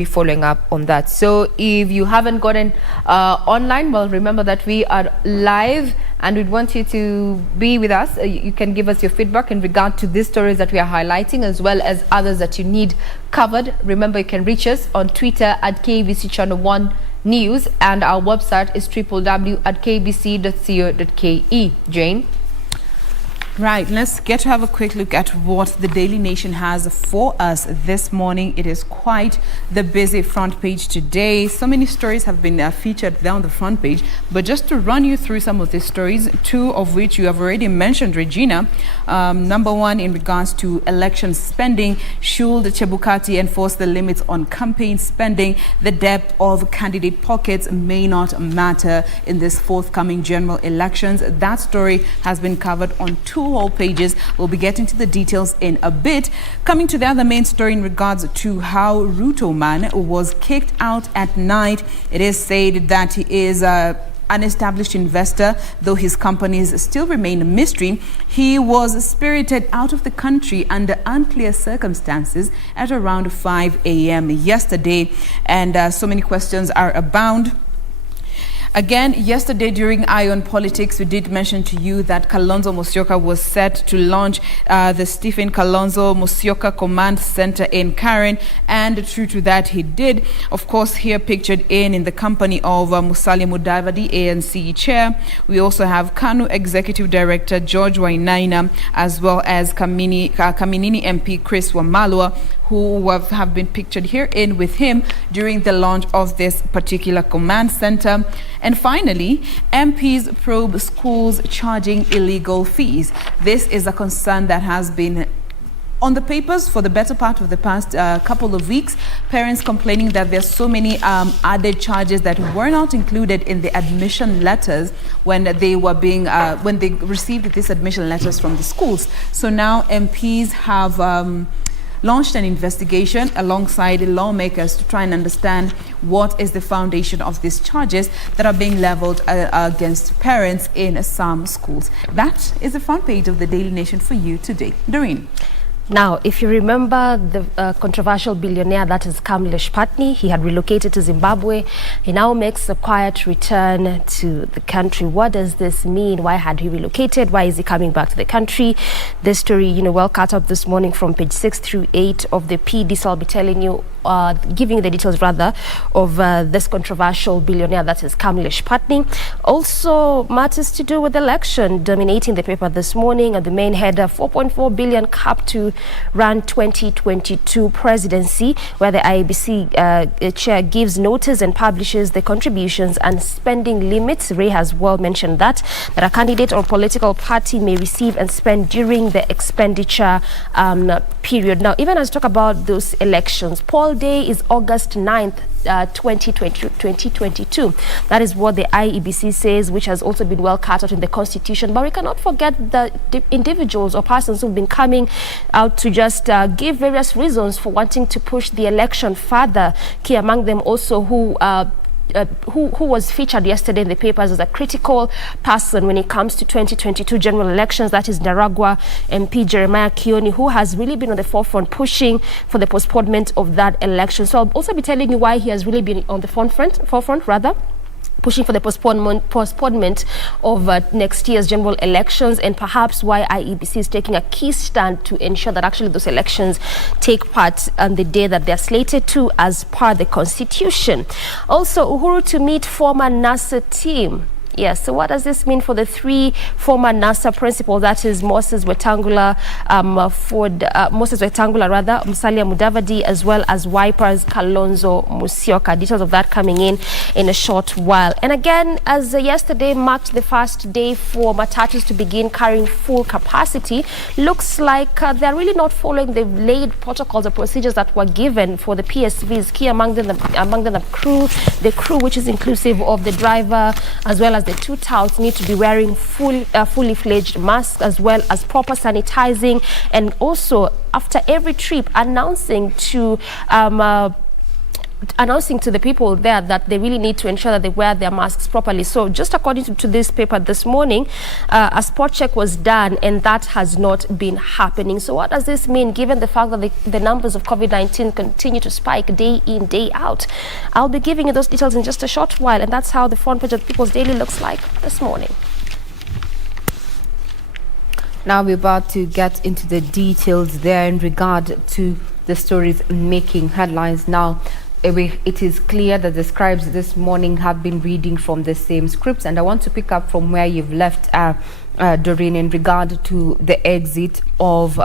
be following up on that. So if you haven't gotten online, well, remember that we are live and we'd want you to be with us. You can give us your feedback in regard to these stories that we are highlighting, as well as others that you need covered. Remember, you can reach us on Twitter at KBC Channel 1 News, and our website is www.kbc.co.ke. Jane? Right, let's get to have a quick look at what the Daily Nation has for us this morning. It is quite the busy front page today. So many stories have been featured there on the front page, but just to run you through some of these stories, two of which you have already mentioned, Regina. Number one, in regards to election spending, should Chebukati enforce the limits on campaign spending? The depth of candidate pockets may not matter in this forthcoming general elections. That story has been covered on two whole pages. We'll be getting to the details in a bit. Coming to the other main story in regards to how Ruto man was kicked out at night. It is said that he is an established investor, though his companies still remain a mystery. He was spirited out of the country under unclear circumstances at around 5 a.m. yesterday, and so many questions are abound. Again, yesterday during Ion Politics, we did mention to you that Kalonzo Musyoka was set to launch the Stephen Kalonzo Musyoka Command Center in Karen, and true to that, he did. Of course, here pictured in the company of Musalia Mudavadi, ANC chair. We also have KANU Executive Director George Wainaina, as well as Kaminini MP Chris Wamalwa, who have been pictured here in with him during the launch of this particular command center. And finally, MPs probe schools charging illegal fees. This is a concern that has been on the papers for the better part of the past couple of weeks. Parents complaining that there's so many added charges that were not included in the admission letters when they were being when they received these admission letters from the schools. So now MPs have launched an investigation alongside lawmakers to try and understand what is the foundation of these charges that are being leveled against parents in some schools. That is the front page of the Daily Nation for you today. Doreen. Now, if you remember the controversial billionaire that is Kamlesh Patni, he had relocated to Zimbabwe. He now makes a quiet return to the country. What does this mean? Why had he relocated? Why is he coming back to the country? This story, well cut up this morning from page 6 through 8 of the PD. So I'll be telling you, giving you the details rather of this controversial billionaire that is Kamlesh Patni. Also, matters to do with the election dominating the paper this morning, and the main header, 4.4 billion cap to run 2022 presidency, where the IEBC chair gives notice and publishes the contributions and spending limits. Ray has well mentioned that a candidate or political party may receive and spend during the expenditure period. Now, even as we talk about those elections, poll day is August 9th, 2022. That is what the IEBC says, which has also been well cut out in the Constitution. But we cannot forget the individuals or persons who've been coming out to just give various reasons for wanting to push the election further. Key among them also who was featured yesterday in the papers as a critical person when it comes to 2022 general elections. That is Naragwa MP Jeremiah Kioni, who has really been on the forefront pushing for the postponement of that election. So I'll also be telling you why he has really been on the forefront rather, pushing for the postponement of next year's general elections, and perhaps why IEBC is taking a key stand to ensure that actually those elections take part on the day that they're slated to as per the Constitution. Also, Uhuru to meet former NASA team. Yes, so what does this mean for the three former NASA principals? That is Moses Wetangula, Musalia Mudavadi, as well as Wiper's Kalonzo Musyoka. Details of that coming in a short while. And again, as yesterday marked the first day for matatus to begin carrying full capacity, looks like they're really not following the laid protocols or procedures that were given for the PSVs. Key among them the crew, which is inclusive of the driver as well as the two touts, need to be wearing fully fledged masks, as well as proper sanitizing, and also after every trip announcing to announcing to the people there that they really need to ensure that they wear their masks properly. So just according to this paper this morning, a spot check was done and that has not been happening. So what does this mean given the fact that the numbers of COVID-19 continue to spike day in, day out? I'll be giving you those details in just a short while, and that's how the front page of People's Daily looks like this morning. Now we're about to get into the details there in regard to the stories making headlines. Now, it is clear that the scribes this morning have been reading from the same scripts, and I want to pick up from where you've left, Doreen, in regard to the exit of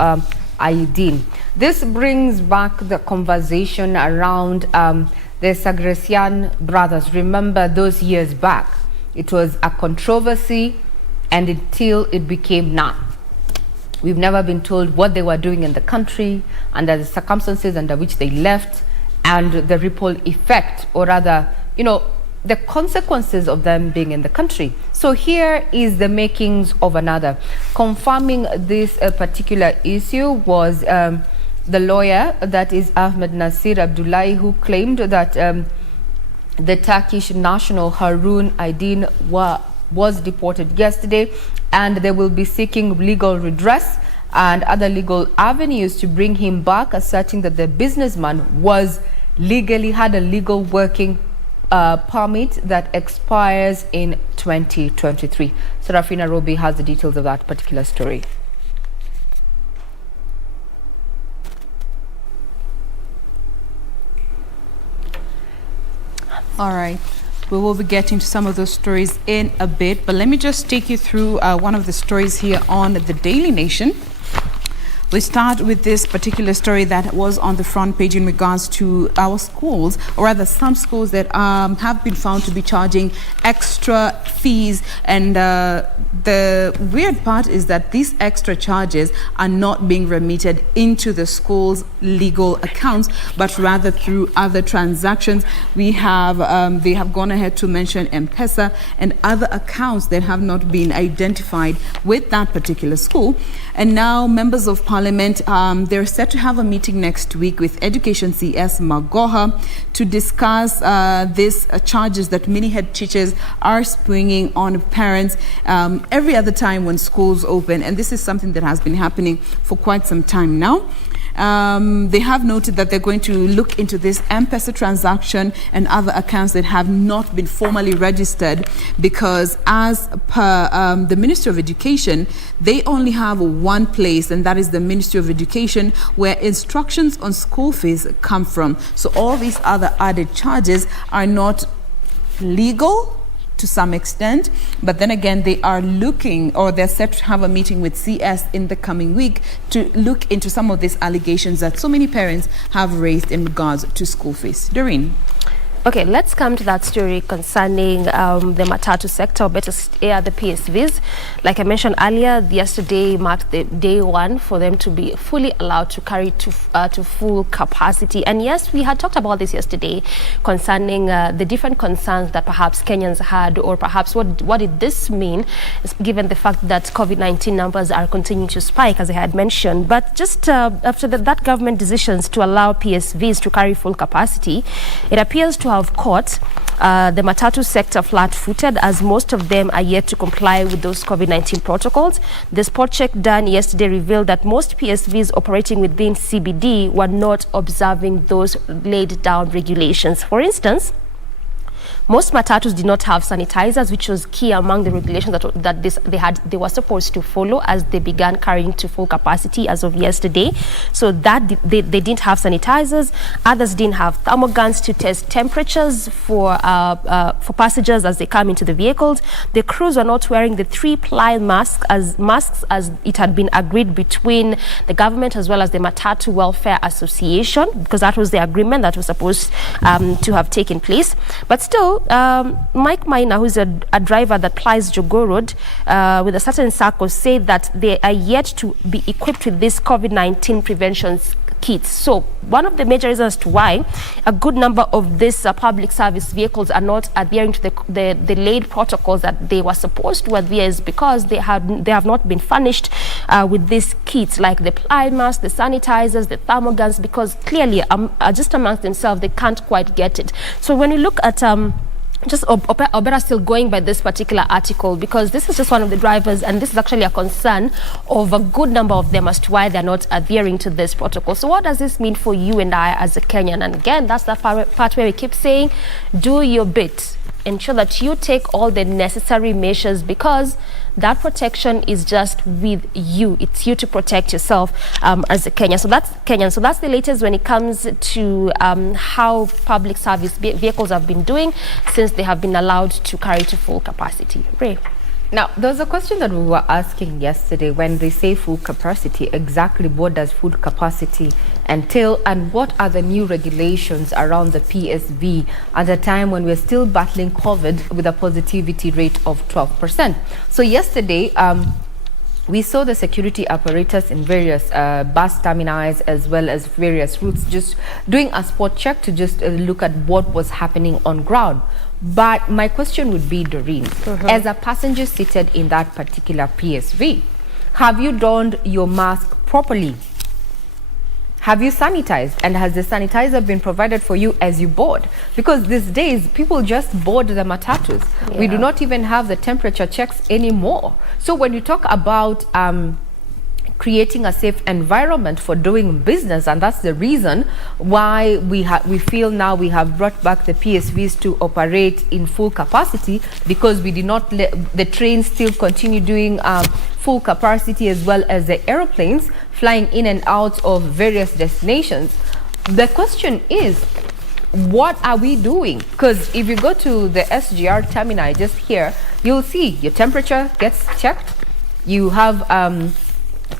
Aidin. This brings back the conversation around the Sagresian brothers. Remember those years back, it was a controversy, and until it became none. We've never been told what they were doing in the country, under the circumstances under which they left, and the ripple effect, or rather, the consequences of them being in the country. So here is the makings of another. Confirming this particular issue was the lawyer, that is Ahmed Nasir Abdullahi, who claimed that the Turkish national Harun Aydin was deported yesterday, and they will be seeking legal redress and other legal avenues to bring him back, asserting that the businessman had a legal working permit that expires in 2023. Serafina Robi has the details of that particular story. All right. We will be getting to some of those stories in a bit, but let me just take you through one of the stories here on the Daily Nation. We start with this particular story that was on the front page in regards to our schools, or rather some schools that have been found to be charging extra fees. And the weird part is that these extra charges are not being remitted into the school's legal accounts, but rather through other transactions. We have they have gone ahead to mention M-Pesa and other accounts that have not been identified with that particular school. And now members of Parliament, they're set to have a meeting next week with Education CS Magoha to discuss these charges that many head teachers are springing on parents every other time when schools open. And this is something that has been happening for quite some time now. They have noted that they're going to look into this M-Pesa transaction and other accounts that have not been formally registered, because as per the Ministry of Education, they only have one place, and that is the Ministry of Education, where instructions on school fees come from. So all these other added charges are not legal to some extent, but then again, they are looking, or they're set to have a meeting with CS in the coming week to look into some of these allegations that so many parents have raised in regards to school fees. Doreen. Okay, let's come to that story concerning the Matatu sector, or better the PSVs. Like I mentioned earlier, yesterday marked the day one for them to be fully allowed to carry to full capacity. And yes, we had talked about this yesterday concerning the different concerns that perhaps Kenyans had, or perhaps what did this mean, given the fact that COVID-19 numbers are continuing to spike, as I had mentioned. But just after that government decisions to allow PSVs to carry full capacity, it appears to have caught the Matatu sector flat-footed, as most of them are yet to comply with those COVID-19 protocols. The spot check done yesterday revealed that most PSVs operating within CBD were not observing those laid down regulations. For instance, most matatus did not have sanitizers, which was key among the regulations that they were supposed to follow as they began carrying to full capacity as of yesterday. So that they didn't have sanitizers. Others didn't have thermogans to test temperatures for passengers as they come into the vehicles. The crews were not wearing the 3-ply masks as it had been agreed between the government as well as the Matatu Welfare Association, because that was the agreement that was supposed to have taken place. But still, Mike Maina, who's a driver that plies Jogoo Road with a certain circle, said that they are yet to be equipped with these COVID-19 prevention kits. So one of the major reasons to why a good number of these public service vehicles are not adhering to the laid protocols that they were supposed to adhere is because they have not been furnished with these kits, like the ply masks, the sanitizers, the thermoguns, because clearly just amongst themselves they can't quite get it. So when you look at or better still, going by this particular article, because this is just one of the drivers, and this is actually a concern of a good number of them as to why they're not adhering to this protocol. So what does this mean for you and I as a Kenyan? And again, that's the part where we keep saying, do your bit. Ensure that you take all the necessary measures, because that protection is just with you. It's you to protect yourself as a Kenyan. So that's Kenyan. So that's the latest when it comes to how public service vehicles have been doing since they have been allowed to carry to full capacity. Ray. Now, there's a question that we were asking yesterday. When they say full capacity, exactly what does full capacity entail, and what are the new regulations around the PSV at a time when we're still battling COVID with a positivity rate of 12%? So yesterday, we saw the security apparatus in various bus terminals as well as various routes just doing a spot check to just look at what was happening on ground. But my question would be, Doreen, as a passenger seated in that particular PSV, have you donned your mask properly? Have you sanitized? And has the sanitizer been provided for you as you board? Because these days, people just board the matatus. Yeah. We do not even have the temperature checks anymore. So when you talk about creating a safe environment for doing business, and that's the reason why we feel now we have brought back the PSVs to operate in full capacity, because we did not let the trains still continue doing full capacity, as well as the airplanes flying in and out of various destinations. The question is, what are we doing? Because if you go to the SGR terminal just here, you'll see your temperature gets checked. You have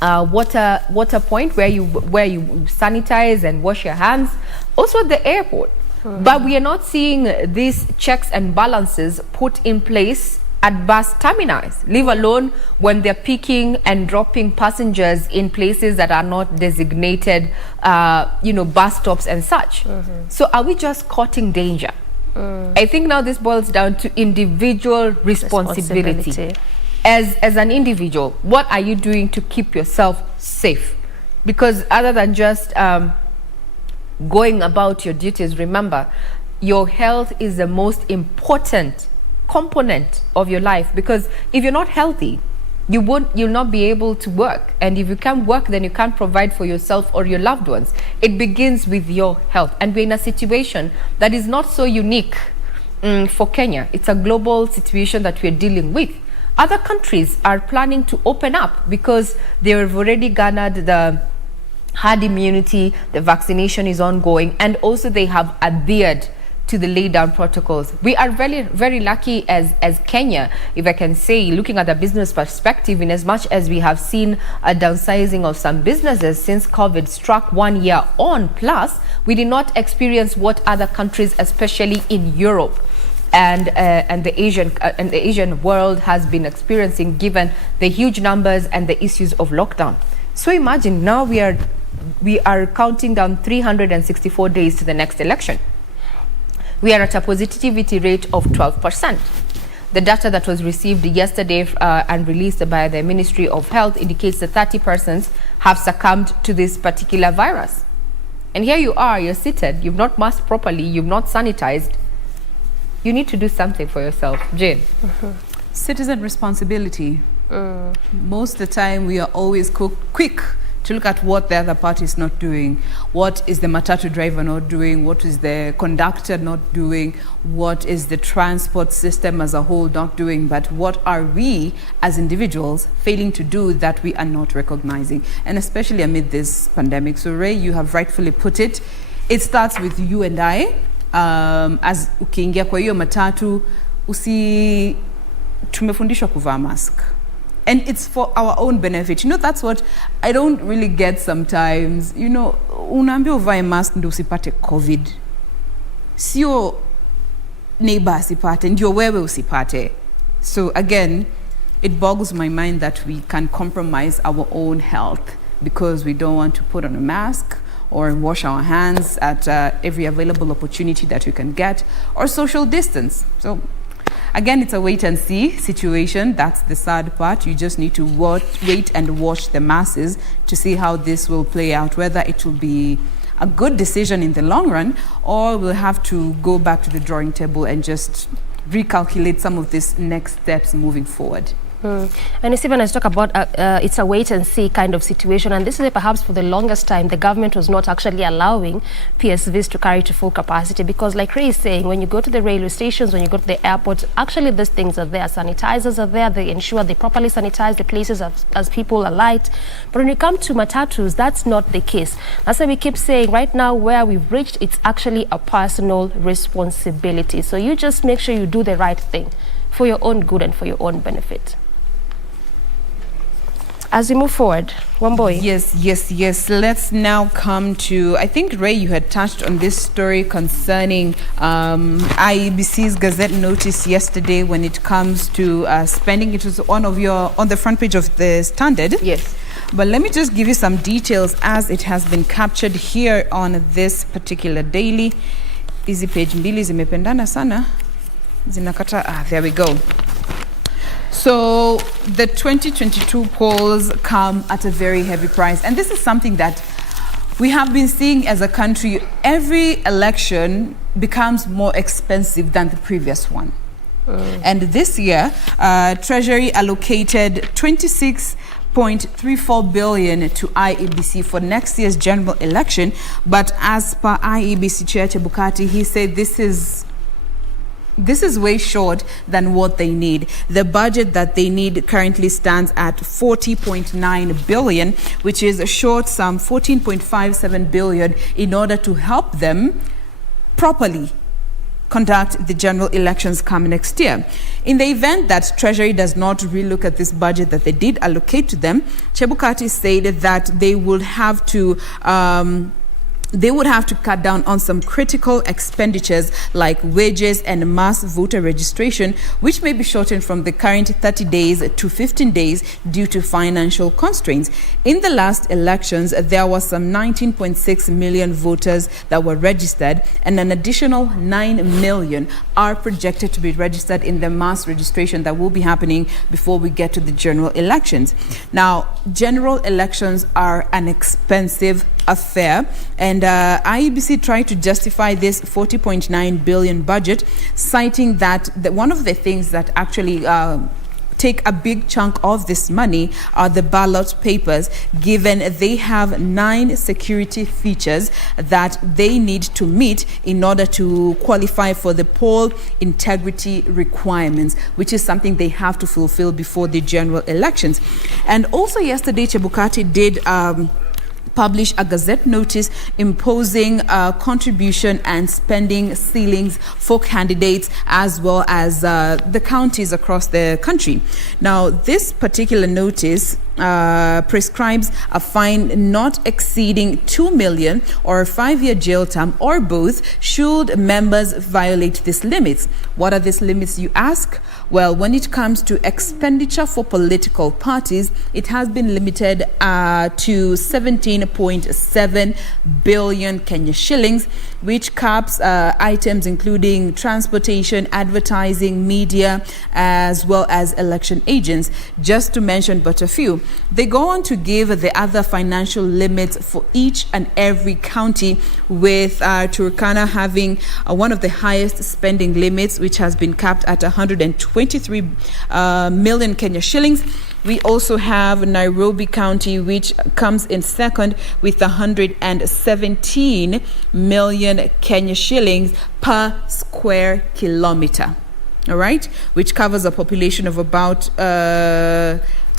water point where you sanitize and wash your hands. Also at the airport. But we are not seeing these checks and balances put in place at bus terminals, leave alone when they're picking and dropping passengers in places that are not designated, bus stops and such. So are we just courting danger? I think now this boils down to individual responsibility. As an individual, what are you doing to keep yourself safe? Because other than just going about your duties, remember, your health is the most important component of your life. Because if you're not healthy, you'll not be able to work. And if you can't work, then you can't provide for yourself or your loved ones. It begins with your health. And we're in a situation that is not so unique for Kenya. It's a global situation that we're dealing with. Other countries are planning to open up because they have already garnered the herd immunity, the vaccination is ongoing, and also they have adhered to the laid down protocols. We are very, very lucky as Kenya, if I can say, looking at the business perspective, in as much as we have seen a downsizing of some businesses since COVID struck 1 year on, plus we did not experience what other countries, especially in Europe and the Asian world has been experiencing, given the huge numbers and the issues of lockdown. So imagine now we are counting down 364 days to the next election. We are at a positivity rate of 12%. The data that was received yesterday and released by the Ministry of Health indicates that 30 persons have succumbed to this particular virus. And here you are, you're seated, you've not masked properly, you've not sanitized. You need to do something for yourself. Jane? Citizen responsibility. Most of the time, we are always quick to look at what the other party is not doing. What is the matatu driver not doing? What is the conductor not doing? What is the transport system as a whole not doing? But what are we as individuals failing to do that we are not recognizing? And especially amid this pandemic. So Ray, you have rightfully put it. It starts with you and I. As ukiingia kwa hiyo matatu, tumefundishwa kuvaa mask. And it's for our own benefit. You know, that's what I don't really get sometimes. You know, unaambiwa uvae mask ndio usipate COVID. Sio neighbor asipate, ndio wewe usipate. So again, it boggles my mind that we can compromise our own health because we don't want to put on a mask, or wash our hands at every available opportunity that we can get, or social distance. So again, it's a wait and see situation. That's the sad part. You just need to wait and watch the masses to see how this will play out, whether it will be a good decision in the long run, or we'll have to go back to the drawing table and just recalculate some of these next steps moving forward. And it's even as talk about it's a wait and see kind of situation, and this is perhaps for the longest time the government was not actually allowing PSVs to carry to full capacity, because like Ray is saying, when you go to the railway stations, when you go to the airports, actually these things are there, sanitizers are there, they ensure they properly sanitize the places as people alight. But when you come to matatus, that's not the case. That's why we keep saying right now where we've reached, it's actually a personal responsibility. So you just make sure you do the right thing for your own good and for your own benefit. As we move forward, one boy. Yes. Let's now come to, I think, Ray, you had touched on this story concerning IEBC's Gazette notice yesterday when it comes to spending. It was on the front page of the Standard. Yes. But let me just give you some details as it has been captured here on this particular daily. Easy page mbili zimependana sana. Zinakata, there we go. So the 2022 polls come at a very heavy price. And this is something that we have been seeing as a country. Every election becomes more expensive than the previous one. And this year, Treasury allocated 26.34 billion to IEBC for next year's general election. But as per IEBC Chair Chebukati, he said this is way short than what they need. The budget that they need currently stands at 40.9 billion, which is short some 14.57 billion in order to help them properly conduct the general elections come next year. In the event that Treasury does not relook at this budget that they did allocate to them, Chebukati said that they would have to cut down on some critical expenditures like wages and mass voter registration, which may be shortened from the current 30 days to 15 days due to financial constraints. In the last elections, there was some 19.6 million voters that were registered, and an additional 9 million are projected to be registered in the mass registration that will be happening before we get to the general elections. Now, general elections are an expensive affair, and IEBC tried to justify this 40.9 billion budget, citing that one of the things that actually take a big chunk of this money are the ballot papers, given they have 9 security features that they need to meet in order to qualify for the poll integrity requirements, which is something they have to fulfill before the general elections. And also yesterday, Chebukati did publish a Gazette notice imposing contribution and spending ceilings for candidates as well as the counties across the country. Now, this particular notice prescribes a fine not exceeding 2 million or a 5-year jail term or both should members violate these limits. What are these limits, you ask? Well, when it comes to expenditure for political parties, it has been limited to 17.7 billion Kenya shillings, which caps items including transportation, advertising, media, as well as election agents, just to mention but a few. They go on to give the other financial limits for each and every county, with Turkana having one of the highest spending limits, which has been capped at 123 million Kenya shillings. We also have Nairobi County, which comes in second with 117 million Kenya shillings per square kilometer. All right, which covers a population of about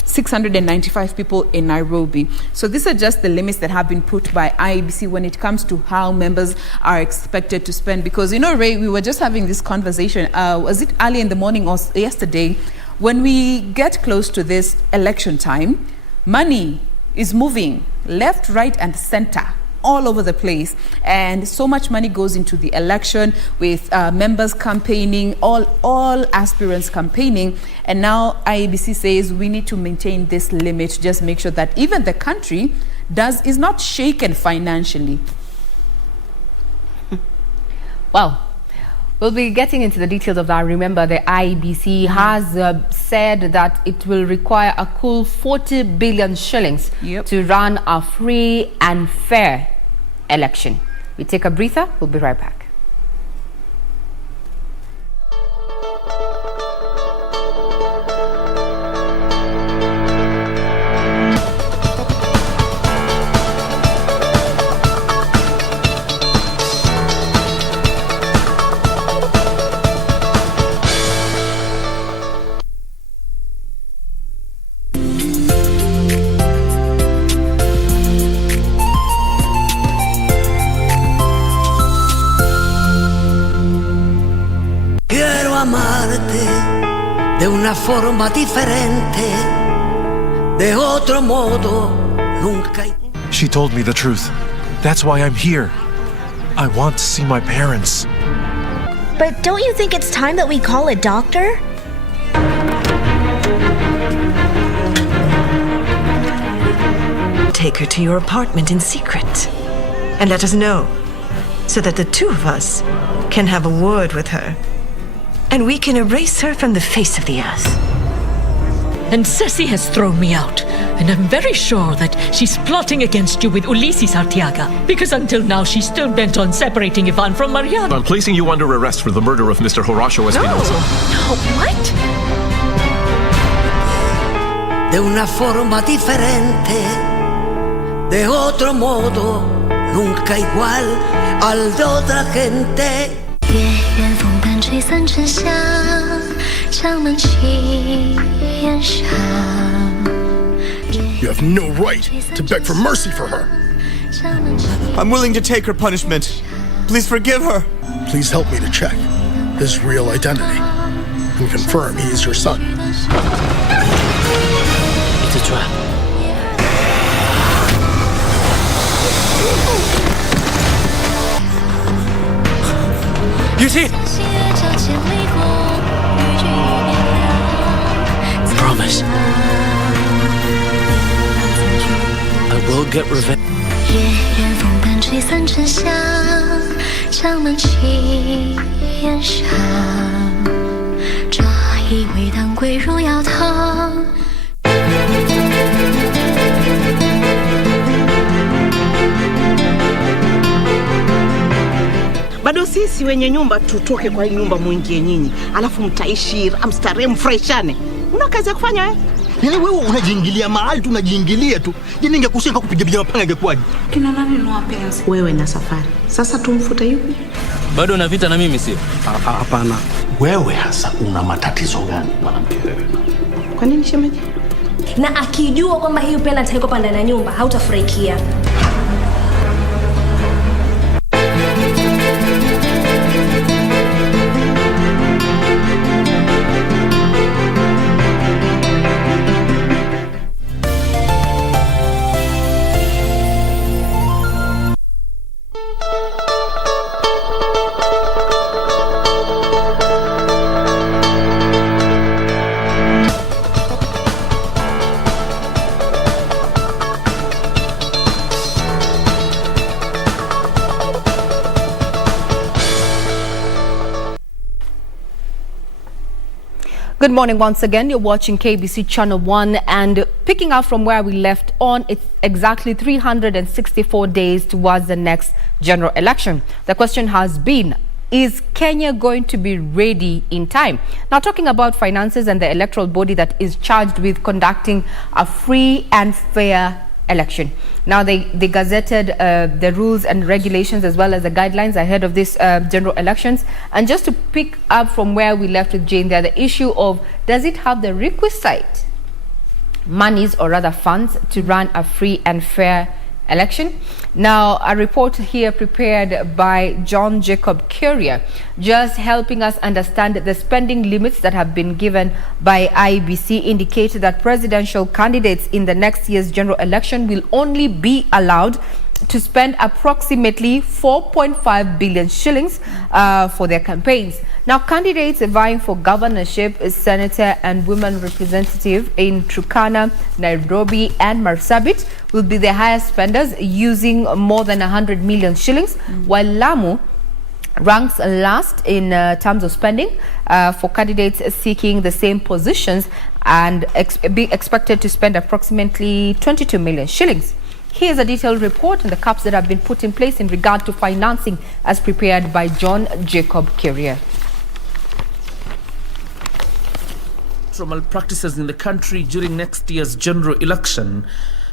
695 people in Nairobi. So these are just the limits that have been put by IEBC when it comes to how members are expected to spend. Because, you know, Ray, we were just having this conversation, was it early in the morning or yesterday? When we get close to this election time, money is moving left, right, and center all over the place, and so much money goes into the election with members campaigning, all aspirants campaigning, and now IEBC says we need to maintain this limit, just make sure that even the country is not shaken financially? Well, we'll be getting into the details of that. Remember, the IEBC has said that it will require a cool 40 billion shillings to run a free and fair election. We take a breather. We'll be right back. De una forma diferente, de otro modo, nunca. She told me the truth. That's why I'm here. I want to see my parents. But don't you think it's time that we call a doctor? Take her to your apartment in secret and let us know, so that the two of us can have a word with her. And we can erase her from the face of the earth. And Ceci has thrown me out. And I'm very sure that she's plotting against you with Ulysses Artiaga. Because until now, she's still bent on separating Ivan from Mariana. I'm placing you under arrest for the murder of Mr. Horacio Espinosa. No, what? De una forma diferente, de otro modo, nunca igual al de otra gente. 夜远风淡吹散沉香，长门起烟上。 You have no right to beg for mercy for her. I'm willing to take her punishment. Please forgive her. Please help me to check his real identity and confirm he is your son. It's a trap. Yuti! Promise. I will get revenge. 夜远风淡吹散沉香，长门起烟上。这一味当归入药汤。 Bado sisi wenye nyumba tutoke kwa hii nyumba muingie nyinyi, alafu mtaishi amstarehe mfurahishane. Una kazi ya kufanya eh? Yaani wewe unajiingilia mahali tu unajiingilia tu. Yaani ningekushika kupiga mapanga ingekuwaje? Kina nani ni wapenzi? Wewe na Safari. Sasa tumfuta yupi? Bado una vita na mimi sio? Hapana. Wewe hasa una matatizo gani mwanamke wewe? Kwa nini shemeji? Na akijua kwamba hiyo pena ataiko panda na nyumba, hautafurahikia. Good morning once again. You're watching KBC Channel 1, and picking up from where we left on, it's exactly 364 days towards the next general election. The question has been, is Kenya going to be ready in time? Now, talking about finances and the electoral body that is charged with conducting a free and fair election. Now, they gazetted the rules and regulations as well as the guidelines ahead of this general elections. And just to pick up from where we left with Jane there, the issue of, does it have the requisite monies or rather funds to run a free and fair election? Now, a report here prepared by John Jacob Courier, just helping us understand the spending limits that have been given by IEBC, indicate that presidential candidates in the next year's general election will only be allowed to spend approximately 4.5 billion shillings for their campaigns. Now, candidates vying for governorship, senator and women representative in Turkana, Nairobi and Marsabit will be the highest spenders, using more than 100 million shillings, while Lamu ranks last in terms of spending for candidates seeking the same positions, and be expected to spend approximately 22 million shillings. Here's a detailed report on the caps that have been put in place in regard to financing, as prepared by John Jacob Carrier. Malpractices in the country during next year's general election,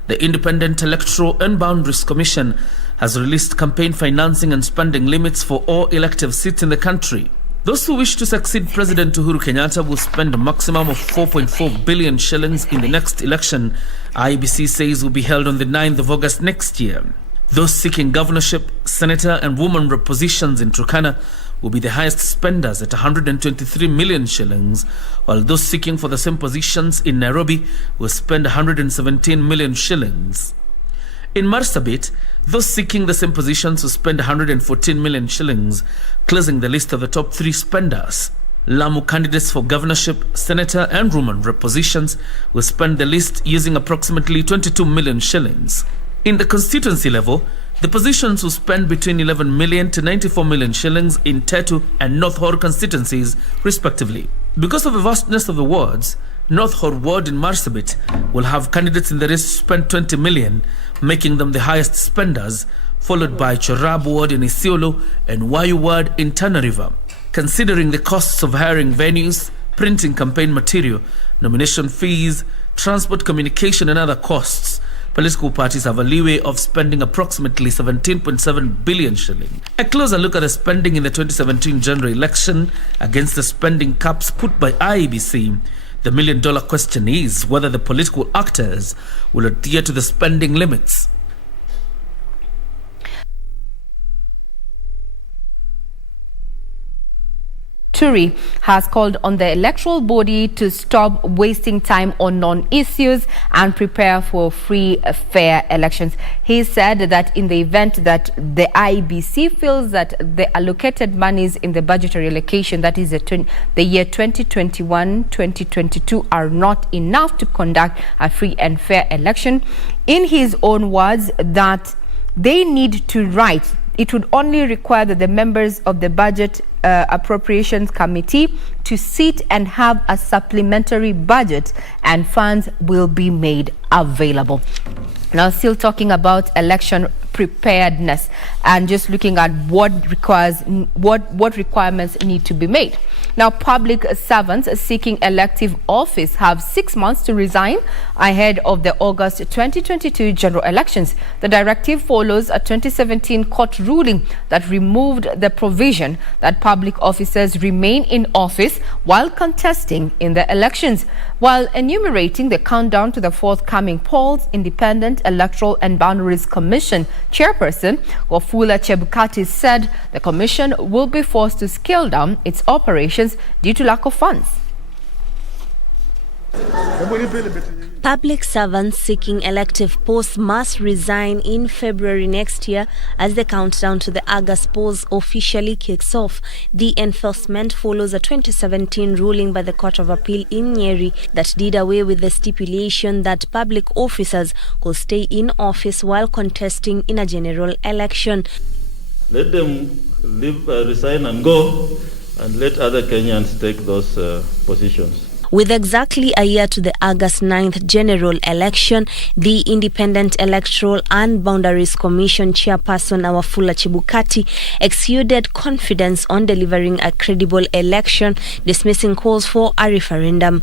the Independent Electoral and Boundaries Commission has released campaign financing and spending limits for all elective seats in the country. Those who wish to succeed President Uhuru Kenyatta will spend a maximum of 4.4 billion shillings in the next election, IEBC says will be held on the 9th of August next year. Those seeking governorship, senator and woman rep positions in Turkana will be the highest spenders at 123 million shillings, while those seeking for the same positions in Nairobi will spend 117 million shillings. In Marsabit, those seeking the same positions will spend 114 million shillings, closing the list of the top 3 spenders. Lamu candidates for governorship, senator and woman rep positions will spend the list using approximately 22 million shillings. In the constituency level, the positions will spend between 11 million to 94 million shillings in Tetu and North Hor constituencies, respectively. Because of the vastness of the wards, North Hor ward in Marsabit will have candidates in the race spend 20 million, making them the highest spenders, followed by Chorab ward in Isiolo and Wayu ward in Tana River. Considering the costs of hiring venues, printing campaign material, nomination fees, transport, communication and other costs, political parties have a leeway of spending approximately 17.7 billion shillings. A closer look at the spending in the 2017 general election against the spending caps put by IEBC. The million-dollar question is whether the political actors will adhere to the spending limits. Turi has called on the electoral body to stop wasting time on non-issues and prepare for free, fair elections. He said that in the event that the IEBC feels that the allocated monies in the budgetary allocation, that is the year 2021-2022, are not enough to conduct a free and fair election, in his own words, that they need to write. It would only require that the members of the Budget Appropriations Committee to sit and have a supplementary budget, and funds will be made available. Now, still talking about election preparedness and just looking at what requirements need to be made. Now, public servants seeking elective office have 6 months to resign ahead of the August 2022 general elections. The directive follows a 2017 court ruling that removed the provision that public officers remain in office while contesting in the elections. While enumerating the countdown to the forthcoming polls, Independent Electoral and Boundaries Commission Chairperson Wafula Chebukati said the commission will be forced to scale down its operations due to lack of funds. Public servants seeking elective posts must resign in February next year as the countdown to the August polls officially kicks off. The enforcement follows a 2017 ruling by the Court of Appeal in Nyeri that did away with the stipulation that public officers could stay in office while contesting in a general election. Let them leave, resign and go, and let other Kenyans take those positions. With exactly a year to the August 9th general election, the Independent Electoral and Boundaries Commission Chairperson Wafula Chebukati exuded confidence on delivering a credible election, dismissing calls for a referendum.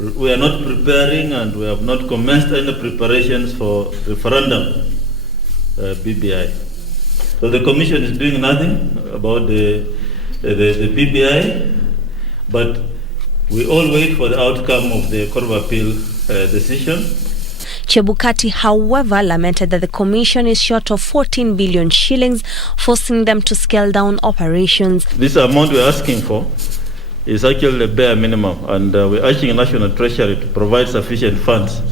We are not preparing and we have not commenced any preparations for referendum, BBI. So the Commission is doing nothing about the BBI, but we all wait for the outcome of the Court of Appeal decision. Chebukati, however, lamented that the Commission is short of 14 billion shillings, forcing them to scale down operations. This amount we're asking for is actually the bare minimum, and we're urging the National Treasury to provide sufficient funds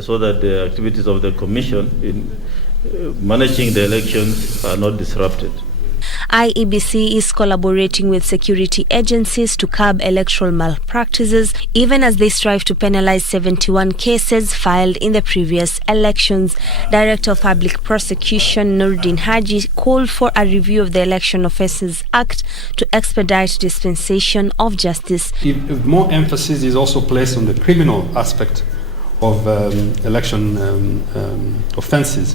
so that the activities of the Commission managing the elections are not disrupted. IEBC is collaborating with security agencies to curb electoral malpractices, even as they strive to penalize 71 cases filed in the previous elections. Director of Public Prosecution Nuruddin Haji called for a review of the Election Offences Act to expedite dispensation of justice. If more emphasis is also placed on the criminal aspect of election offences,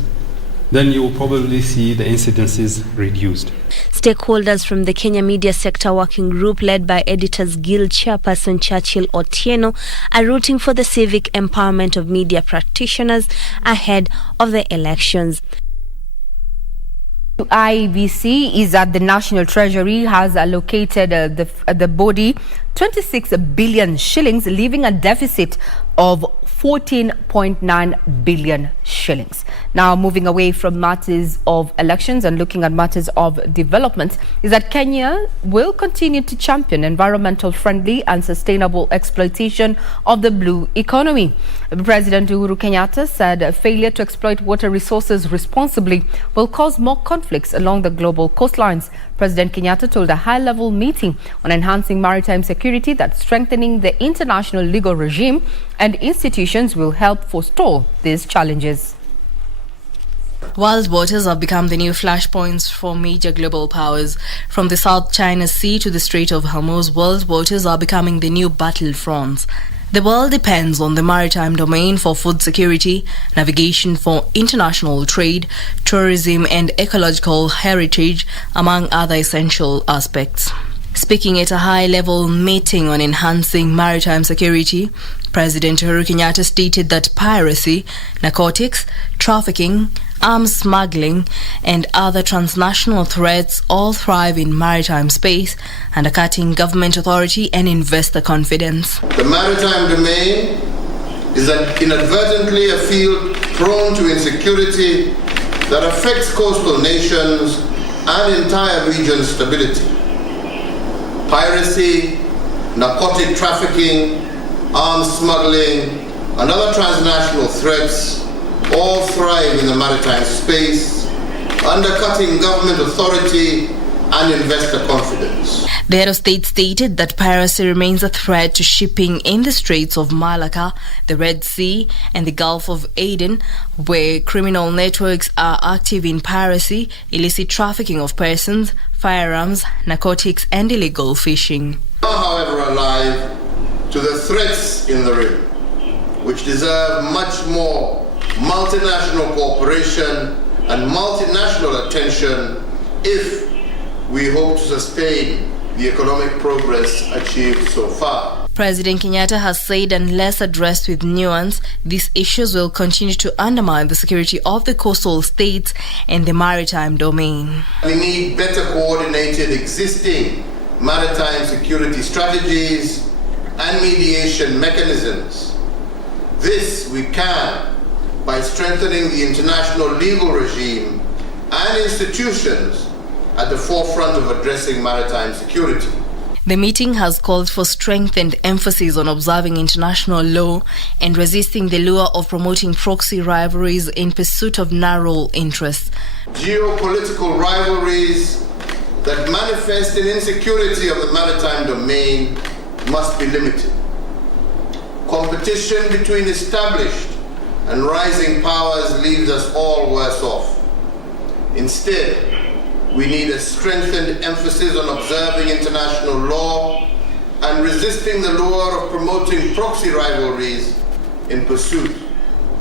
then you will probably see the incidences reduced. Stakeholders from the Kenya Media Sector Working Group, led by Editors Guild Chairperson Churchill Otieno, are rooting for the civic empowerment of media practitioners ahead of the elections. IEBC is at the National Treasury, has allocated the body 26 billion shillings, leaving a deficit of 14.9 billion shillings. Now, moving away from matters of elections and looking at matters of development, is that Kenya will continue to champion environmental friendly and sustainable exploitation of the blue economy. President Uhuru Kenyatta said failure to exploit water resources responsibly will cause more conflicts along the global coastlines. President Kenyatta told a high-level meeting on enhancing maritime security that strengthening the international legal regime and institutions will help forestall these challenges. World waters have become the new flashpoints for major global powers. From the South China Sea to the Strait of Hormuz, world waters are becoming the new battlefronts. The world depends on the maritime domain for food security, navigation for international trade, tourism and ecological heritage, among other essential aspects. Speaking at a high-level meeting on enhancing maritime security, President Uhuru Kenyatta stated that piracy, narcotics, trafficking, arms smuggling and other transnational threats all thrive in maritime space, undercutting government authority and investor confidence. The maritime domain is inadvertently a field prone to insecurity that affects coastal nations and entire region stability. Piracy, narcotic trafficking, arms smuggling, and other transnational threats all thrive in the maritime space, undercutting government authority and investor confidence. The head of state stated that piracy remains a threat to shipping in the Straits of Malacca, the Red Sea, and the Gulf of Aden, where criminal networks are active in piracy, illicit trafficking of persons, firearms, narcotics, and illegal fishing. We are, however, alive to the threats in the rim, which deserve much more multinational cooperation and multinational attention if we hope to sustain the economic progress achieved so far. President Kenyatta has said unless addressed with nuance, these issues will continue to undermine the security of the coastal states and the maritime domain. We need better coordinated existing maritime security strategies and mediation mechanisms. This we can by strengthening the international legal regime and institutions at the forefront of addressing maritime security. The meeting has called for strengthened emphasis on observing international law and resisting the lure of promoting proxy rivalries in pursuit of narrow interests. Geopolitical rivalries that manifest in insecurity of the maritime domain must be limited. Competition between established and rising powers leaves us all worse off. Instead, we need a strengthened emphasis on observing international law and resisting the lure of promoting proxy rivalries in pursuit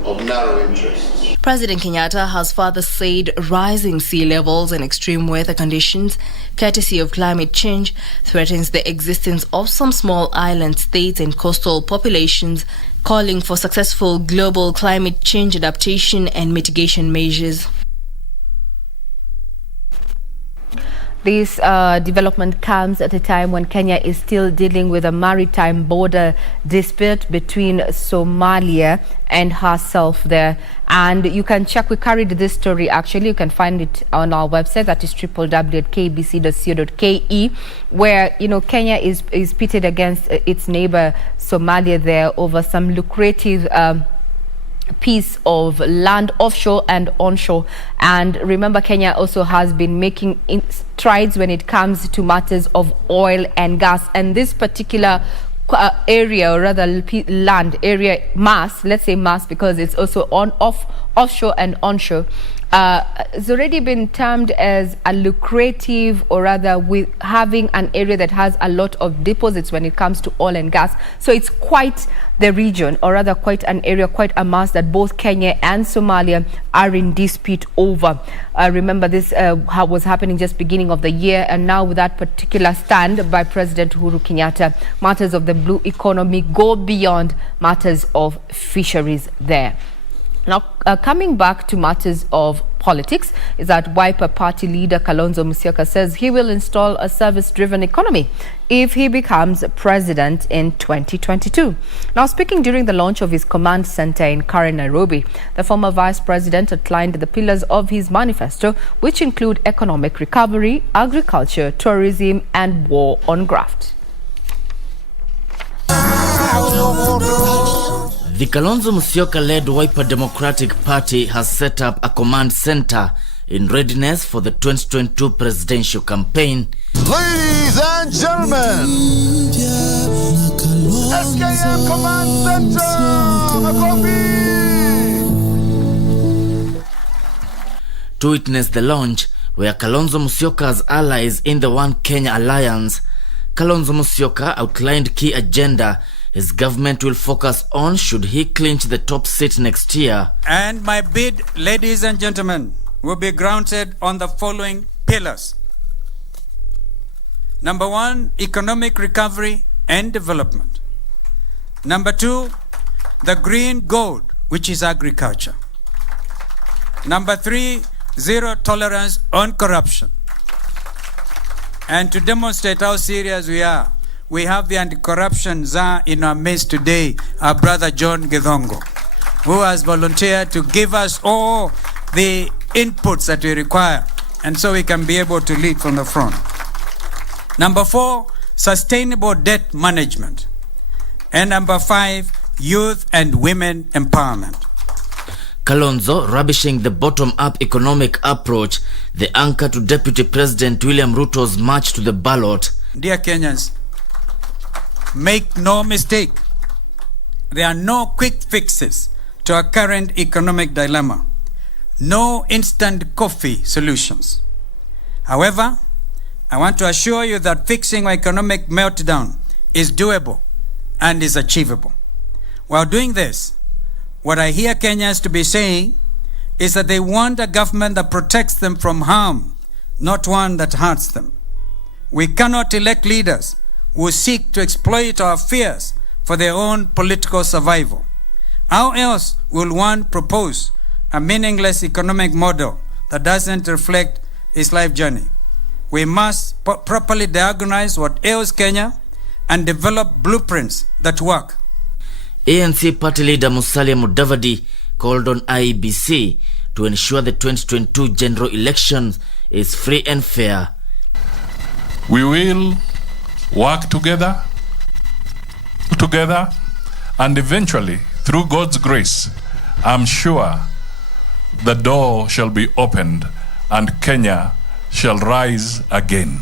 of narrow interests. President Kenyatta has further said rising sea levels and extreme weather conditions, courtesy of climate change, threatens the existence of some small island states and coastal populations, calling for successful global climate change adaptation and mitigation measures. This development comes at a time when Kenya is still dealing with a maritime border dispute between Somalia and herself there. And you can check, we carried this story actually, you can find it on our website, that is www.kbc.co.ke, where, you know, Kenya is pitted against its neighbor Somalia there over some lucrative piece of land offshore and onshore. And remember, Kenya also has been making strides when it comes to matters of oil and gas, and this particular area, or rather land area, let's say mass, because it's also offshore and onshore, it's already been termed as a lucrative, or rather with having an area that has a lot of deposits when it comes to oil and gas. So it's quite the region, or rather quite an area, quite a mass that both Kenya and Somalia are in dispute over. Remember, this was happening just beginning of the year, and now with that particular stand by President Uhuru Kenyatta, matters of the blue economy go beyond matters of fisheries there. Now, coming back to matters of politics, is that Wiper Party leader Kalonzo Musyoka says he will install a service-driven economy if he becomes president in 2022. Now, speaking during the launch of his command center in Karen, Nairobi, the former vice president outlined the pillars of his manifesto, which include economic recovery, agriculture, tourism, and war on graft. The Kalonzo Musyoka-led Wiper Democratic Party has set up a command center in readiness for the 2022 presidential campaign. Ladies and gentlemen, SKM Command Center, to witness the launch, where Kalonzo Musyoka's allies in the One Kenya Alliance, Kalonzo Musyoka outlined key agenda his government will focus on should he clinch the top seat next year. And my bid, ladies and gentlemen, will be grounded on the following pillars. Number 1, economic recovery and development. Number 2, the green gold, which is agriculture. Number 3, zero tolerance on corruption. And to demonstrate how serious we are, we have the anti-corruption czar in our midst today, our brother John Githongo, who has volunteered to give us all the inputs that we require, and so we can be able to lead from the front. Number 4, sustainable debt management. And number 5, youth and women empowerment. Kalonzo rubbishing the bottom-up economic approach, the anchor to Deputy President William Ruto's march to the ballot. Dear Kenyans, make no mistake, there are no quick fixes to our current economic dilemma. No instant coffee solutions. However, I want to assure you that fixing our economic meltdown is doable and is achievable. While doing this, what I hear Kenyans to be saying is that they want a government that protects them from harm, not one that hurts them. We cannot elect leaders who seek to exploit our fears for their own political survival. How else will one propose a meaningless economic model that doesn't reflect his life journey? We must properly diagnose what ails Kenya and develop blueprints that work. ANC party leader Musalia Mudavadi called on IEBC to ensure the 2022 general election is free and fair. We will work together, and eventually, through God's grace, I'm sure the door shall be opened and Kenya shall rise again.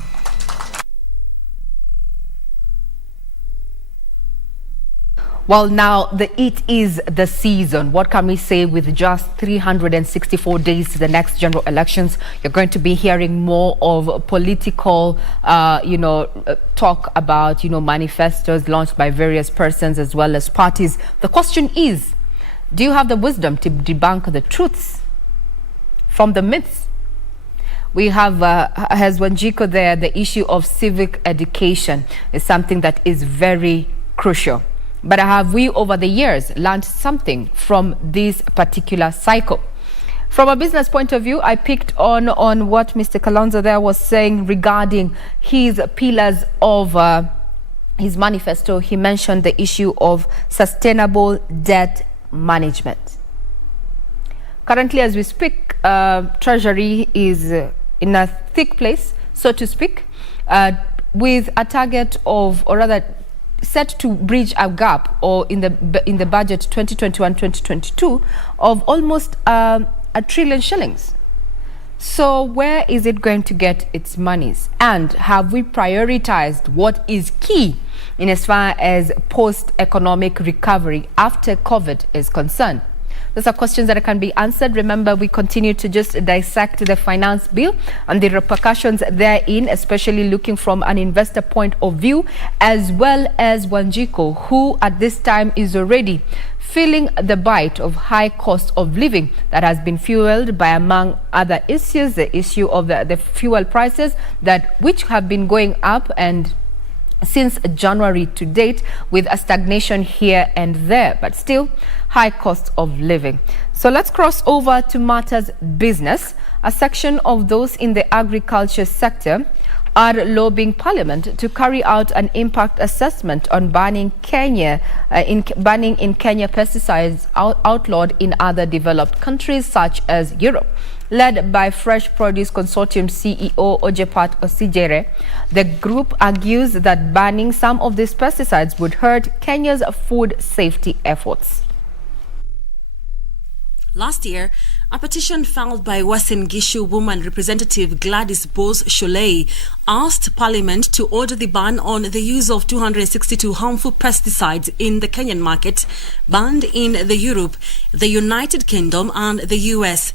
Well, now it is the season. What can we say with just 364 days to the next general elections? You're going to be hearing more of political, talk about, manifestos launched by various persons as well as parties. The question is, do you have the wisdom to debunk the truths from the myths? We have, as Wanjiko there, the issue of civic education is something that is very crucial. But have we, over the years, learned something from this particular cycle? From a business point of view, I picked on what Mr. Kalonzo there was saying regarding his pillars of his manifesto. He mentioned the issue of sustainable debt management. Currently, as we speak, Treasury is in a thick place, so to speak, with a target of, or rather, set to bridge a gap, or in the budget 2021-2022 of almost a trillion shillings. So where is it going to get its monies? And have we prioritized what is key in as far as post-economic recovery after COVID is concerned? Those are questions that can be answered. Remember, we continue to just dissect the finance bill and the repercussions therein, especially looking from an investor point of view, as well as Wanjiku, who at this time is already feeling the bite of high cost of living that has been fueled by, among other issues, the issue of the fuel prices which have been going up and since January to date, with a stagnation here and there, but still high cost of living. So let's cross over to matters business. A section of those in the agriculture sector are lobbying Parliament to carry out an impact assessment on banning in Kenya pesticides outlawed in other developed countries such as Europe. Led by Fresh Produce Consortium CEO Ojepat Osijere, the group argues that banning some of these pesticides would hurt Kenya's food safety efforts. Last year, a petition filed by Uasin Gishu woman representative Gladys Bose Sholei asked Parliament to order the ban on the use of 262 harmful pesticides in the Kenyan market, banned in the Europe, the United Kingdom and the US.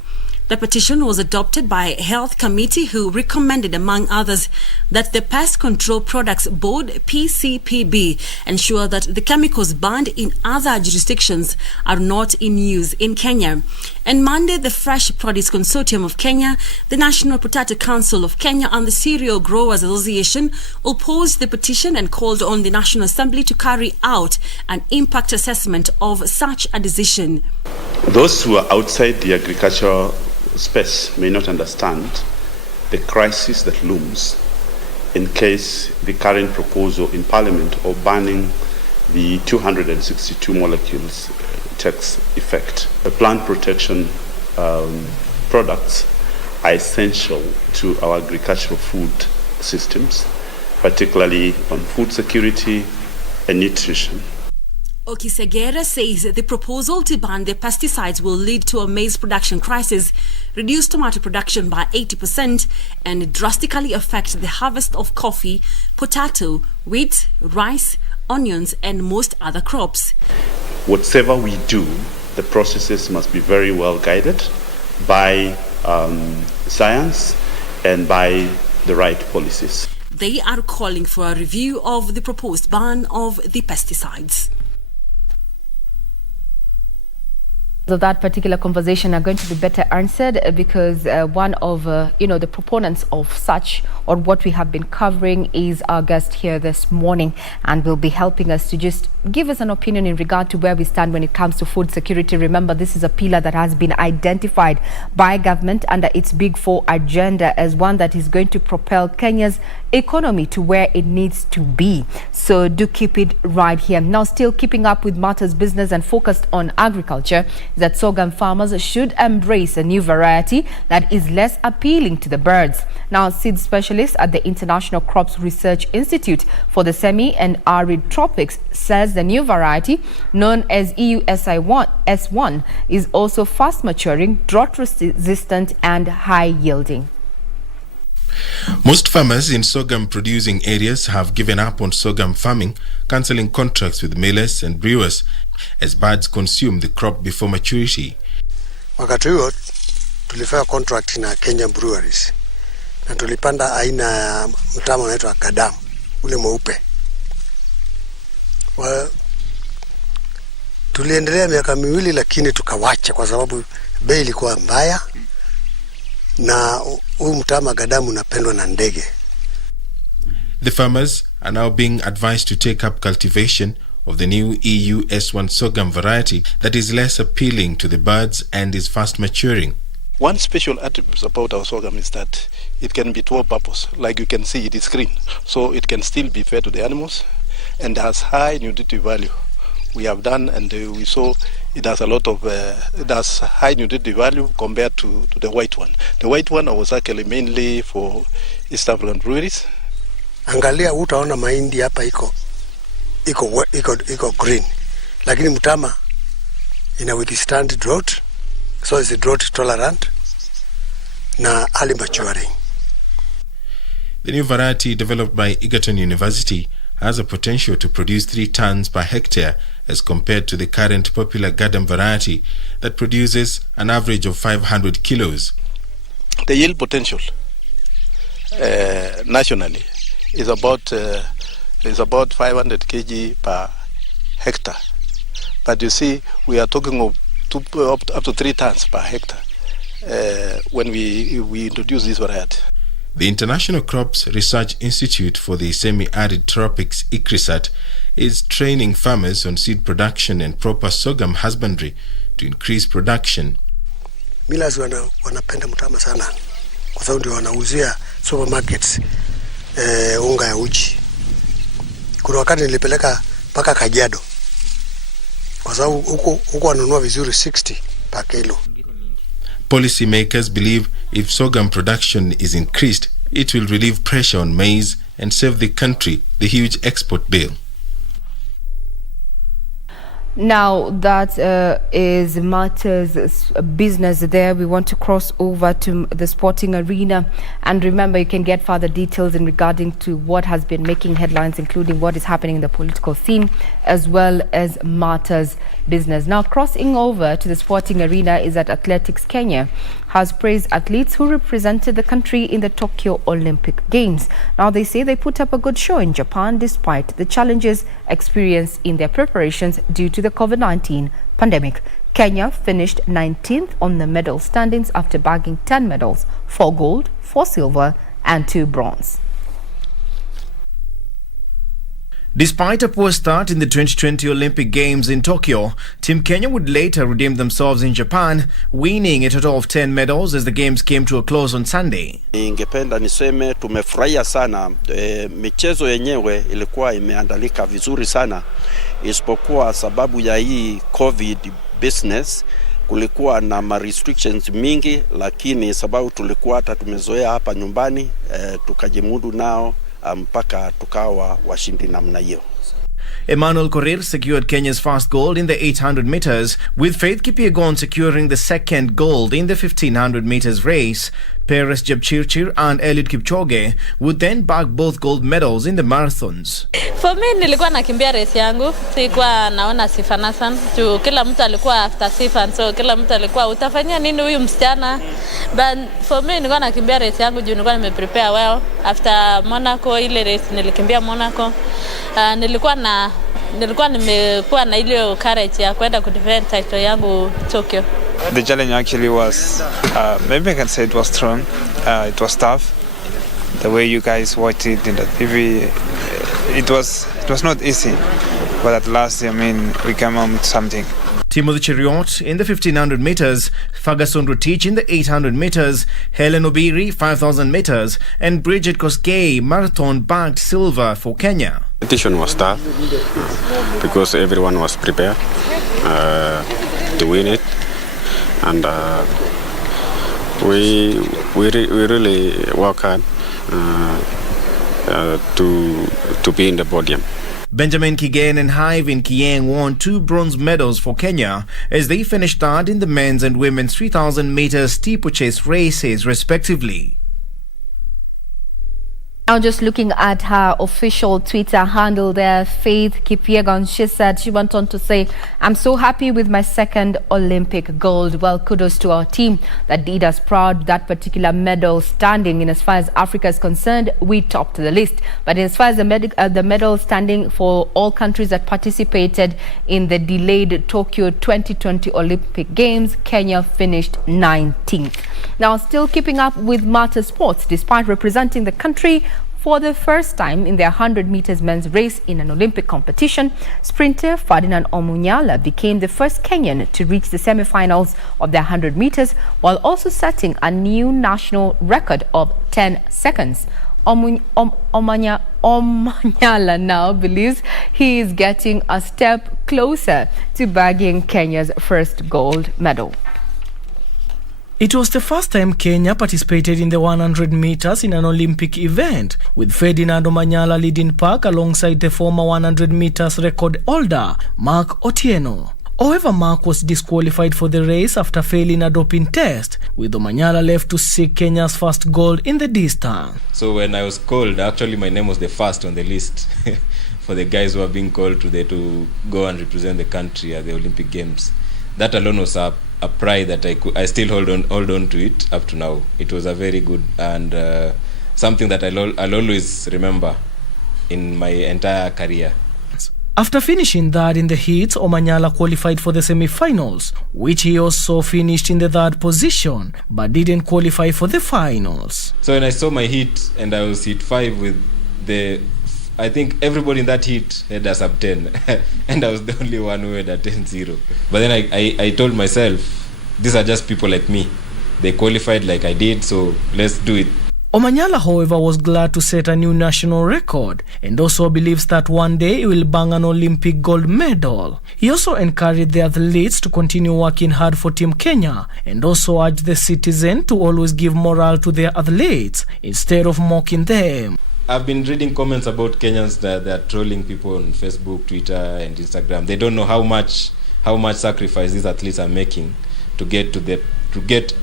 The petition was adopted by a health committee who recommended, among others, that the Pest Control Products Board, PCPB, ensure that the chemicals banned in other jurisdictions are not in use in Kenya. On Monday, the Fresh Produce Consortium of Kenya, the National Potato Council of Kenya and the Cereal Growers Association opposed the petition and called on the National Assembly to carry out an impact assessment of such a decision. Those who are outside the agricultural space may not understand the crisis that looms in case the current proposal in Parliament of banning the 262 molecules takes effect. The plant protection products are essential to our agricultural food systems, particularly on food security and nutrition. Okisegere says the proposal to ban the pesticides will lead to a maize production crisis, reduce tomato production by 80%, and drastically affect the harvest of coffee, potato, wheat, rice, onions, and most other crops. Whatever we do, the processes must be very well guided by science and by the right policies. They are calling for a review of the proposed ban of the pesticides. So that particular conversation are going to be better answered because one of the proponents of such, or what we have been covering, is our guest here this morning, and will be helping us to just give us an opinion in regard to where we stand when it comes to food security. Remember, this is a pillar that has been identified by government under its Big Four agenda as one that is going to propel Kenya's economy to where it needs to be. So do keep it right here. Now, still keeping up with matters business and focused on agriculture, that sorghum farmers should embrace a new variety that is less appealing to the birds. Now, seed specialist at the International Crops Research Institute for the Semi and Arid Tropics says the new variety, known as EU-S1, is also fast maturing, drought resistant and high yielding. Most farmers in sorghum producing areas have given up on sorghum farming, cancelling contracts with millers and brewers as birds consume the crop before maturity. Wakati huo tulifanya contract na Kenya Breweries na tulipanda aina ya mtama unaitwa Kadam, ule mweupe. Tuliendelea miaka miwili lakini tukawacha kwa sababu bei ilikuwa mbaya na huu mtama Kadam unapendwa na ndege. The farmers are now being advised to take up cultivation of the new EU-S1 sorghum variety that is less appealing to the birds and is fast maturing. One special attribute about our sorghum is that it can be dual purpose. Like you can see, it is green, so it can still be fed to the animals and has high nutritive value. We have done and we saw it has a lot of it has high nutritive value compared to the white one. The white one was actually mainly for East African breweries. Angalia utaona mahindi hapa iko iko green, lakini mtama ina withstand drought, so it's drought tolerant na early maturing. The new variety developed by Egerton University has a potential to produce 3 tons per hectare as compared to the current popular Gadam variety that produces an average of 500 kilos. The yield potential nationally is about 500 kg per hectare. But you see, we are talking of up to 3 tons per hectare when we introduce this variety. The International Crops Research Institute for the Semi-Arid Tropics, ICRISAT, is training farmers on seed production and proper sorghum husbandry to increase production. Millers wanapenda mtama sana kwa sababu ndio wanauzia supermarkets unga ya uji. Kuna wakati nilipeleka paka Kajiado kwa sababu huko wanunua vizuri 60 per kilo. Policymakers believe if sorghum production is increased, it will relieve pressure on maize and save the country the huge export bill. Now that is matters business there. We want to cross over to the sporting arena, and remember you can get further details in regarding to what has been making headlines, including what is happening in the political scene as well as matters business. Now crossing over to the sporting arena is that Athletics Kenya has praised athletes who represented the country in the Tokyo Olympic Games. Now they say they put up a good show in Japan despite the challenges experienced in their preparations due to the COVID-19 pandemic. Kenya finished 19th on the medal standings after bagging 10 medals, 4 gold, 4 silver and 2 bronze. Despite a poor start in the 2020 Olympic Games in Tokyo, Team Kenya would later redeem themselves in Japan, winning a total of 10 medals as the games came to a close on Sunday. Ningependa niseme tumefurahia sana. Michezo yenyewe ilikuwa imeandalika vizuri sana, isipokuwa sababu ya hii COVID business kulikuwa na restrictions mingi, lakini sababu tulikuwa hata tumezoea hapa nyumbani tukajimudu nao mpaka tukawa washindi namna hiyo. Emmanuel Korir secured Kenya's first gold in the 800 meters, with Faith Kipyegon securing the second gold in the 1500 meters race. Peres Jepchirchir and Eliud Kipchoge would then bag both gold medals in the marathons. For me, nilikuwa nakimbia race yangu, sikuwa naona Sifan sana. Kila mtu alikuwa after Sifan, so kila mtu alikuwa utafanya nini huyu msichana. But for me, nilikuwa nakimbia race yangu juu nilikuwa nimeprepare well. After Monaco, ile race nilikimbia Monaco. Nilikuwa nimekuwa na ile courage ya kwenda kudefend title yangu Tokyo. The challenge actually was, maybe I can say it was strong. It was tough. The way you guys watched it in the TV, it was not easy. But at last, I mean, we came home with something. Timothy Cheruiyot in the 1500 meters, Ferguson Rotich in the 800 meters, Helen Obiri 5000 meters, and Bridget Koskei marathon bagged silver for Kenya. The competition was tough because everyone was prepared to win it, and we really work hard to be in the podium. Benjamin Kigen and Hyvin Kieng won 2 bronze medals for Kenya as they finished third in the men's and women's 3000 meters steeplechase races respectively. Now just looking at her official Twitter handle there, Faith Kipyegon, she went on to say, "I'm so happy with my second Olympic gold. Well, kudos to our team that did us proud. That particular medal standing, in as far as Africa is concerned, we topped the list. But as far as the medal standing for all countries that participated in the delayed Tokyo 2020 Olympic Games, Kenya finished 19th. Now, still keeping up with matter sports, despite representing the country for the first time in their 100 meters men's race in an Olympic competition, sprinter Ferdinand Omunyala became the first Kenyan to reach the semi-finals of the 100 meters, while also setting a new national record of 10 seconds. Omanyala now believes he is getting a step closer to bagging Kenya's first gold medal. It was the first time Kenya participated in the 100 meters in an Olympic event, with Ferdinand Omanyala leading pack alongside the former 100 meters record holder, Mark Otieno. However, Mark was disqualified for the race after failing a doping test, with Omanyala left to seek Kenya's first gold in the distance. So when I was called, actually my name was the first on the list for the guys who are being called to go and represent the country at the Olympic Games. That alone was a pride that I still hold on to it up to now. It was a very good and something that I'll always remember in my entire career. After finishing third in the heats, Omanyala qualified for the semi-finals, which he also finished in the third position, but didn't qualify for the finals. So when I saw my heat and I was heat 5 with I think everybody in that heat had a sub 10 and I was the only one who had a 10-0. But then I told myself, these are just people like me. They qualified like I did, so let's do it. Omanyala, however, was glad to set a new national record and also believes that one day he will bang an Olympic gold medal. He also encouraged the athletes to continue working hard for Team Kenya and also urged the citizens to always give morale to their athletes instead of mocking them. I've been reading comments about Kenyans that they're trolling people on Facebook, Twitter, and Instagram. They don't know how much sacrifice these athletes are making to get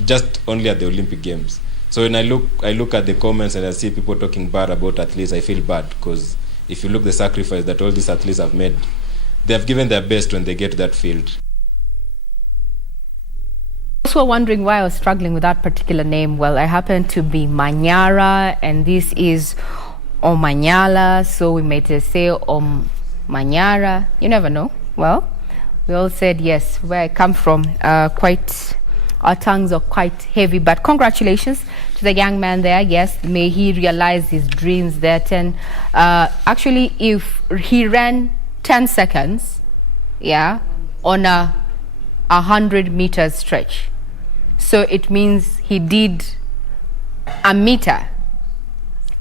just only at the Olympic Games. So when I look at the comments and I see people talking bad about athletes, I feel bad, because if you look the sacrifice that all these athletes have made, they have given their best when they get to that field. Also wondering why I was struggling with that particular name. Well, I happen to be Manyara, and this is Omanyala, so we may just say Manyara. You never know. Well, we all said yes. Where I come from, our tongues are quite heavy, but congratulations to the young man there. Yes, may he realize his dreams there. Actually, if he ran 10 seconds, yeah, on a 100 meters stretch, so it means he did a meter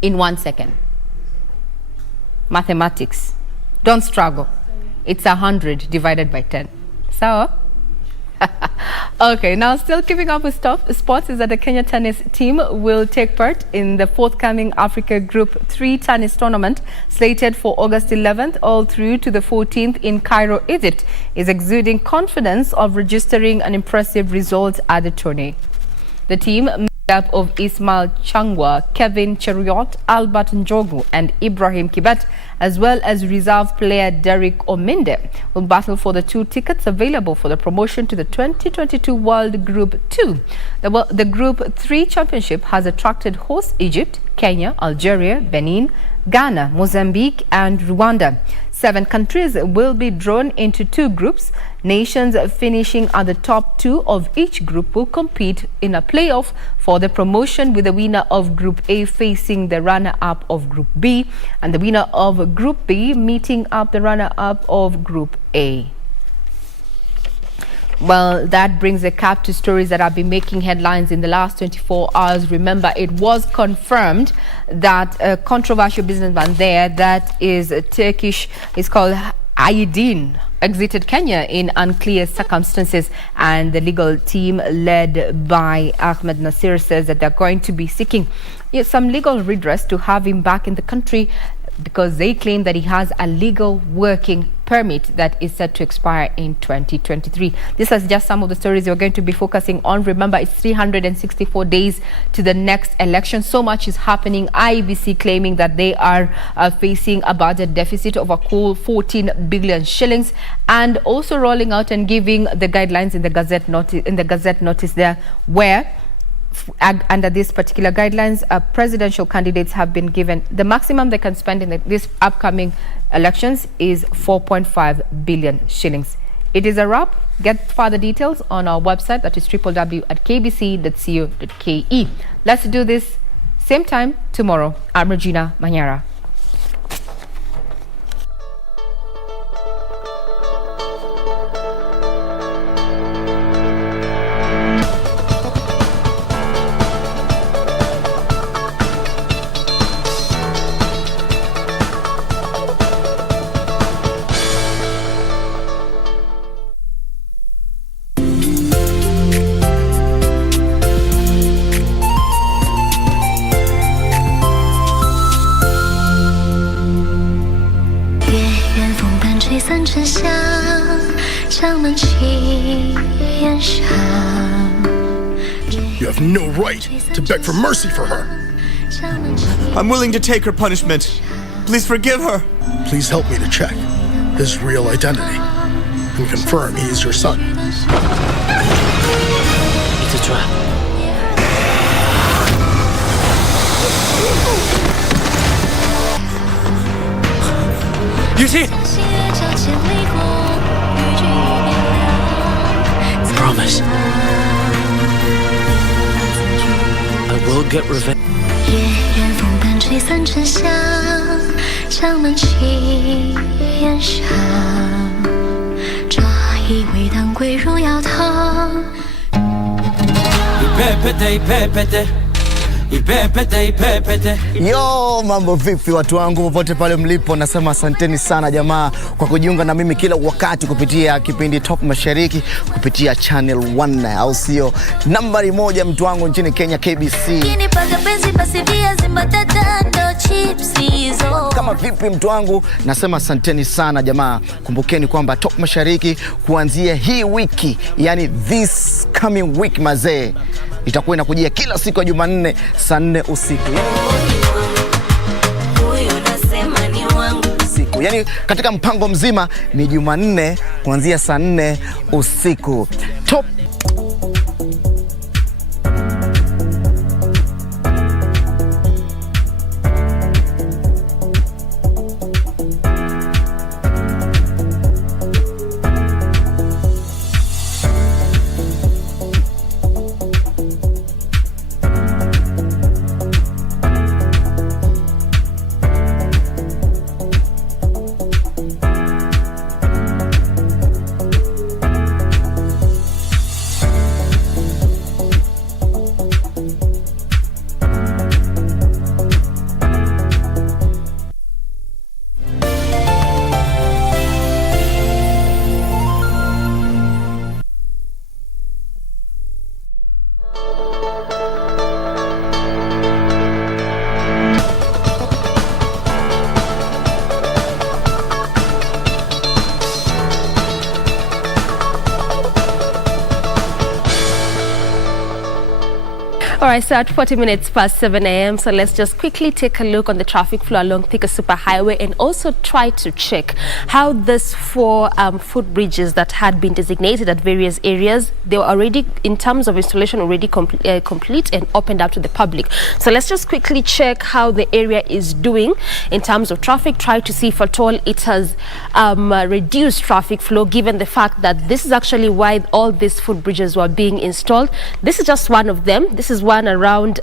in 1 second. Mathematics, don't struggle. It's 100 divided by 10. So okay, now still keeping up with sports is that the Kenya tennis team will take part in the forthcoming Africa Group 3 tennis tournament slated for August 11th all through to the 14th in Cairo, Egypt, is exuding confidence of registering an impressive result at the tourney. The team made up of Ismail Changwa, Kevin Cheruiyot, Albert Njogu and Ibrahim Kibet, as well as reserve player Derek Ominde, will battle for the 2 tickets available for the promotion to the 2022 World Group 2. The Group 3 championship has attracted hosts Egypt, Kenya, Algeria, Benin, Ghana, Mozambique and Rwanda. 7 countries will be drawn into 2 groups. Nations finishing at the top 2 of each group will compete in a playoff for the promotion, with the winner of Group A facing the runner-up of Group B, and the winner of Group B meeting up the runner-up of Group A. Well, that brings a cap to stories that have been making headlines in the last 24 hours. Remember, it was confirmed that a controversial businessman there, that is Turkish, is called Aydin, exited Kenya in unclear circumstances, and the legal team led by Ahmed Nasir says that they're going to be seeking some legal redress to have him back in the country, because they claim that he has a legal working permit that is set to expire in 2023. This is just some of the stories we're going to be focusing on. Remember, it's 364 days to the next election. So much is happening. IEBC claiming that they are facing a budget deficit of a cool 14 billion shillings, and also rolling out and giving the guidelines in the Gazette notice there, where under these particular guidelines, presidential candidates have been given the maximum they can spend in these upcoming elections is 4.5 billion shillings. It is a wrap. Get further details on our website, that is www.kbc.co.ke. Let's do this same time tomorrow. I'm Regina Manyara. 夜风般吹散沉香，长满青烟上。 You have no right to beg for mercy for her. I'm willing to take her punishment. Please forgive her. Please help me to check his real identity and confirm he is your son. It's a trap. You see? Promise. I will get revenge. 夜夜风般吹散沉香，长满青烟上。抓一味当归入药汤。 Yo, mambo vipi watu wangu popote pale mlipo, nasema asanteni sana jamaa kwa kujiunga na mimi kila wakati kupitia kipindi Top Mashariki kupitia Channel 1, au sio? Nambari 1 mtu wangu nchini Kenya, KBC. Kama vipi mtu wangu, nasema asanteni sana jamaa. Kumbukeni kwamba Top Mashariki kuanzia hii wiki, yani this coming week mazee, itakuwa inakujia kila siku ya Jumanne saa 4 usiku. Yani katika mpango mzima ni Jumanne kuanzia saa 4 usiku. Top All right, so at 40 minutes past 7 a.m. So let's just quickly take a look on the traffic flow along Thika Superhighway and also try to check how these 4 footbridges that had been designated at various areas, they were already, in terms of installation, already complete and opened up to the public. So let's just quickly check how the area is doing in terms of traffic, try to see if at all it has reduced traffic flow, given the fact that this is actually why all these footbridges were being installed. This is just one of them. This is one around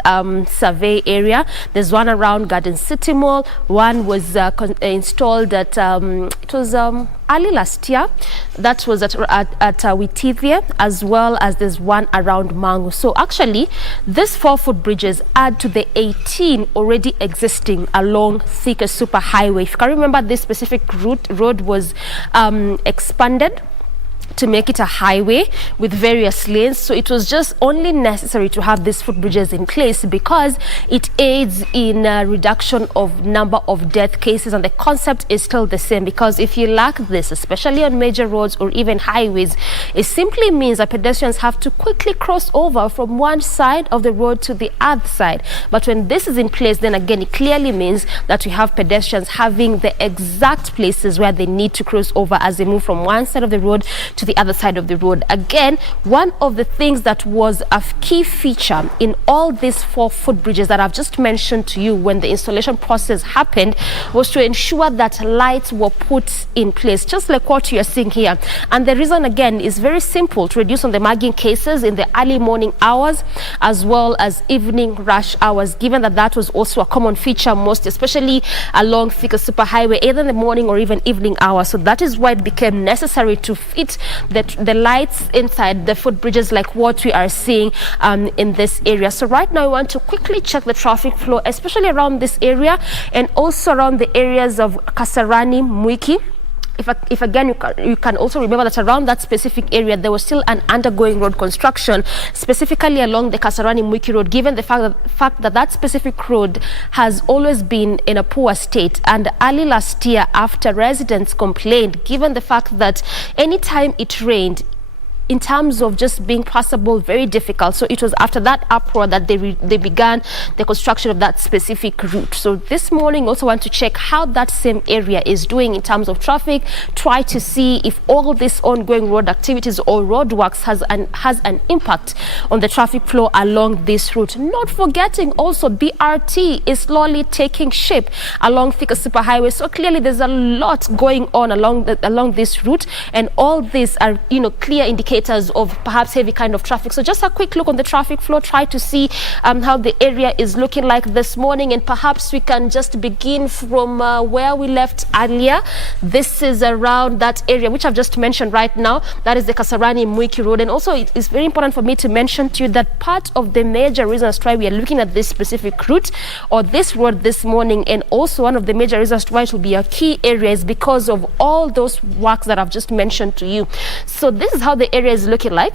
Survey area. There's one around Garden City Mall. One was installed at it was early last year. That was at Witithia, as well as there's one around Mangu. So actually, these 4 footbridges add to the 18 already existing along Thika Superhighway. If you can remember, this specific road was expanded to make it a highway with various lanes, so it was just only necessary to have these footbridges in place because it aids in reduction of number of death cases, and the concept is still the same, because if you lack this, especially on major roads or even highways, it simply means that pedestrians have to quickly cross over from one side of the road to the other side. But when this is in place, then again it clearly means that we have pedestrians having the exact places where they need to cross over as they move from one side of the road to the other side of the road. Again, one of the things that was a key feature in all these 4 footbridges that I've just mentioned to you when the installation process happened was to ensure that lights were put in place, just like what you're seeing here. And the reason again is very simple: to reduce on the mugging cases in the early morning hours as well as evening rush hours, given that that was also a common feature, most especially along Thika Superhighway, either in the morning or even evening hours. So that is why it became necessary to fit the lights inside the footbridges like what we are seeing in this area. So right now we want to quickly check the traffic flow, especially around this area and also around the areas of Kasarani, Mwiki, if again you can also remember that around that specific area there was still an undergoing road construction, specifically along the Kasarani-Mwiki road, given the fact that specific road has always been in a poor state. And early last year, after residents complained, given the fact that anytime it rained, in terms of just being passable, very difficult. So it was after that uproar that they began the construction of that specific route. So this morning also want to check how that same area is doing in terms of traffic, try to see if all this ongoing road activities or roadworks has an impact on the traffic flow along this route. Not forgetting also BRT is slowly taking shape along Thika Superhighway. So clearly there's a lot going on along this route, and all these are clear indicators of perhaps heavy kind of traffic. So just a quick look on the traffic flow, try to see how the area is looking like this morning, and perhaps we can just begin from where we left earlier. This is around that area which I've just mentioned right now. That is the Kasarani-Mwiki road. And also it is very important for me to mention to you that part of the major reasons why we are looking at this specific route or this road this morning, and also one of the major reasons why it will be a key area, is because of all those works that I've just mentioned to you. So this is how the area is looking like.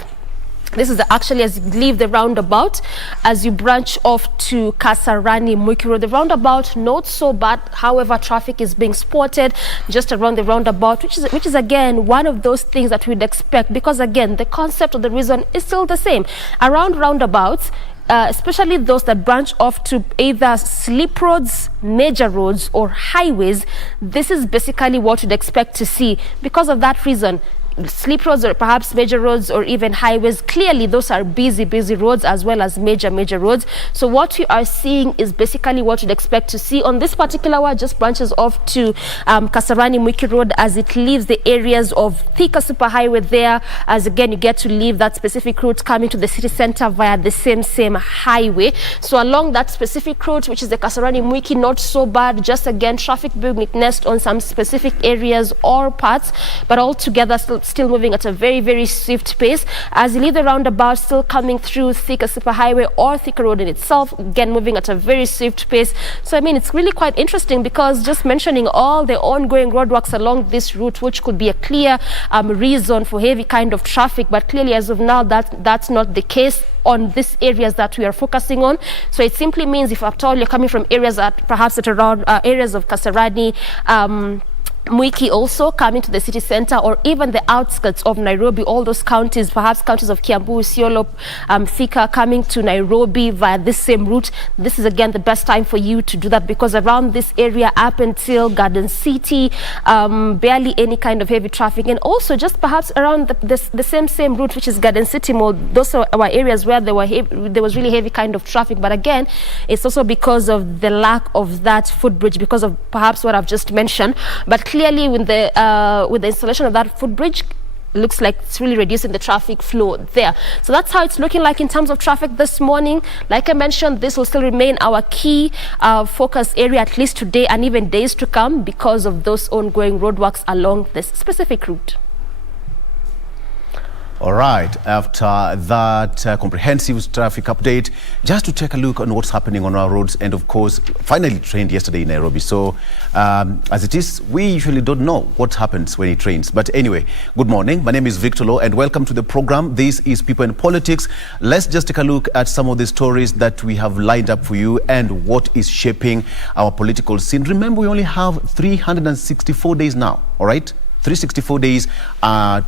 This is actually as you leave the roundabout, as you branch off to Kasarani-Mwiki road. The roundabout, not so bad. However, traffic is being spotted just around the roundabout, which is again one of those things that we'd expect, because again the concept of the reason is still the same. Around roundabouts, especially those that branch off to either slip roads, major roads or highways, this is basically what you'd expect to see. Because of that reason, slip roads or perhaps major roads or even highways, clearly those are busy roads as well as major roads. So what you are seeing is basically what you'd expect to see on this particular one. Just branches off to Kasarani-Mwiki road as it leaves the areas of Thika Superhighway there, as again you get to leave that specific route coming to the city center via the same highway. So along that specific route, which is the Kasarani-Mwiki, not so bad, just again traffic being witnessed on some specific areas or parts, but altogether still moving at a very swift pace. As you leave the roundabout, still coming through Thika Superhighway or Thika Road in itself, again moving at a very swift pace. So I mean, it's really quite interesting, because just mentioning all the ongoing roadworks along this route, which could be a clear reason for heavy kind of traffic, but clearly as of now that's not the case on these areas that we are focusing on. So it simply means if at all you're coming from areas that perhaps at around areas of Kasarani, Mwiki, also coming to the city center or even the outskirts of Nairobi, all those counties, perhaps counties of Kiambu, Isiolo, Thika, coming to Nairobi via this same route, this is again the best time for you to do that, because around this area up until Garden City, barely any kind of heavy traffic. And also just perhaps around the same route, which is Garden City Mall, those are our areas where there was really heavy kind of traffic. But again, it's also because of the lack of that footbridge, because of perhaps what I've just mentioned. But clearly with the installation of that footbridge, looks like it's really reducing the traffic flow there. So that's how it's looking like in terms of traffic this morning. Like I mentioned, this will still remain our key focus area, at least today and even days to come, because of those ongoing roadworks along this specific route. All right, after that comprehensive traffic update, just to take a look on what's happening on our roads, and of course, finally trained yesterday in Nairobi. So as it is, we usually don't know what happens when it rains. But anyway, good morning. My name is Victor Lo, and welcome to the program. This is People in Politics. Let's just take a look at some of the stories that we have lined up for you and what is shaping our political scene. Remember, we only have 364 days now, all right? 364 days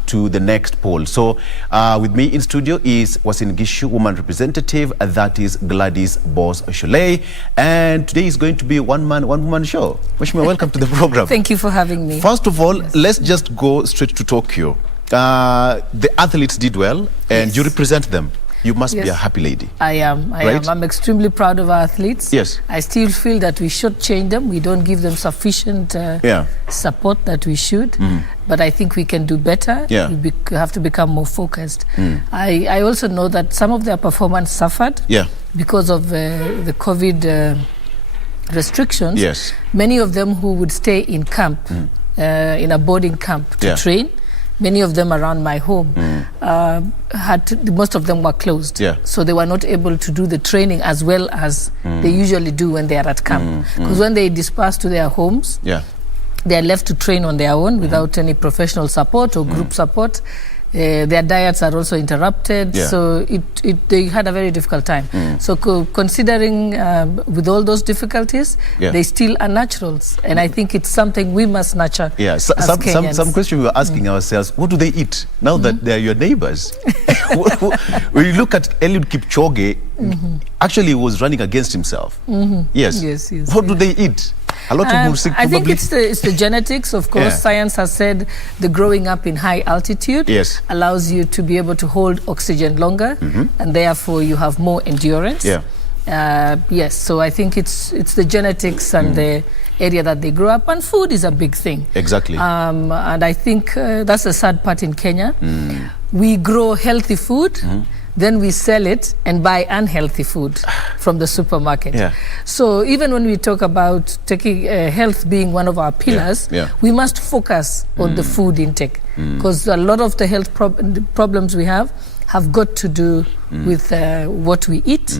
to the next poll. So with me in studio is Uasin Gishu woman representative, that is Gladys Boss-Sholei, and today is going to be a one-man, one-woman show. Wishma, welcome to the program. Thank you for having me. First of all, let's just go straight to Tokyo. The athletes did well, and you represent them. You must be a happy lady. I am. I'm extremely proud of our athletes. Yes. I still feel that we should change them. We don't give them sufficient support that we should. But I think we can do better. We have to become more focused. I also know that some of their performance suffered because of the COVID restrictions. Yes. Many of them who would stay in camp, in a boarding camp to train, many of them around my home, most of them were closed. So they were not able to do the training as well as they usually do when they are at camp. Because when they disperse to their homes, they are left to train on their own without any professional support or group support. Their diets are also interrupted, so they had a very difficult time. So considering with all those difficulties, they still are naturals, and I think it's something we must nurture. Yeah, some question we were asking ourselves: what do they eat now that they are your neighbors? When you look at Eliud Kipchoge, actually he was running against himself. Yes. What do they eat? A lot of music, I think it's the genetics, of course. Science has said the growing up in high altitude allows you to be able to hold oxygen longer, and therefore you have more endurance. Yes, so I think it's the genetics and the area that they grow up, and food is a big thing. Exactly. And I think that's the sad part in Kenya. We grow healthy food, then we sell it and buy unhealthy food from the supermarket. So even when we talk about taking health being one of our pillars, we must focus on the food intake, because a lot of the health problems we have got to do with what we eat.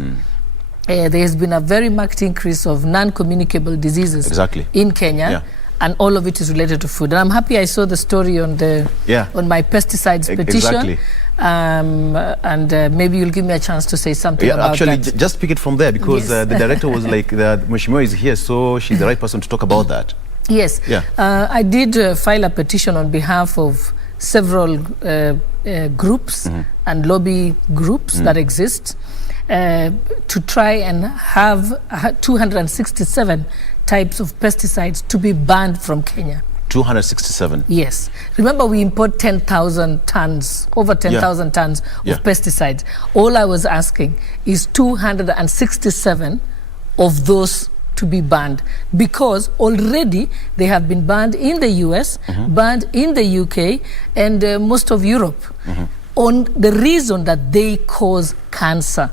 There has been a very marked increase of non-communicable diseases in Kenya. And all of it is related to food. And I'm happy I saw the story on my pesticides petition. And maybe you'll give me a chance to say something about actually, that. Just pick it from there, because the director was like, Mheshimiwa is here, so she's the right person to talk about that. Yes. I did file a petition on behalf of several groups and lobby groups that exist to try and have 267 types of pesticides to be banned from Kenya. 267. Yes. Remember, we import 10,000 tons, over 10,000 tons of pesticides. All I was asking is 267 of those to be banned, because already they have been banned in the US, banned in the UK, and most of Europe, on the reason that they cause cancer.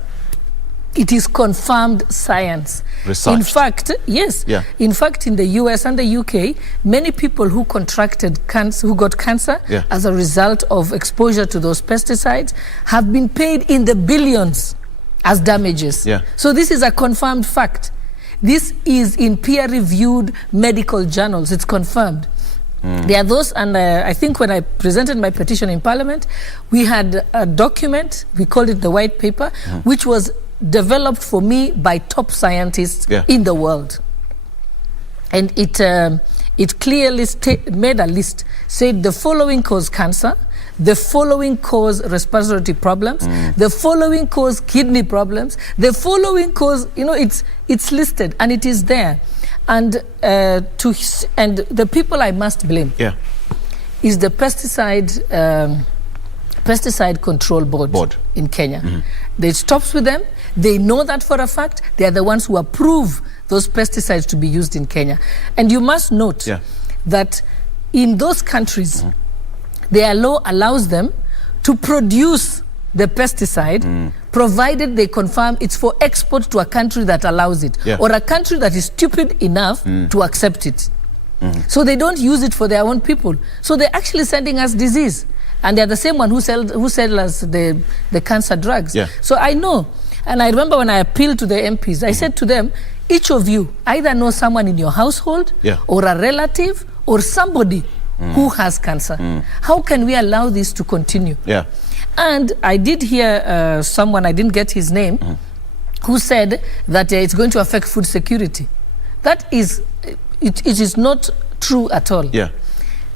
It is confirmed science. Researched. In fact, yes. In fact, in the US and the UK, many people who contracted cancer, who got cancer as a result of exposure to those pesticides, have been paid in the billions as damages. So this is a confirmed fact. This is in peer-reviewed medical journals. It's confirmed. There are those, and I think when I presented my petition in Parliament, we had a document, we called it the white paper, which was developed for me by top scientists in the world. And it clearly made a list, said the following cause cancer, the following cause respiratory problems, the following cause kidney problems, the following cause, it's listed and it is there. And the people I must blame is the pesticide control board in Kenya. It stops with them. They know that for a fact. They are the ones who approve those pesticides to be used in Kenya. And you must note that in those countries, their law allows them to produce the pesticide, provided they confirm it's for export to a country that allows it, or a country that is stupid enough to accept it. So they don't use it for their own people. So they're actually sending us disease. And they're the same one who sell us the cancer drugs. So I know. And I remember when I appealed to the MPs, I said to them, each of you either know someone in your household or a relative or somebody who has cancer. How can we allow this to continue? And I did hear someone, I didn't get his name, who said that it's going to affect food security. That is, it is not true at all.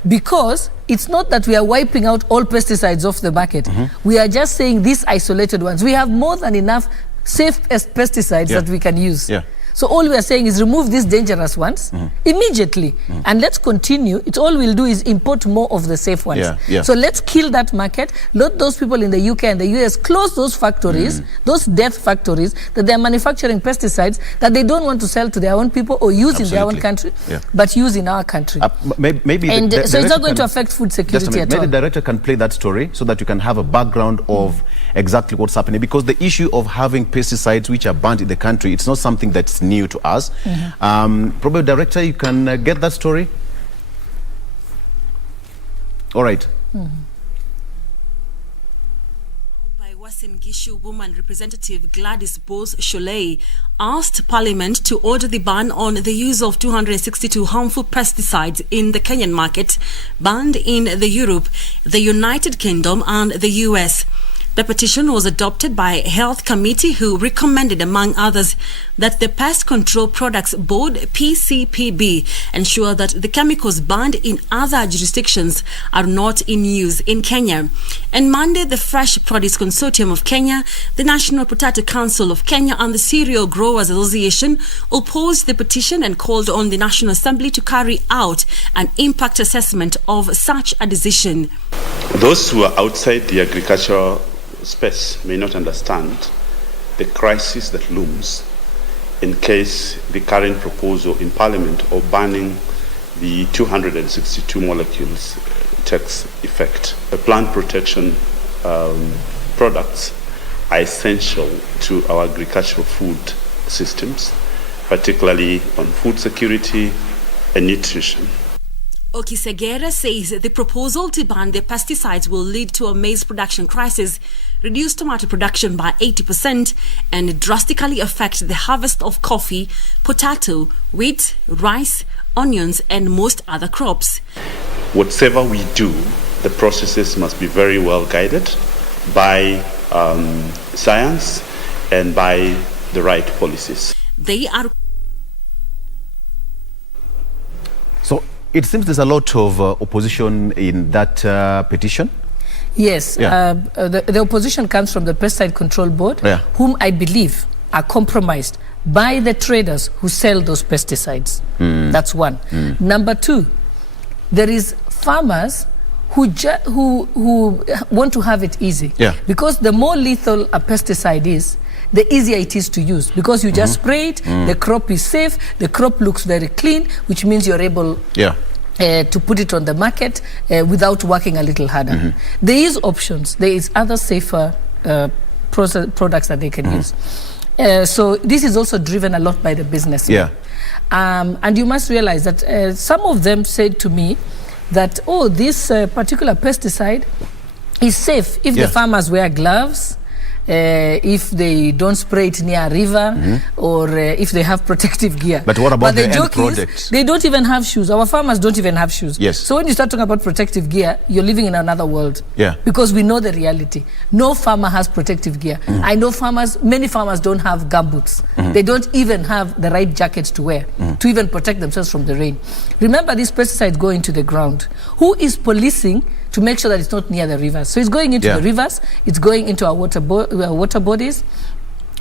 Because it's not that we are wiping out all pesticides off the market. We are just saying these isolated ones. We have more than enough safe pesticides that we can use. So all we are saying is remove these dangerous ones immediately, and let's continue. All we'll do is import more of the safe ones. So let's kill that market. Let those people in the UK and the US close those factories, those death factories, that they're manufacturing pesticides that they don't want to sell to their own people or use in their own country, but use in our country. Maybe so it's not going to affect food security at all. Maybe the director can play that story so that you can have a background of exactly what's happening, because the issue of having pesticides which are banned in the country, it's not something that's new to us. Probably, director, you can get that story. All right. Uasin Gishu woman representative Gladys Bose-Sholei asked Parliament to order the ban on the use of 262 harmful pesticides in the Kenyan market, banned in the Europe, the United Kingdom and the US. The petition was adopted by a health committee who recommended, among others, that the Pest Control Products Board, PCPB, ensure that the chemicals banned in other jurisdictions are not in use in Kenya. And Monday, the Fresh Produce Consortium of Kenya, the National Potato Council of Kenya and the Cereal Growers Association opposed the petition and called on the National Assembly to carry out an impact assessment of such a decision. Those who are outside the agricultural space may not understand the crisis that looms in case the current proposal in Parliament of banning the 262 molecules takes effect. The plant protection products are essential to our agricultural food systems, particularly on food security and nutrition. Okisegera says the proposal to ban the pesticides will lead to a maize production crisis, reduce tomato production by 80%, and drastically affect the harvest of coffee, potato, wheat, rice, onions, and most other crops. Whatever we do, the processes must be very well guided by science and by the right policies. They are. So it seems there's a lot of opposition in that petition. Yes, Yeah. The opposition comes from the Pesticide Control Board, Yeah. whom I believe are compromised by the traders who sell those pesticides. That's one. Number two, there is farmers who want to have it easy. Yeah. Because the more lethal a pesticide is, the easier it is to use. Because you just spray it, the crop is safe, the crop looks very clean, which means you're able to put it on the market without working a little harder. There is options. There is other safer products that they can use. So this is also driven a lot by the business. And you must realize that some of them said to me that, oh, this particular pesticide is safe if the farmers wear gloves, if they don't spray it near a river, or if they have protective gear. But what about the end joke product? is, they don't even have shoes. Our farmers don't even have shoes. Yes. So when you start talking about protective gear, you're living in another world. Yeah. Because we know the reality. No farmer has protective gear. I know many farmers don't have gumboots. They don't even have the right jackets to wear to even protect themselves from the rain. Remember, these pesticides go into the ground. Who is policing to make sure that it's not near the rivers? So it's going into the rivers, it's going into our water bodies.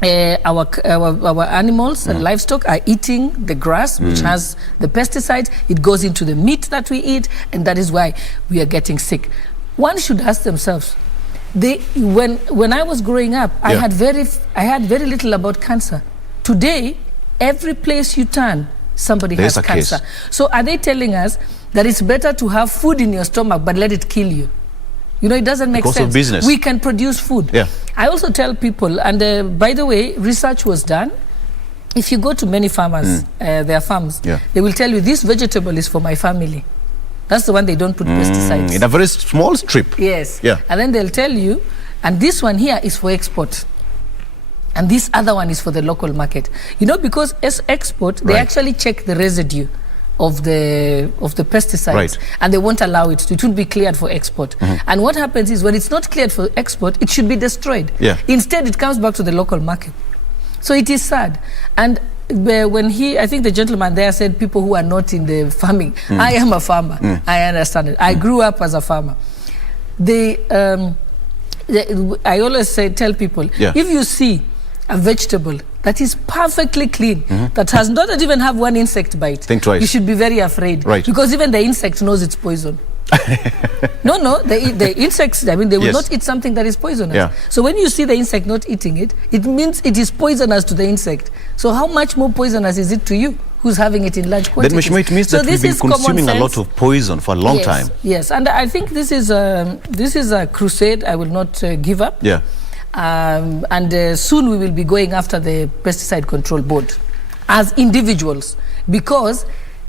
Our animals and livestock are eating the grass, which has the pesticides. It goes into the meat that we eat, and that is why we are getting sick. One should ask themselves, when I was growing up, I had very little about cancer. Today, every place you turn, somebody has cancer. So are they telling us that it's better to have food in your stomach but let it kill you? You know, it doesn't make sense. Of business. We can produce food. Yeah. I also tell people, and by the way, research was done. If you go to many farmers, their farms, they will tell you, this vegetable is for my family. That's the one they don't put pesticides. In a very small strip. Yes. Yeah. And then they'll tell you, and this one here is for export. And this other one is for the local market. You know, because as export, they actually check the residue of the pesticides, and they won't allow it to. It will be cleared for export. And what happens is, when it's not cleared for export, it should be destroyed. Instead, it comes back to the local market. So it is sad. And when I think the gentleman there said people who are not in the farming. I am a farmer. I understand it. I grew up as a farmer. I always tell people, if you see a vegetable that is perfectly clean, that has not even have one insect bite, think twice. You should be very afraid, because even the insect knows it's poison. No, the insects, I mean, they will not eat something that is poisonous. So when you see the insect not eating it, it means it is poisonous to the insect. So how much more poisonous is it to you, who's having it in large quantities? Then it means that we've been consuming a lot of poison for a long time. Yes, and I think this is a crusade I will not give up. And soon we will be going after the Pesticide Control Board as individuals, because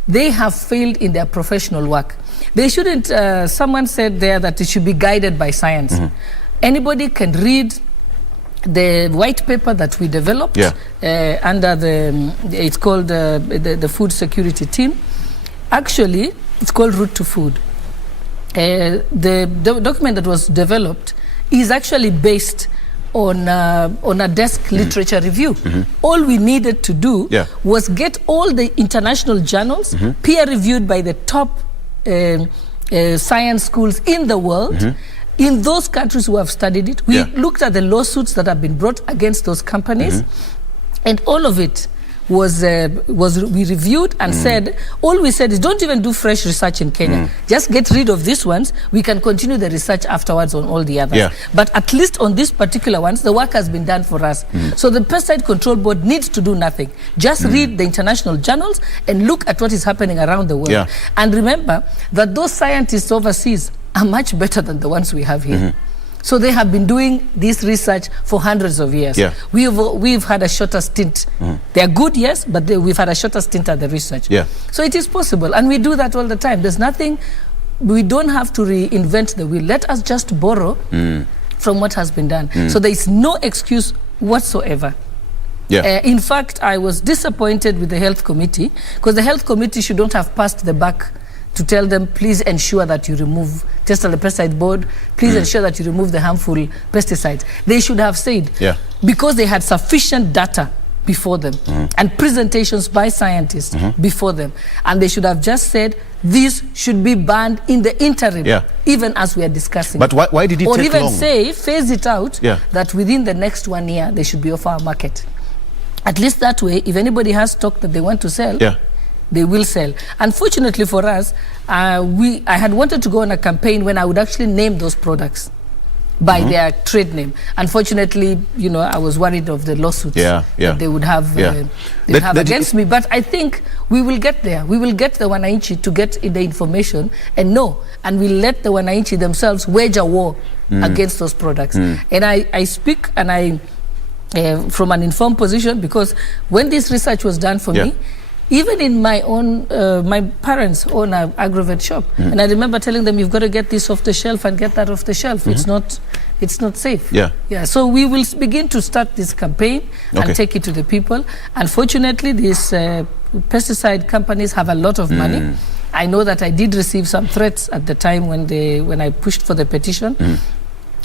they have failed in their professional work. They shouldn't, someone said there that it should be guided by science. Anybody can read the white paper that we developed under it's called the food security team. Actually, it's called Route to Food. The document that was developed is actually based on a desk literature review. All we needed to do was get all the international journals peer reviewed by the top science schools in the world. In those countries who have studied it, we looked at the lawsuits that have been brought against those companies, and all of it was we reviewed and said, all we said is don't even do fresh research in Kenya. Just get rid of these ones. We can continue the research afterwards on all the others. But at least on these particular ones, the work has been done for us. So the Pesticide Control Board needs to do nothing. Just read the international journals and look at what is happening around the world. And remember that those scientists overseas are much better than the ones we have here. So they have been doing this research for hundreds of years. We've had a shorter stint. They are good, yes, but we've had a shorter stint at the research. So it is possible, and we do that all the time. There's nothing, we don't have to reinvent the wheel. Let us just borrow from what has been done. So there is no excuse whatsoever. In fact, I was disappointed with the Health Committee, because the Health Committee shouldn't have passed the buck to tell them, please ensure that you remove, test the pesticide board, please ensure that you remove the harmful pesticides. They should have said, because they had sufficient data before them and presentations by scientists before them, and they should have just said, this should be banned in the interim, even as we are discussing. But why did it take long? Or even say, phase it out, that within the next 1 year, they should be off our market. At least that way, if anybody has stock that they want to sell, they will sell. Unfortunately for us, I had wanted to go on a campaign when I would actually name those products by their trade name. Unfortunately, you know, I was worried of the lawsuits that they would have, against me. But I think we will get there. We will get the Wananchi to get the information and know, and we'll let the Wananchi themselves wage a war against those products. And I speak and I from an informed position, because when this research was done for me, even in my own, my parents own an agrovet shop, and I remember telling them, you've got to get this off the shelf and get that off the shelf. It's not safe. So we will begin to start this campaign and take it to the people. Unfortunately, these pesticide companies have a lot of money. I know that I did receive some threats at the time when I pushed for the petition.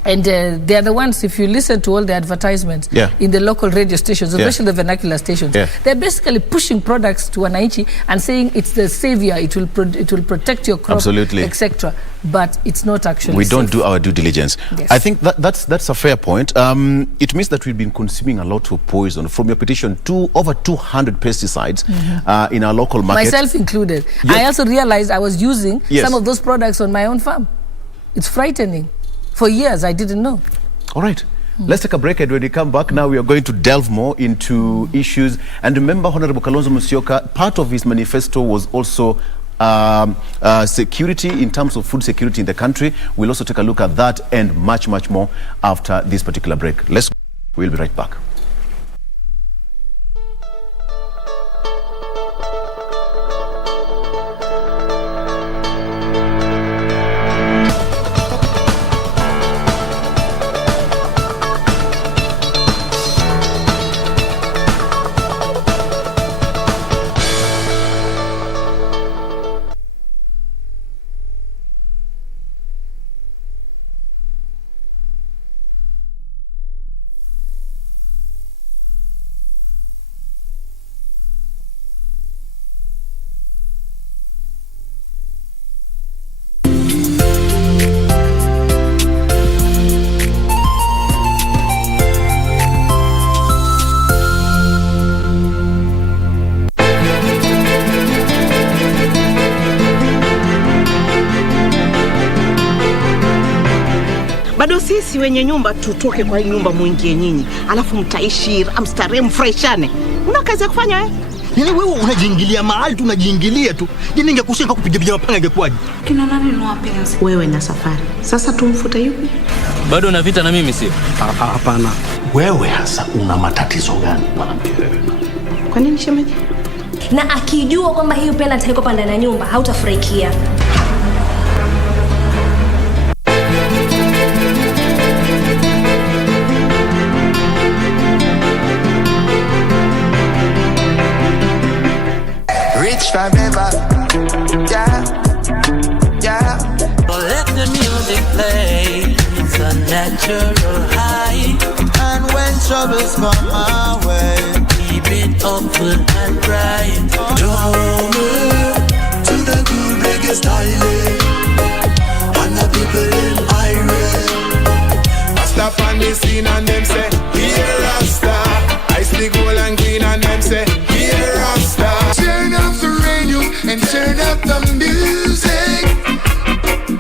And they are the ones, if you listen to all the advertisements in the local radio stations, especially the vernacular stations, they're basically pushing products to Wananchi and saying it's the savior, it will protect your crop, etc. But it's not actually We don't do our due diligence. I think that's a fair point. It means that we've been consuming a lot of poison. From your petition, over 200 pesticides in our local market. Myself included. I also realized I was using some of those products on my own farm. It's frightening. For years, I didn't know. All right. Let's take a break, and when we come back, now we are going to delve more into issues. And remember, Honorable Kalonzo Musyoka, part of his manifesto was also security, in terms of food security in the country. We'll also take a look at that and much, much more after this particular break. Let's go. We'll be right back. Bado sisi wenye nyumba tutoke kwa hii nyumba muingie nyinyi, alafu mtaishi amstarehe mfurahishane. Una kazi ya kufanya wewe? Yaani wewe unajiingilia mahali tu, unajiingilia tu. Yaani ningekushinda kupiga mapanga ingekwaje? Kina nani ni wapenzi? Wewe na Safari. Sasa tumfuta yupi? Bado una vita na mimi sio? Hapana. Wewe hasa una matatizo gani mwanamke wewe? Kwa nini shemeji? Na akijua kwamba hiyo penalty haiko panda na nyumba, hautafurahikia. the music plays a natural high. And when troubles come my way, keep it hopeful and bright. Drummer to the good reggae style, and the people in irate. I stop on the scene and them say, here Rasta. I stick gold and green and them say, here Rasta. Turn up the radio and turn up the music.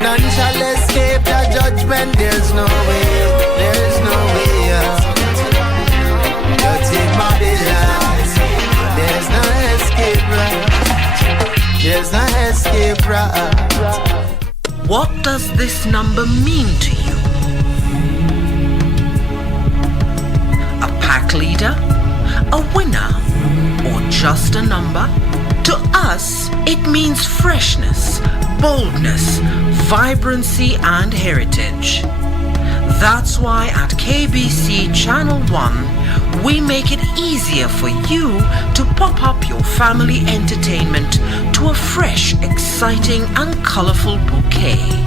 None shall escape the judgment. There's no way, there's no way out. Dirty Babylon, there's no escape route. There's no escape route. What does this number mean to you? A pack leader? A winner? Or just a number? To us, it means freshness, boldness, vibrancy and heritage. That's why at KBC Channel 1, we make it easier for you to pop up your family entertainment to a fresh, exciting and colorful bouquet.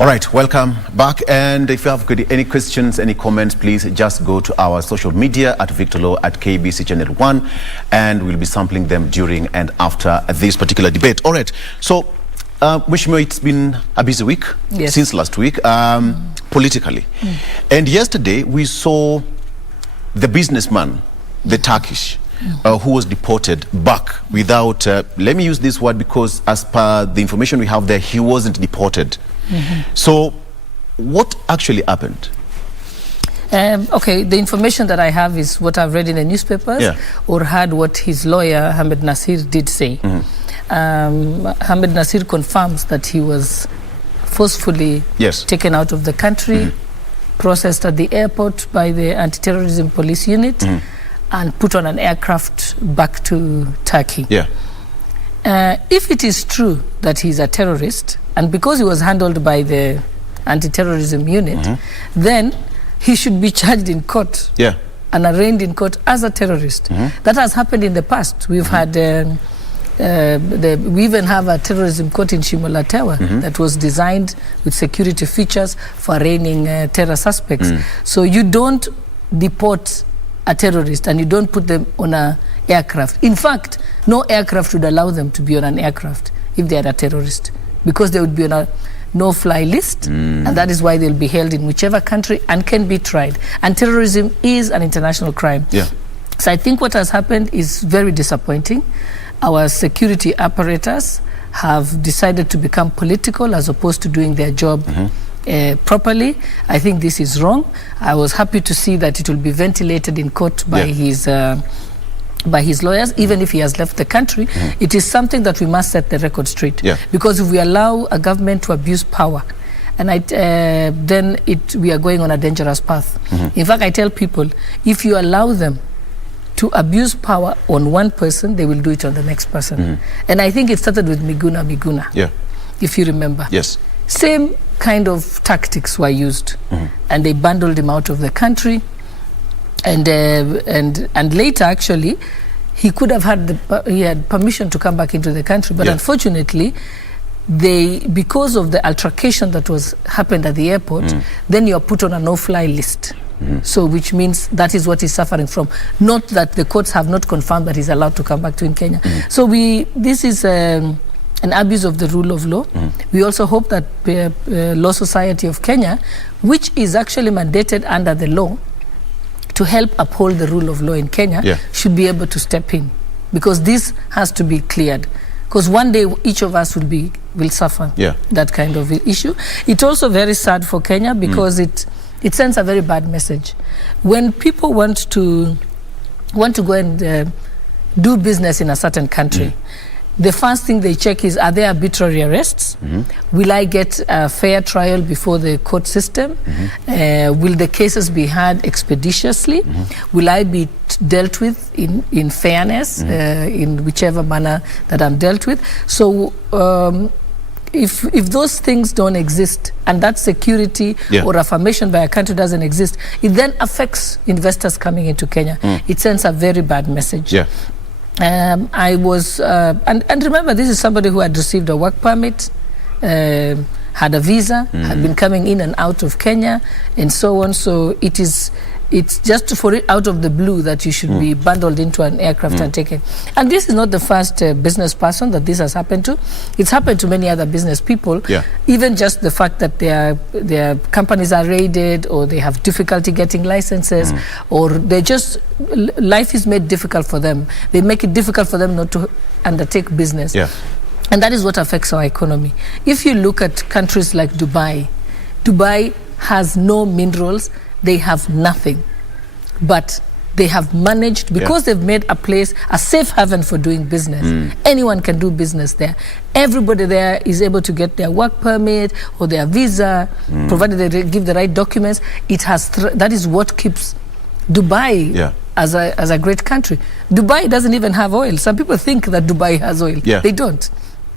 All right, welcome back. And if you have any questions, any comments, please just go to our social media at Victor Law at KBC Channel 1, and we'll be sampling them during and after this particular debate. All right, so Mheshimiwa, it's been a busy week since last week, politically. And yesterday we saw the businessman, the Turkish, who was deported back without, let me use this word because as per the information we have there, he wasn't deported. So what actually happened? Okay, the information that I have is what I've read in the newspapers or heard what his lawyer, Hamid Nasir, did say. Hamid Nasir confirms that he was forcefully taken out of the country, processed at the airport by the anti-terrorism police unit, and put on an aircraft back to Turkey. If it is true that he's a terrorist, and because he was handled by the anti-terrorism unit, then he should be charged in court and arraigned in court as a terrorist. That has happened in the past. We've had, we even have a terrorism court in Shimolatewa that was designed with security features for arraigning terror suspects. So you don't deport a terrorist and you don't put them on an aircraft. In fact, no aircraft would allow them to be on an aircraft if they are a terrorist, because they would be on a no-fly list, and that is why they'll be held in whichever country and can be tried. And terrorism is an international crime. So I think what has happened is very disappointing. Our security apparatus have decided to become political as opposed to doing their job properly. I think this is wrong. I was happy to see that it will be ventilated in court by his lawyers, even if he has left the country. It is something that we must set the record straight. Because if we allow a government to abuse power, and then we are going on a dangerous path. In fact, I tell people, if you allow them to abuse power on one person, they will do it on the next person. And I think it started with Miguna, if you remember. Same kind of tactics were used, and they bundled him out of the country. And later, actually, he could have had he had permission to come back into the country, but unfortunately, because of the altercation that happened at the airport, then you are put on a no-fly list. So, which means that is what he's suffering from. Not that the courts have not confirmed that he's allowed to come back to in Kenya. So this is an abuse of the rule of law. We also hope that Law Society of Kenya, which is actually mandated under the law to help uphold the rule of law in Kenya, should be able to step in, because this has to be cleared. Because one day each of us will suffer that kind of issue. It's also very sad for Kenya because it sends a very bad message. When people want to go and do business in a certain country, the first thing they check is, are there arbitrary arrests? Will I get a fair trial before the court system? Will the cases be heard expeditiously? Will I be dealt with in fairness, in whichever manner that I'm dealt with? So if those things don't exist, and that security or affirmation by a country doesn't exist, it then affects investors coming into Kenya. It sends a very bad message. I was, and remember, this is somebody who had received a work permit, had a visa, had been coming in and out of Kenya, and so on. So it's just for it out of the blue that you should be bundled into an aircraft and taken. And this is not the first business person that this has happened to. It's happened to many other business people. Even just the fact that their companies are raided, or they have difficulty getting licenses, or they just, life is made difficult for them. They make it difficult for them not to undertake business. And that is what affects our economy. If you look at countries like Dubai, Dubai has no minerals. They have nothing, but they have managed, because they've made a place a safe haven for doing business. Anyone can do business there. Everybody there is able to get their work permit or their visa, provided they give the right documents. It has that is what keeps Dubai as a great country. Dubai doesn't even have oil. Some people think that Dubai has oil. They don't.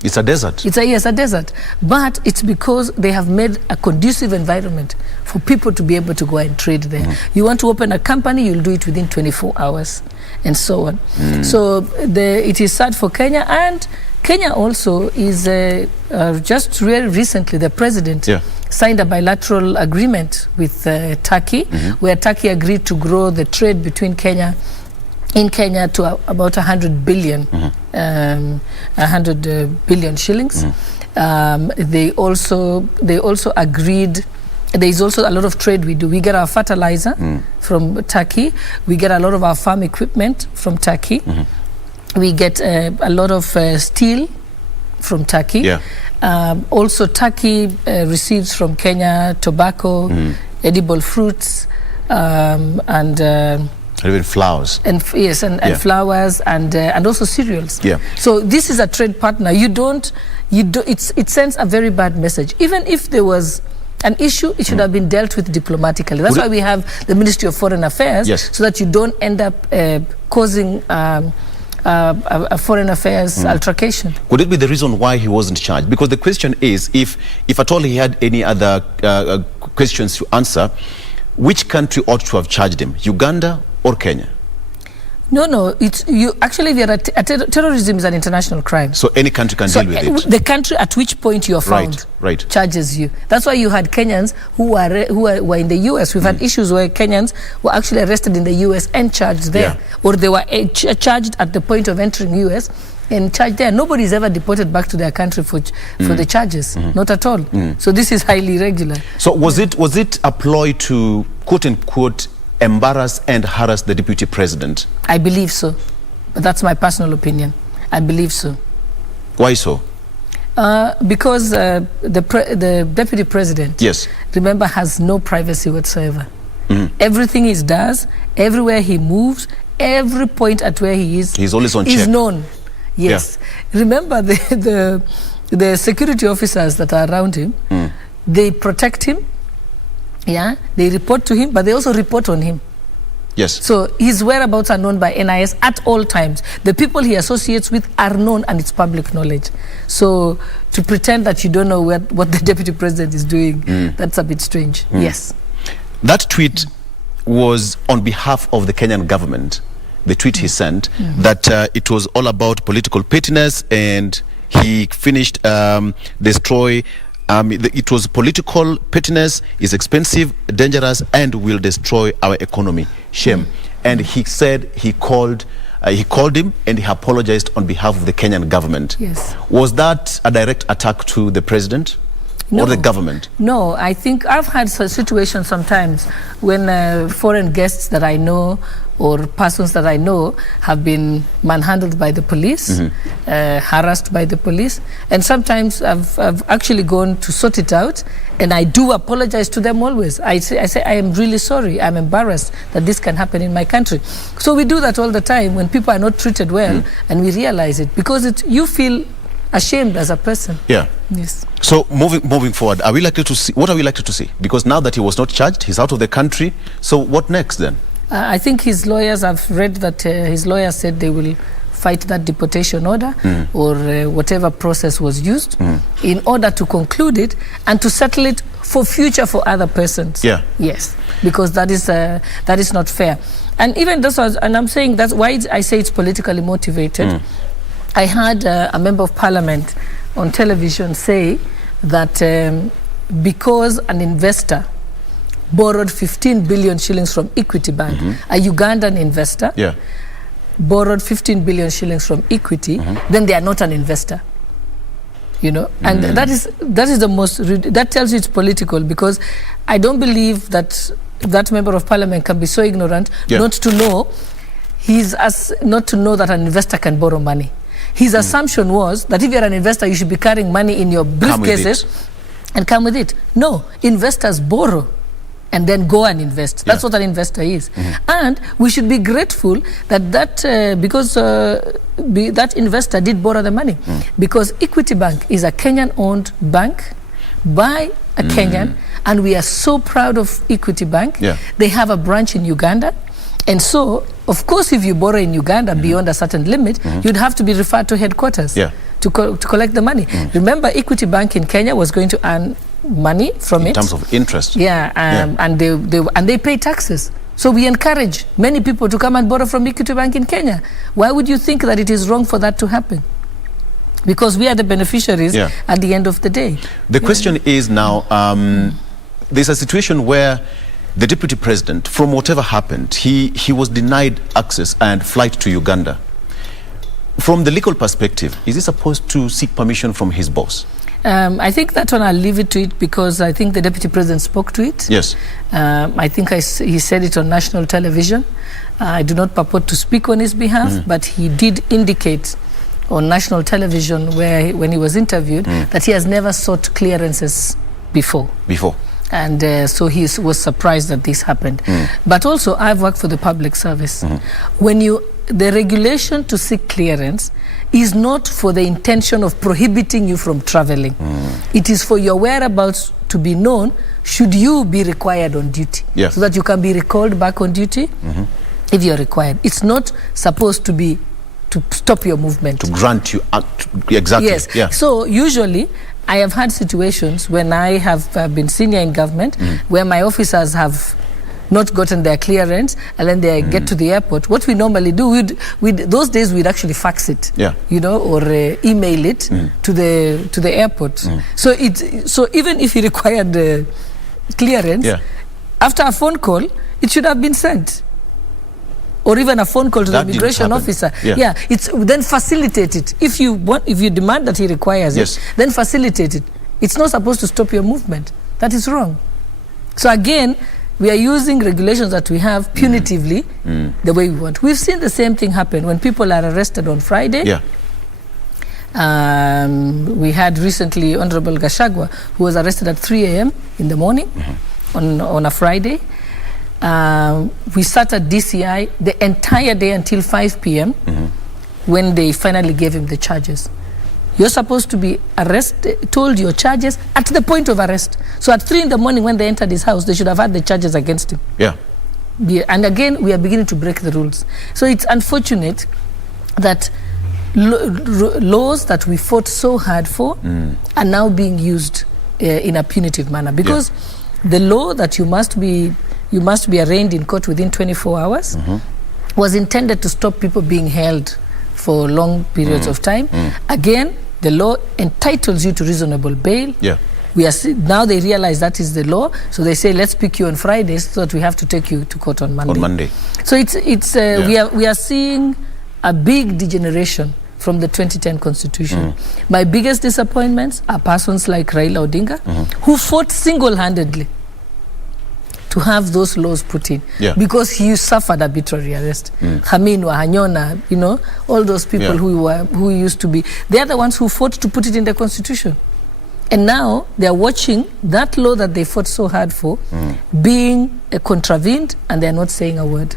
It's a desert. It's a desert. But it's because they have made a conducive environment for people to be able to go and trade there. You want to open a company, you'll do it within 24 hours, and so on. So it is sad for Kenya, and Kenya also is just really recently the president signed a bilateral agreement with Turkey, where Turkey agreed to grow the trade between Kenya to about 100 billion, 100 billion shillings. They also agreed. There is also a lot of trade we do. We get our fertilizer from Turkey. We get a lot of our farm equipment from Turkey. We get a lot of steel from Turkey. Also, Turkey receives from Kenya tobacco, edible fruits, and even flowers. And flowers, and also cereals. So this is a trade partner. It sends a very bad message. Even if there was an issue, it should have been dealt with diplomatically. That's why we have the Ministry of Foreign Affairs, so that you don't end up causing a foreign affairs altercation. Could it be the reason why he wasn't charged? Because the question is, if at all he had any other questions to answer, which country ought to have charged him? Uganda or Kenya? No. Actually, terrorism is an international crime. So any country can deal with it. The country at which point you are found charges you. That's why you had Kenyans who were in the US. We've had issues where Kenyans were actually arrested in the US and charged there, or they were charged at the point of entering US and charged there. Nobody's ever deported back to their country for the charges, not at all. So this is highly irregular. So was it a ploy to quote unquote embarrass and harass the deputy president? I believe so, but that's my personal opinion. I believe so. Why so? Because the deputy president, remember, has no privacy whatsoever. Everything he does, everywhere he moves, every point at where he is, he's always on check. Is known. Remember, the security officers that are around him, they protect him. They report to him, but they also report on him. So his whereabouts are known by NIS at all times. The people he associates with are known, and it's public knowledge. So to pretend that you don't know what the deputy president is doing, that's a bit strange. That tweet was on behalf of the Kenyan government. The tweet he sent, that it was all about political pettiness, and he finished destroy. It was political pettiness, is expensive, dangerous, and will destroy our economy. Shame. And he said he called him and he apologized on behalf of the Kenyan government. Was that a direct attack to the president or the government? No, I think I've had situations sometimes when foreign guests that I know or persons that I know have been manhandled by the police, harassed by the police, and sometimes I've actually gone to sort it out, and I do apologize to them always. I say I am really sorry, I'm embarrassed that this can happen in my country. So we do that all the time when people are not treated well, and we realize it, because you feel ashamed as a person. Yeah. Yes. So moving forward, are we likely to see, what are we likely to see? Because now that he was not charged, he's out of the country, so what next then? I think his lawyers, I've read that his lawyers said they will fight that deportation order or whatever process was used in order to conclude it and to settle it for future for other persons. Yeah. Yes, because that is not fair. And even this was, and I'm saying that's why I say it's politically motivated. I heard a member of parliament on television say that because an investor borrowed 15 billion shillings from Equity Bank, a Ugandan investor borrowed 15 billion shillings from Equity, then they are not an investor. You know, and that is the most, that tells you it's political, because I don't believe that that member of parliament can be so ignorant not to know not to know that an investor can borrow money. His assumption was that if you're an investor, you should be carrying money in your briefcases and come with it. No, investors borrow and then go and invest. That's what an investor is. And we should be grateful that because that investor did borrow the money. Because Equity Bank is a Kenyan-owned bank by a Kenyan, and we are so proud of Equity Bank. They have a branch in Uganda. And so, of course, if you borrow in Uganda beyond a certain limit, you'd have to be referred to headquarters to collect the money. Remember, Equity Bank in Kenya was going to earn money from it. In terms of interest. And they pay taxes. So we encourage many people to come and borrow from Equity Bank in Kenya. Why would you think that it is wrong for that to happen? Because we are the beneficiaries at the end of the day. The question is now, there's a situation where the deputy president, from whatever happened, he was denied access and flight to Uganda. From the legal perspective, is he supposed to seek permission from his boss? I think that one I'll leave it to it, because I think the deputy president spoke to it. Yes. I think he said it on national television. I do not purport to speak on his behalf, but he did indicate on national television when he was interviewed that he has never sought clearances before. And so he was surprised that this happened. But also, I've worked for the public service. The regulation to seek clearance is not for the intention of prohibiting you from traveling. It is for your whereabouts to be known should you be required on duty. So that you can be recalled back on duty if you're required. It's not supposed to be to stop your movement. To grant you, exactly. Yes. So usually, I have had situations when I have been senior in government where my officers have not gotten their clearance, and then they get to the airport. What we normally do, those days we'd actually fax it, you know, or email it to the airport. So even if he required clearance, after a phone call, it should have been sent. Or even a phone call to the immigration officer. It's then facilitate it. If you demand that he requires it, then facilitate it. It's not supposed to stop your movement. That is wrong. So again, we are using regulations that we have punitively the way we want. We've seen the same thing happen when people are arrested on Friday. We had recently Honorable Gashagwa, who was arrested at 3 a.m. in the morning on a Friday. We sat at DCI the entire day until 5 p.m. When they finally gave him the charges. You're supposed to be told your charges at the point of arrest. So at 3 in the morning when they entered his house, they should have had the charges against him. And again, we are beginning to break the rules. So it's unfortunate that laws that we fought so hard for are now being used in a punitive manner. Because the law that you must be arraigned in court within 24 hours was intended to stop people being held for long periods of time. Again, the law entitles you to reasonable bail. Now they realize that is the law, so they say let's pick you on Fridays so that we have to take you to court on Monday. So we are seeing a big degeneration from the 2010 Constitution. My biggest disappointments are persons like Raila Odinga, who fought single-handedly to have those laws put in, because he suffered arbitrary arrest. Hamin Wahanyona, you know, all those people who used to be, they are the ones who fought to put it in the constitution. And now they are watching that law that they fought so hard for being contravened, and they are not saying a word.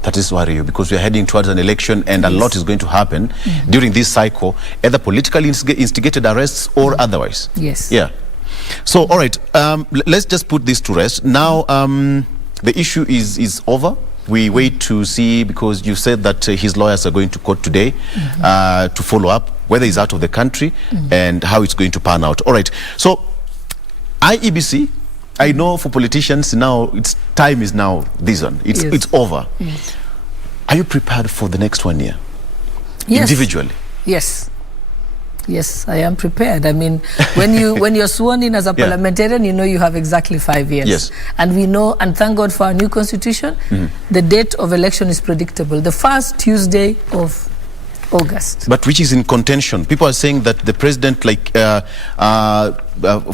That is worrying you, because we are heading towards an election, and a lot is going to happen during this cycle, either politically instigated arrests or otherwise. Yes. Yeah. So, all right, let's just put this to rest. Now, the issue is over. We wait to see, because you said that his lawyers are going to court today to follow up whether he's out of the country and how it's going to pan out. All right. So, IEBC, I know for politicians now, its time is now this one. It's over. Yes. Are you prepared for the next 1 year? Yes. Individually? Yes. Yes, I am prepared. I mean, when you're sworn in as a parliamentarian, you know you have exactly 5 years. Yes. And we know, and thank God for our new constitution, the date of election is predictable. The first Tuesday of August. But which is in contention. People are saying that the president, like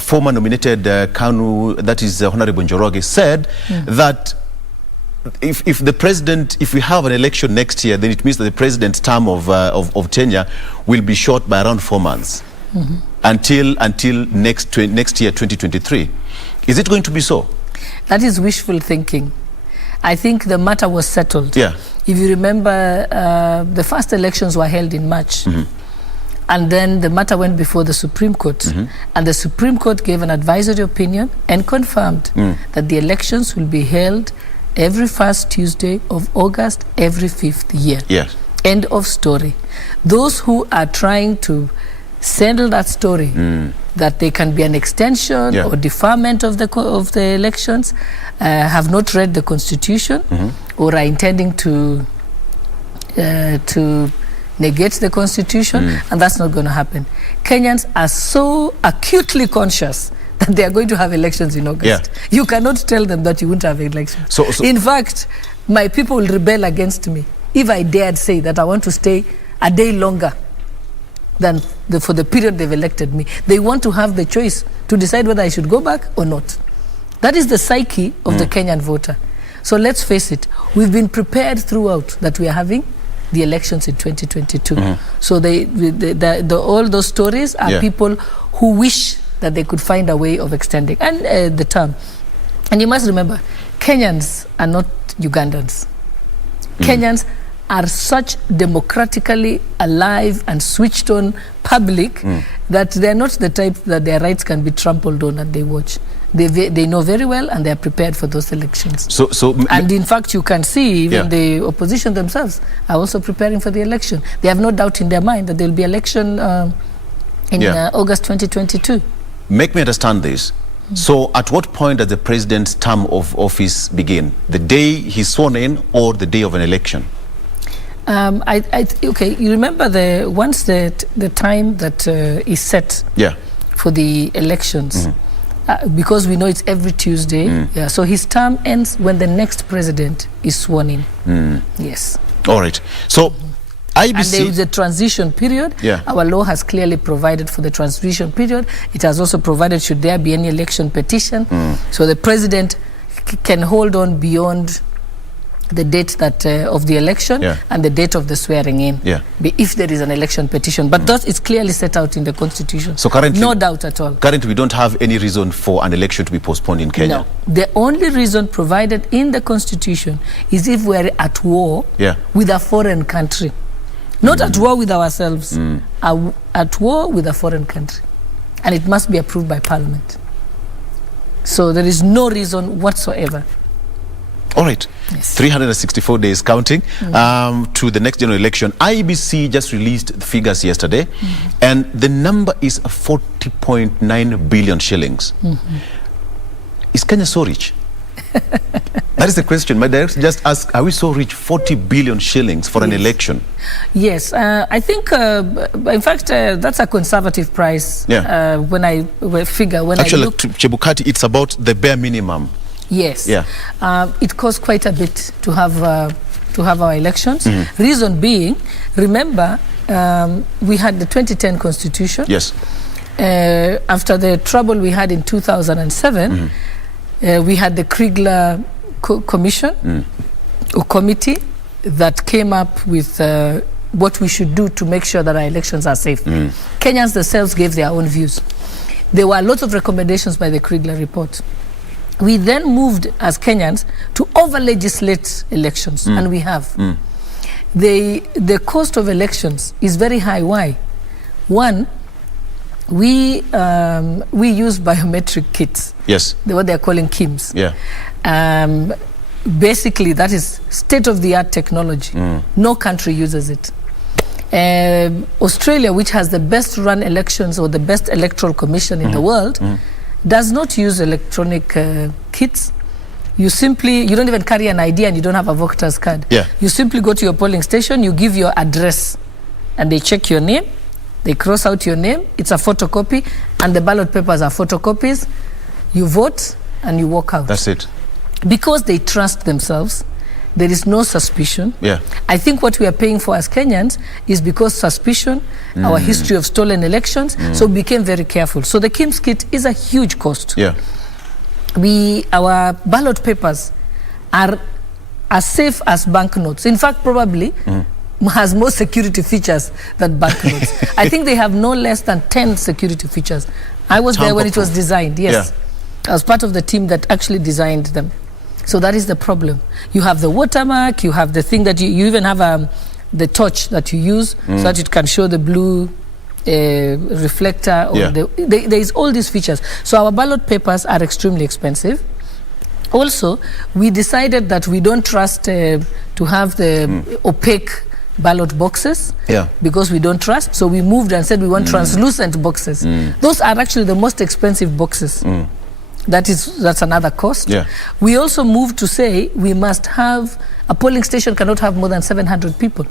former nominated Kanu, that is Honorable Njoroge, said that if the president, if we have an election next year, then it means that the president's term of tenure will be short by around 4 months until next year, 2023. Is it going to be so? That is wishful thinking. I think the matter was settled. Yeah. If you remember, the first elections were held in March. And then the matter went before the Supreme Court. And the Supreme Court gave an advisory opinion and confirmed that the elections will be held every first Tuesday of August, every 5th year. Yes. End of story. Those who are trying to settle that story, that there can be an extension or deferment of the elections, have not read the Constitution or are intending to negate the Constitution, and that's not going to happen. Kenyans are so acutely conscious that they are going to have elections in August. You cannot tell them that you won't have elections. So in fact, my people will rebel against me if I dared say that I want to stay a day longer than for the period they've elected me. They want to have the choice to decide whether I should go back or not. That is the psyche of the Kenyan voter. So let's face it, we've been prepared throughout that we are having the elections in 2022. So all those stories are people who wish that they could find a way of extending and the term. And you must remember, Kenyans are not Ugandans. Kenyans are such democratically alive and switched on public that they're not the type that their rights can be trampled on and they watch. They know very well, and they are prepared for those elections. And in fact, you can see even the opposition themselves are also preparing for the election. They have no doubt in their mind that there will be election in August 2022. Make me understand this. So at what point does the president's term of office begin? The day he's sworn in or the day of an election? Okay, you remember once the time that is set for the elections, because we know it's every Tuesday, so his term ends when the next president is sworn in. Yes. All right. So IBC, and there is a transition period. Our law has clearly provided for the transition period. It has also provided should there be any election petition, so the president can hold on beyond the date that of the election and the date of the swearing in, if there is an election petition. But that is clearly set out in the Constitution. So currently, no doubt at all. Currently, we don't have any reason for an election to be postponed in Kenya. No. The only reason provided in the Constitution is if we're at war with a foreign country. Not at war with ourselves, at war with a foreign country. And it must be approved by Parliament. So there is no reason whatsoever. All right. 364 days counting to the next general election. IBC just released the figures yesterday, and the number is 40.9 billion shillings. Is Kenya so rich? That is the question. My director just asked, are we so rich, 40 billion shillings for an election? Yes, I think, in fact, that's a conservative price. When I figure, when actually, I look... Chebukati, it's about the bare minimum. Yes. It costs quite a bit to have our elections. Reason being, remember, we had the 2010 Constitution. Yes. After the trouble we had in 2007, We had the Kriegler Commission or committee that came up with what we should do to make sure that our elections are safe. Kenyans themselves gave their own views. There were lots of recommendations by the Kriegler report. We then moved as Kenyans to over-legislate elections, and we have. The cost of elections is very high. Why? One, we use biometric kits. Yes. What they're calling KIMs. Yeah. Basically, that is state-of-the-art technology. No country uses it. Australia, which has the best run elections or the best electoral commission in the world, does not use electronic kits. You don't even carry an ID and you don't have a voter's card. Yeah. You simply go to your polling station, you give your address, and they check your name, they cross out your name, it's a photocopy, and the ballot papers are photocopies. You vote and you walk out. That's it. Because they trust themselves, there is no suspicion. Yeah. I think what we are paying for as Kenyans is because suspicion, our history of stolen elections, so we became very careful. So the KIMS kit is a huge cost. Yeah. Our ballot papers are as safe as banknotes. In fact, probably has more security features than banknotes. I think they have no less than 10 security features. I was there when it was designed, yes. Yeah. I was part of the team that actually designed them. So that is the problem. You have the watermark, you have the thing that you even have the torch that you use so that it can show the blue reflector. Or there is all these features. So our ballot papers are extremely expensive. Also, we decided that we don't trust to have the opaque ballot boxes because we don't trust. So we moved and said we want translucent boxes. Those are actually the most expensive boxes. That's another cost. Yeah. We also moved to say we must have, a polling station cannot have more than 700 people.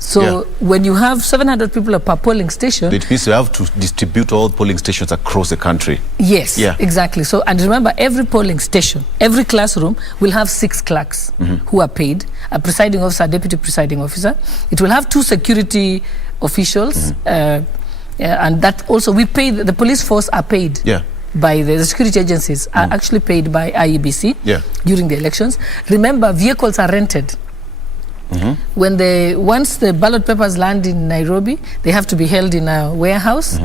So when you have 700 people per polling station, it means you have to distribute all polling stations across the country. Yes, exactly. So, and remember, every polling station, every classroom will have 6 clerks who are paid, a presiding officer, a deputy presiding officer. It will have 2 security officials, and that also we pay. The police force are paid. By the security agencies are actually paid by IEBC during the elections. Remember, vehicles are rented. Once the ballot papers land in Nairobi, they have to be held in a warehouse.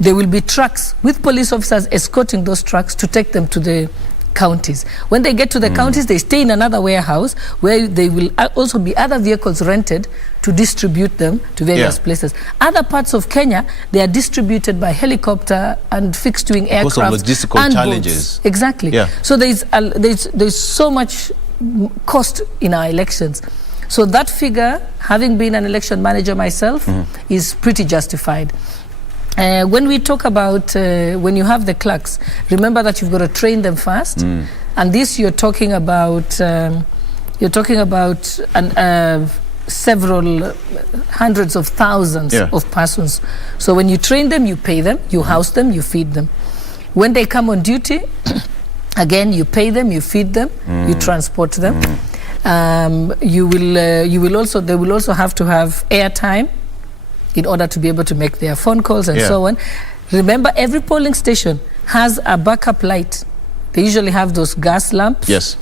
There will be trucks with police officers escorting those trucks to take them to the counties. When they get to the counties, they stay in another warehouse where they will also be other vehicles rented to distribute them to various places. Other parts of Kenya, they are distributed by helicopter and fixed wing aircraft. Because of logistical challenges. Boats. Exactly. So there's so much cost in our elections. So that figure, having been an election manager myself, is pretty justified. When we talk about when you have the clerks, remember that you've got to train them first, and this you're talking about several hundreds of thousands of persons. So when you train them, you pay them, you house them, you feed them. When they come on duty, again you pay them, you feed them, you transport them. They will also have to have airtime in order to be able to make their phone calls and so on. Remember, every polling station has a backup light. They usually have those gas lamps. Yes.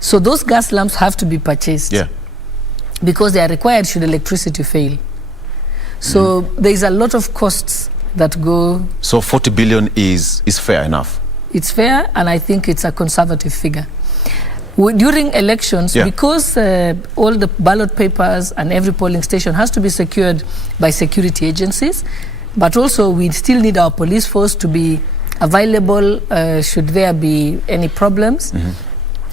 So those gas lamps have to be purchased because they are required should electricity fail. So there's a lot of costs that go. So 40 billion is fair enough? It's fair, and I think it's a conservative figure. During elections, because all the ballot papers and every polling station has to be secured by security agencies, but also we still need our police force to be available should there be any problems.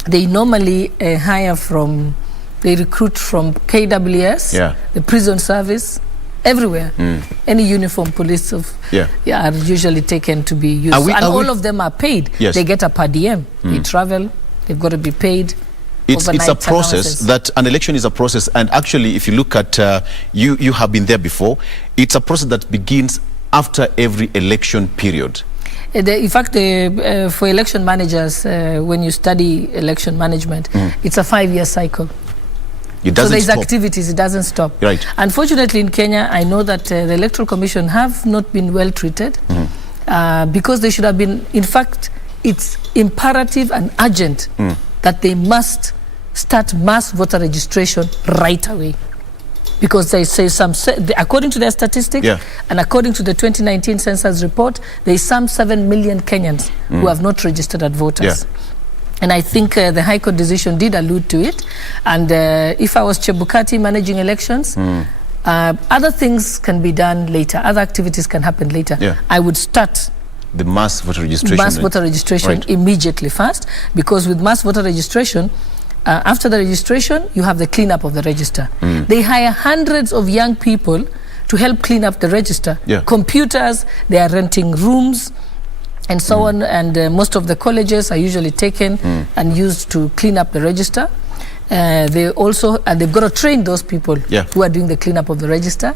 They normally they recruit from KWS, the prison service, everywhere. Any uniform police are usually taken to be used. All of them are paid. They get a per diem. They travel. They've got to be paid. It's a process. That an election is a process, and actually, if you look at you have been there before. It's a process that begins after every election period. In fact, for election managers, when you study election management, it's a 5-year cycle. It doesn't so there's stop. activities, it doesn't stop. Right. Unfortunately, in Kenya, I know that the Electoral Commission have not been well treated because they should have been, in fact, it's imperative and urgent that they must start mass voter registration right away. Because they say according to their statistics and according to the 2019 census report, there is some 7 million Kenyans who have not registered as voters. And I think the High Court decision did allude to it. And if I was Chebukati managing elections, other things can be done later. Other activities can happen later. I would start the mass voter registration. Immediately first, because with mass voter registration, after the registration, you have the cleanup of the register. They hire hundreds of young people to help clean up the register. Computers, they are renting rooms and so on, and most of the colleges are usually taken and used to clean up the register. They also, and they've got to train those people who are doing the cleanup of the register.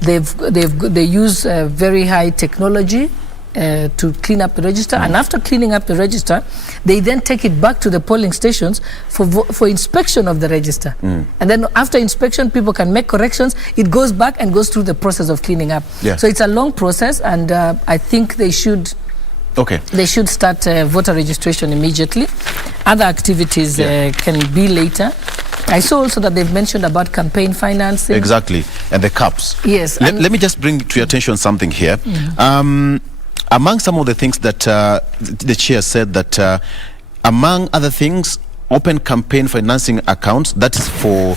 They use very high technology to clean up the register, and after cleaning up the register, they then take it back to the polling stations for inspection of the register. And then after inspection, people can make corrections. It goes back and goes through the process of cleaning up. So it's a long process, and I think they should start voter registration immediately. Other activities can be later. I saw also that they've mentioned about campaign financing. Exactly, and the caps. Yes. Let me just bring to your attention something here. Among some of the things that the chair said that, among other things, open campaign financing accounts. That is for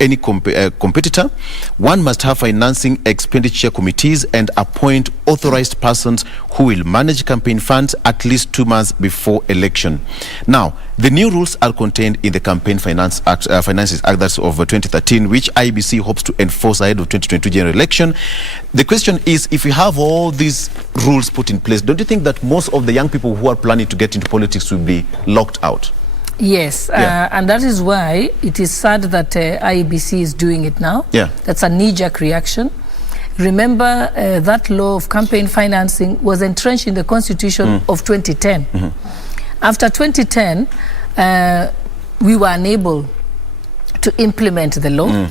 any competitor. One must have financing expenditure committees and appoint authorized persons who will manage campaign funds at least 2 months before election. Now, the new rules are contained in the Campaign Finances Act that's of 2013, which IEBC hopes to enforce ahead of 2022 general election. The question is, if we have all these rules put in place, don't you think that most of the young people who are planning to get into politics will be locked out? Yes, and that is why it is sad that IEBC is doing it now. That's a knee-jerk reaction. Remember, that law of campaign financing was entrenched in the Constitution of 2010. After 2010, we were unable to implement the law.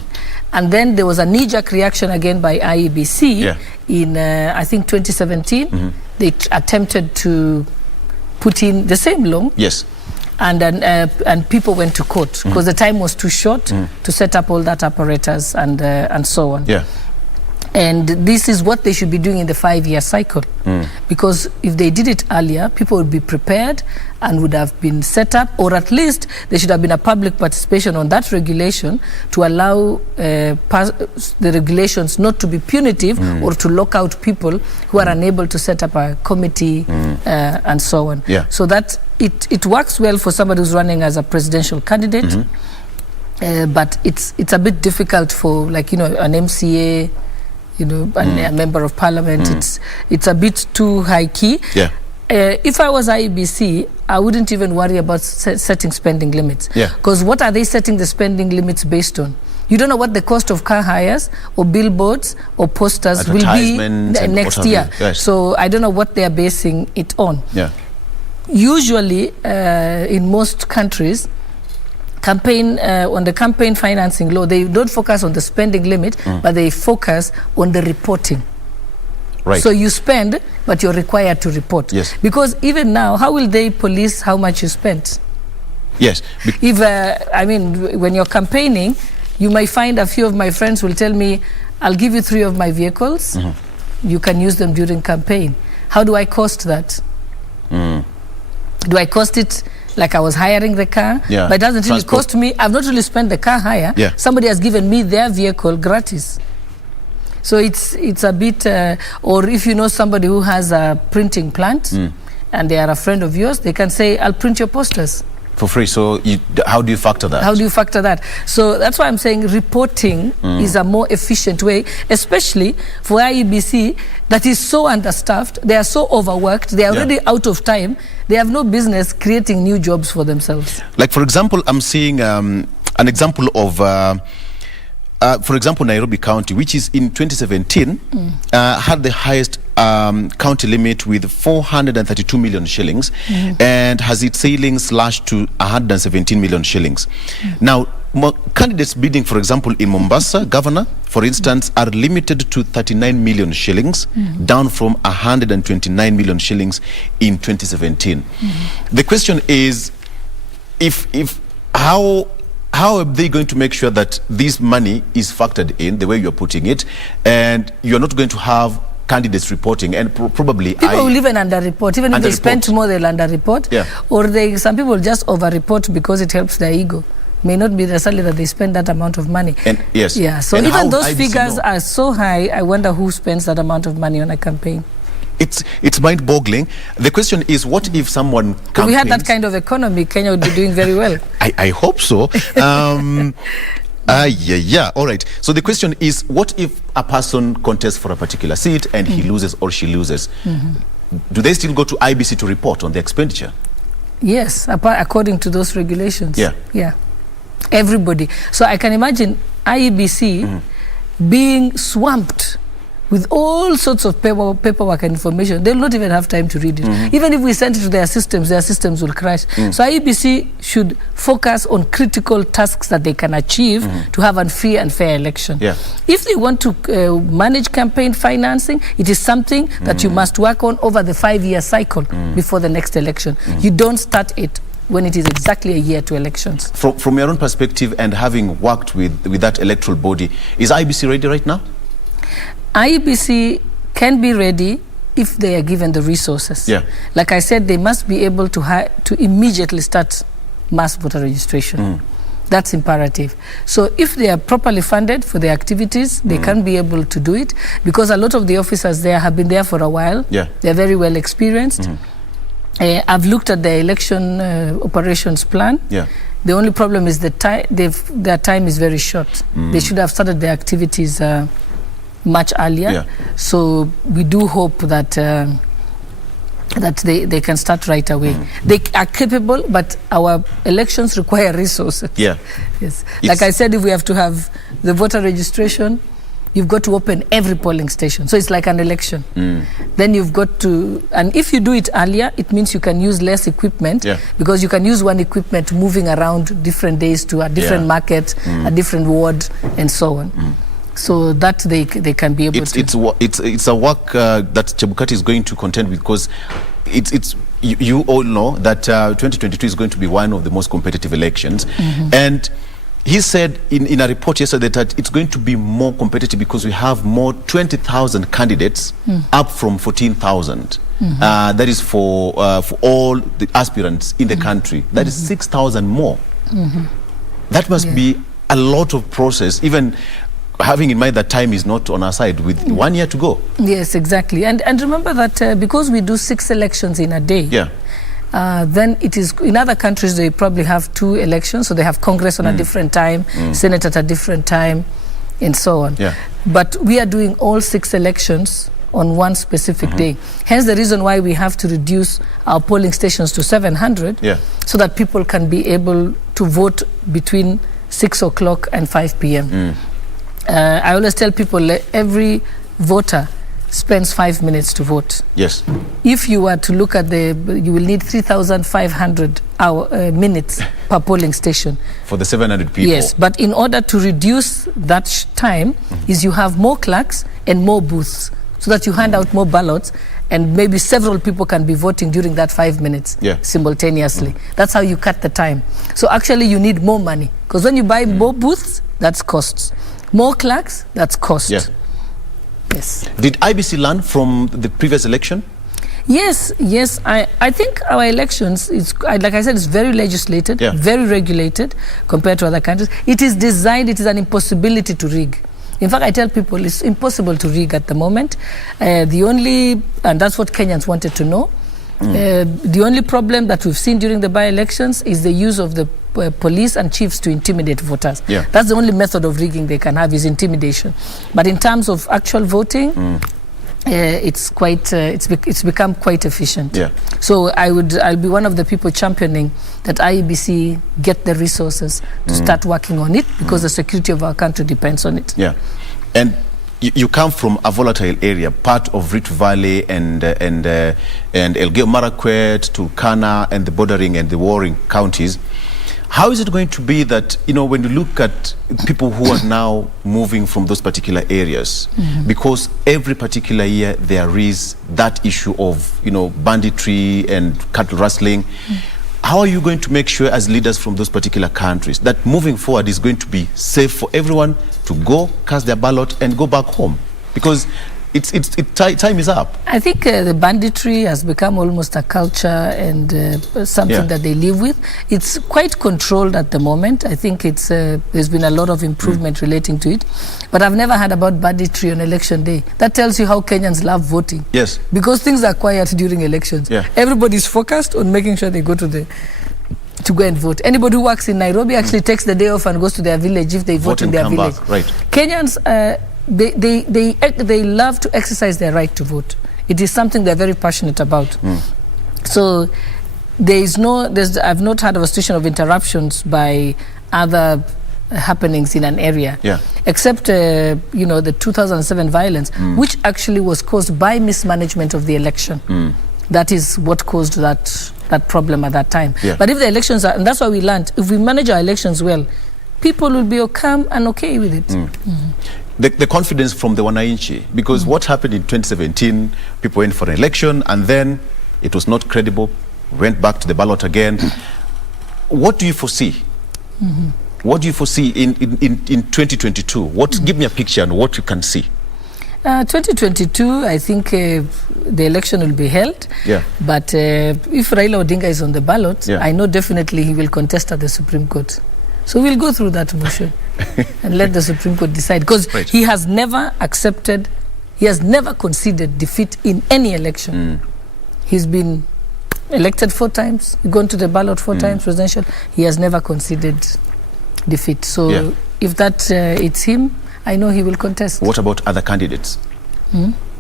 And then there was a knee-jerk reaction again by IEBC in, I think, 2017. They attempted to put in the same law. And people went to court because the time was too short to set up all that apparatus and so on. And this is what they should be doing in the 5-year cycle. Because if they did it earlier, people would be prepared and would have been set up, or at least there should have been a public participation on that regulation to allow the regulations not to be punitive or to lock out people who are unable to set up a committee and so on. So that it works well for somebody who's running as a presidential candidate, but it's a bit difficult for, like, you know, an MCA, you know, and a member of parliament. It's a bit too high key. If I was IEBC, I wouldn't even worry about setting spending limits. Because what are they setting the spending limits based on? You don't know what the cost of car hires or billboards or posters will be next year. So I don't know what they are basing it on. Usually, in most countries, on the campaign financing law, they don't focus on the spending limit, but they focus on the reporting. So you spend, but you're required to report. Because even now, how will they police how much you spent? If I mean, when you're campaigning, you might find a few of my friends will tell me, I'll give you 3 of my vehicles. You can use them during campaign. How do I cost that? Do I cost it like I was hiring the car? But it doesn't really cost me. I've not really spent the car hire. Somebody has given me their vehicle gratis. So it's a bit, or if you know somebody who has a printing plant and they are a friend of yours, they can say, I'll print your posters. For free. So how do you factor that? How do you factor that? So that's why I'm saying reporting is a more efficient way, especially for IEBC that is so understaffed. They are so overworked. They are already out of time. They have no business creating new jobs for themselves. Like, for example, I'm seeing an example of, for example, Nairobi County, which is in 2017, had the highest county limit with 432 million shillings and has its ceiling slashed to 117 million shillings. Now, candidates bidding, for example, in Mombasa, governor, for instance, are limited to 39 million shillings, down from 129 million shillings in 2017. The question is, how are they going to make sure that this money is factored in the way you're putting it, and you're not going to have candidates reporting, and probably people will even under-report. Even if they spend more, they'll under-report. Yeah. Or some people just over-report because it helps their ego. May not be necessarily that they spend that amount of money. And yes. Yeah. So and even those figures are so high, I wonder who spends that amount of money on a campaign. It's mind-boggling. The question is, what if someone campaigns? If we had that kind of economy, Kenya would be doing very well. I hope so. Yeah. All right. So the question is, what if a person contests for a particular seat and he loses or she loses? Do they still go to IBC to report on the expenditure? Yes, according to those regulations. Yeah. Everybody. So I can imagine IEBC being swamped with all sorts of paperwork and information. They'll not even have time to read it. Even if we send it to their systems will crash. So IEBC should focus on critical tasks that they can achieve to have a free and fair election. If they want to manage campaign financing, it is something that you must work on over the 5-year cycle before the next election. You don't start it when it is exactly a year to elections. From your own perspective and having worked with that electoral body, is IEBC ready right now? IEBC can be ready if they are given the resources. Like I said, they must be able to immediately start mass voter registration. That's imperative. So if they are properly funded for their activities, they can be able to do it, because a lot of the officers there have been there for a while. They're very well experienced. I've looked at the election operations plan. The only problem is their time is very short. They should have started their activities much earlier. So we do hope that they can start right away. They are capable, but our elections require resources. Yes. Like I said, if we have to have the voter registration, you've got to open every polling station. So it's like an election. Then you've got to, and if you do it earlier, it means you can use less equipment, because you can use one equipment moving around different days to a different market, a different ward, and so on. So that they can be able to. It's a work that Chebukati is going to contend with, because you all know that 2022 is going to be one of the most competitive elections, and he said in a report yesterday that it's going to be more competitive because we have more 20,000 candidates, up from 14,000. That is for all the aspirants in the country. That is 6,000 more. That must be a lot of process, even having in mind that time is not on our side with 1 year to go. Yes, exactly. And remember that because we do 6 elections in a day, then it is, in other countries they probably have 2 elections, so they have Congress on a different time, Senate at a different time, and so on. But we are doing all 6 elections on one specific day. Hence the reason why we have to reduce our polling stations to 700, so that people can be able to vote between 6 o'clock and 5 p.m. I always tell people every voter spends 5 minutes to vote. If you were to look at you will need 3,500 minutes per polling station. For the 700 people. Yes, but in order to reduce that time, is you have more clerks and more booths, so that you hand out more ballots, and maybe several people can be voting during that 5 minutes simultaneously. That's how you cut the time. So actually you need more money, because when you buy more booths, that's costs. More clerks, that's cost. Yes. Did IBC learn from the previous election? Yes. I think our elections, like I said, it's very legislated, very regulated compared to other countries. It is designed, it is an impossibility to rig. In fact, I tell people it's impossible to rig at the moment. And that's what Kenyans wanted to know. The only problem that we've seen during the by-elections is the use of the police and chiefs to intimidate voters. That's the only method of rigging they can have, is intimidation. But in terms of actual voting, it's become quite efficient. So I'll be one of the people championing that IEBC get the resources to start working on it, because the security of our country depends on it. And you come from a volatile area, part of Rift Valley and Elgeyo Marakwet, Turkana, and the bordering and the warring counties. How is it going to be that, when you look at people who are now moving from those particular areas, because every particular year there is that issue of, banditry and cattle rustling, how are you going to make sure as leaders from those particular countries that moving forward is going to be safe for everyone to go cast their ballot and go back home? Because time is up. I think the banditry has become almost a culture and something that they live with. It's quite controlled at the moment. I think there's been a lot of improvement relating to it. But I've never heard about banditry on election day. That tells you how Kenyans love voting. Yes. Because things are quiet during elections. Yeah. Everybody's focused on making sure they go to go and vote. Anybody who works in Nairobi actually takes the day off and goes to their village if they vote in their village. Back. Right. Kenyans, they love to exercise their right to vote. It is something they're very passionate about. So I've not heard of a situation of interruptions by other happenings in an area, except the 2007 violence, which actually was caused by mismanagement of the election. That is what caused that problem at that time. But if the elections are, and that's why we learned, if we manage our elections well, people will be calm and okay with it. The confidence from the Wananchi, because what happened in 2017, people went for an election and then it was not credible, went back to the ballot again. What do you foresee? What do you foresee in 2022? Give me a picture and what you can see. 2022, I think the election will be held. But if Raila Odinga is on the ballot, I know definitely he will contest at the Supreme Court. So we'll go through that motion and let the Supreme Court decide. Because he has never conceded defeat in any election. He's been elected 4 times, gone to the ballot 4 times, presidential. He has never conceded defeat. So if it's him, I know he will contest. What about other candidates?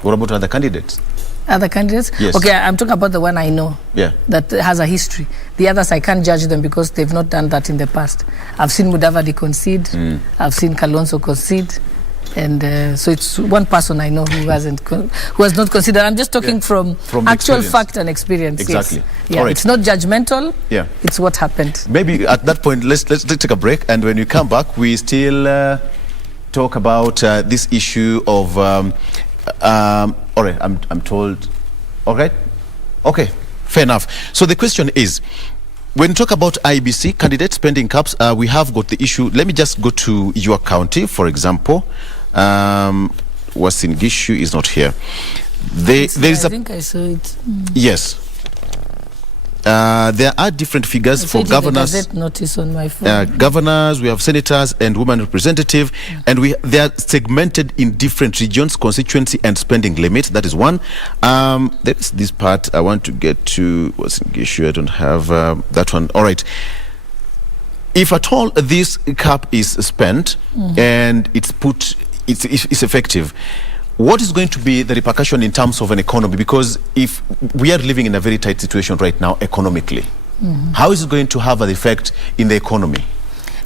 What about other candidates? Other candidates? Yes. Okay, I'm talking about the one I know that has a history. The others, I can't judge them because they've not done that in the past. I've seen Mudavadi concede. I've seen Kalonzo concede. And so it's one person I know who has not considered. I'm just talking from actual fact and experience. Exactly. Yes. Right. It's not judgmental. It's what happened. Maybe at that point, let's take a break. And when we come back, we still talk about this issue of... all right, I'm told. All right? Okay, fair enough. So the question is, when you talk about IBC candidate spending caps, we have got the issue. Let me just go to your county, for example. Uasin Gishu is not here. I think I saw it. Yes. There are different figures for governors. Gazette notice on my phone. Governors, we have senators and women representative, and they are segmented in different regions, constituency and spending limit. That is one. That's this part I want to get to. What's an issue? I don't have that one. All right. If at all this cap is spent and it's effective, what is going to be the repercussion in terms of an economy? Because if we are living in a very tight situation right now economically, how is it going to have an effect in the economy?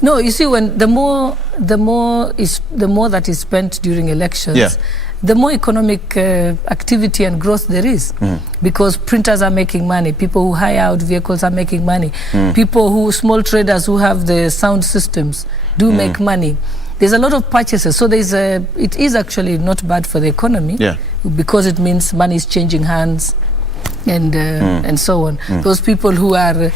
No, you see, when the more that is spent during elections, the more economic activity and growth there is, because printers are making money, people who hire out vehicles are making money, small traders who have the sound systems do make money. There's a lot of purchases, so it is actually not bad for the economy, because it means money is changing hands, and so on. Those people who are